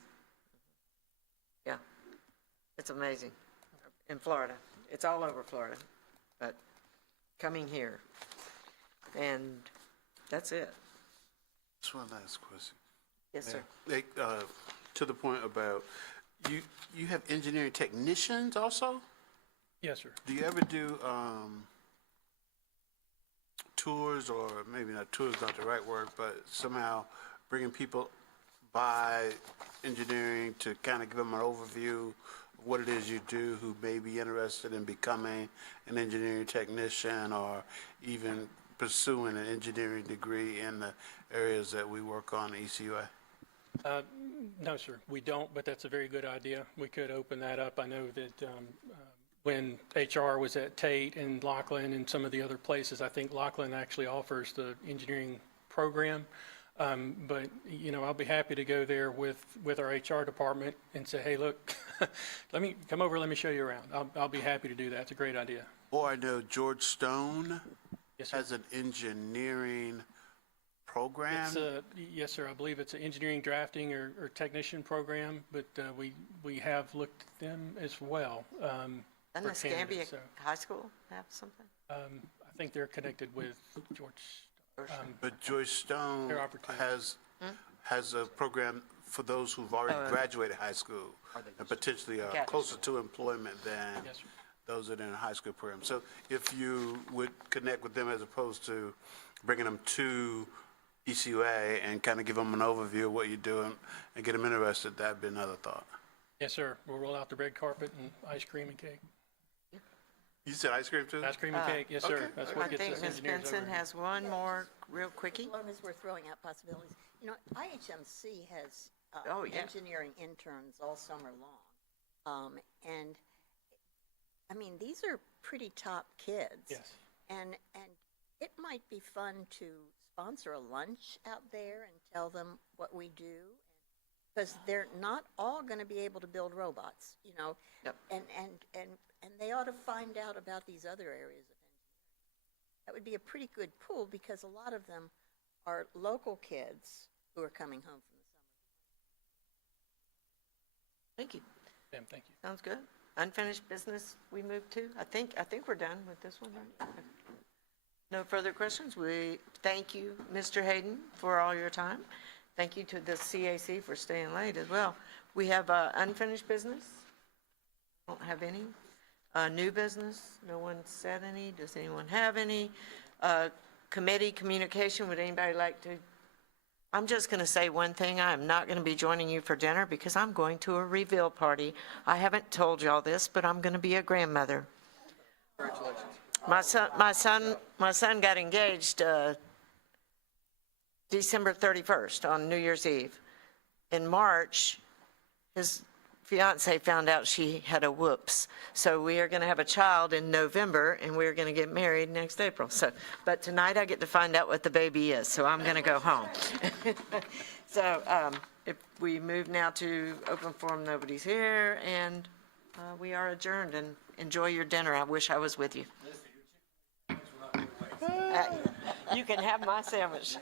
Yeah, it's amazing. In Florida, it's all over Florida, but coming here. And that's it. Just one last question. Yes, sir. Like, to the point about, you have engineering technicians also? Yes, sir. Do you ever do tours, or maybe not tours, not the right word, but somehow bringing people by engineering to kind of give them an overview of what it is you do, who may be interested in becoming an engineering technician or even pursuing an engineering degree in the areas that we work on at ECUA? No, sir, we don't, but that's a very good idea. We could open that up. I know that when HR was at Tate and Lachlan and some of the other places, I think Lachlan actually offers the engineering program. But, you know, I'll be happy to go there with our HR department and say, hey, look, come over, let me show you around. I'll be happy to do that. It's a great idea. Or I know George Stone Yes, sir. has an engineering program. Yes, sir, I believe it's an engineering drafting or technician program, but we have looked at them as well. Doesn't for the Escambia candidates, so, High School have something? I think they're connected with George. But George Stone Fair opportunity. has a program for those who've already graduated high school and potentially are Gotcha. closer to employment than Yes, sir. those that are in a high school program. So if you would connect with them as opposed to bringing them to ECUA and kind of give them an overview of what you're doing and get them interested, that'd be another thought. Yes, sir. We'll roll out the red carpet and ice cream and cake. You said ice cream too? Ice cream and cake, yes, sir. okay. That's I what gets think us Ms. engineers over Benson here. has one more real quickie. As long as we're throwing out possibilities. You know, IHMC has Oh, yeah. engineering interns all summer long. And, I mean, these are pretty top kids. Yes. And it might be fun to sponsor a lunch out there and tell them what we do. Because they're not all going to be able to build robots, you know. Yep. And they ought to find out about these other areas of engineering. That would be a pretty good pool because a lot of them are local kids who are coming home from the summer. Thank you. Sam, thank you. Sounds good. Unfinished business we move to? I think we're done with this one, right? Okay. No further questions. We thank you, Mr. Hayden, for all your time. Thank you to the CAC for staying late as well. We have unfinished business. Don't have any. New business. No one said any. Does anyone have any? Committee communication. Would anybody like to? I'm just going to say one thing. I am not going to be joining you for dinner because I'm going to a reveal party. I haven't told y'all this, but I'm going to be a grandmother. Congratulations. My son got engaged December 31st on New Year's Eve. In March, his fiance found out she had a whoops. So we are going to have a child in November, and we're going to get married next April. So, but tonight I get to find out what the baby is, so I'm going to go home. So if we move now to open forum, nobody's here, and we are adjourned, and enjoy your dinner. I wish I was with you. You can have my sandwich.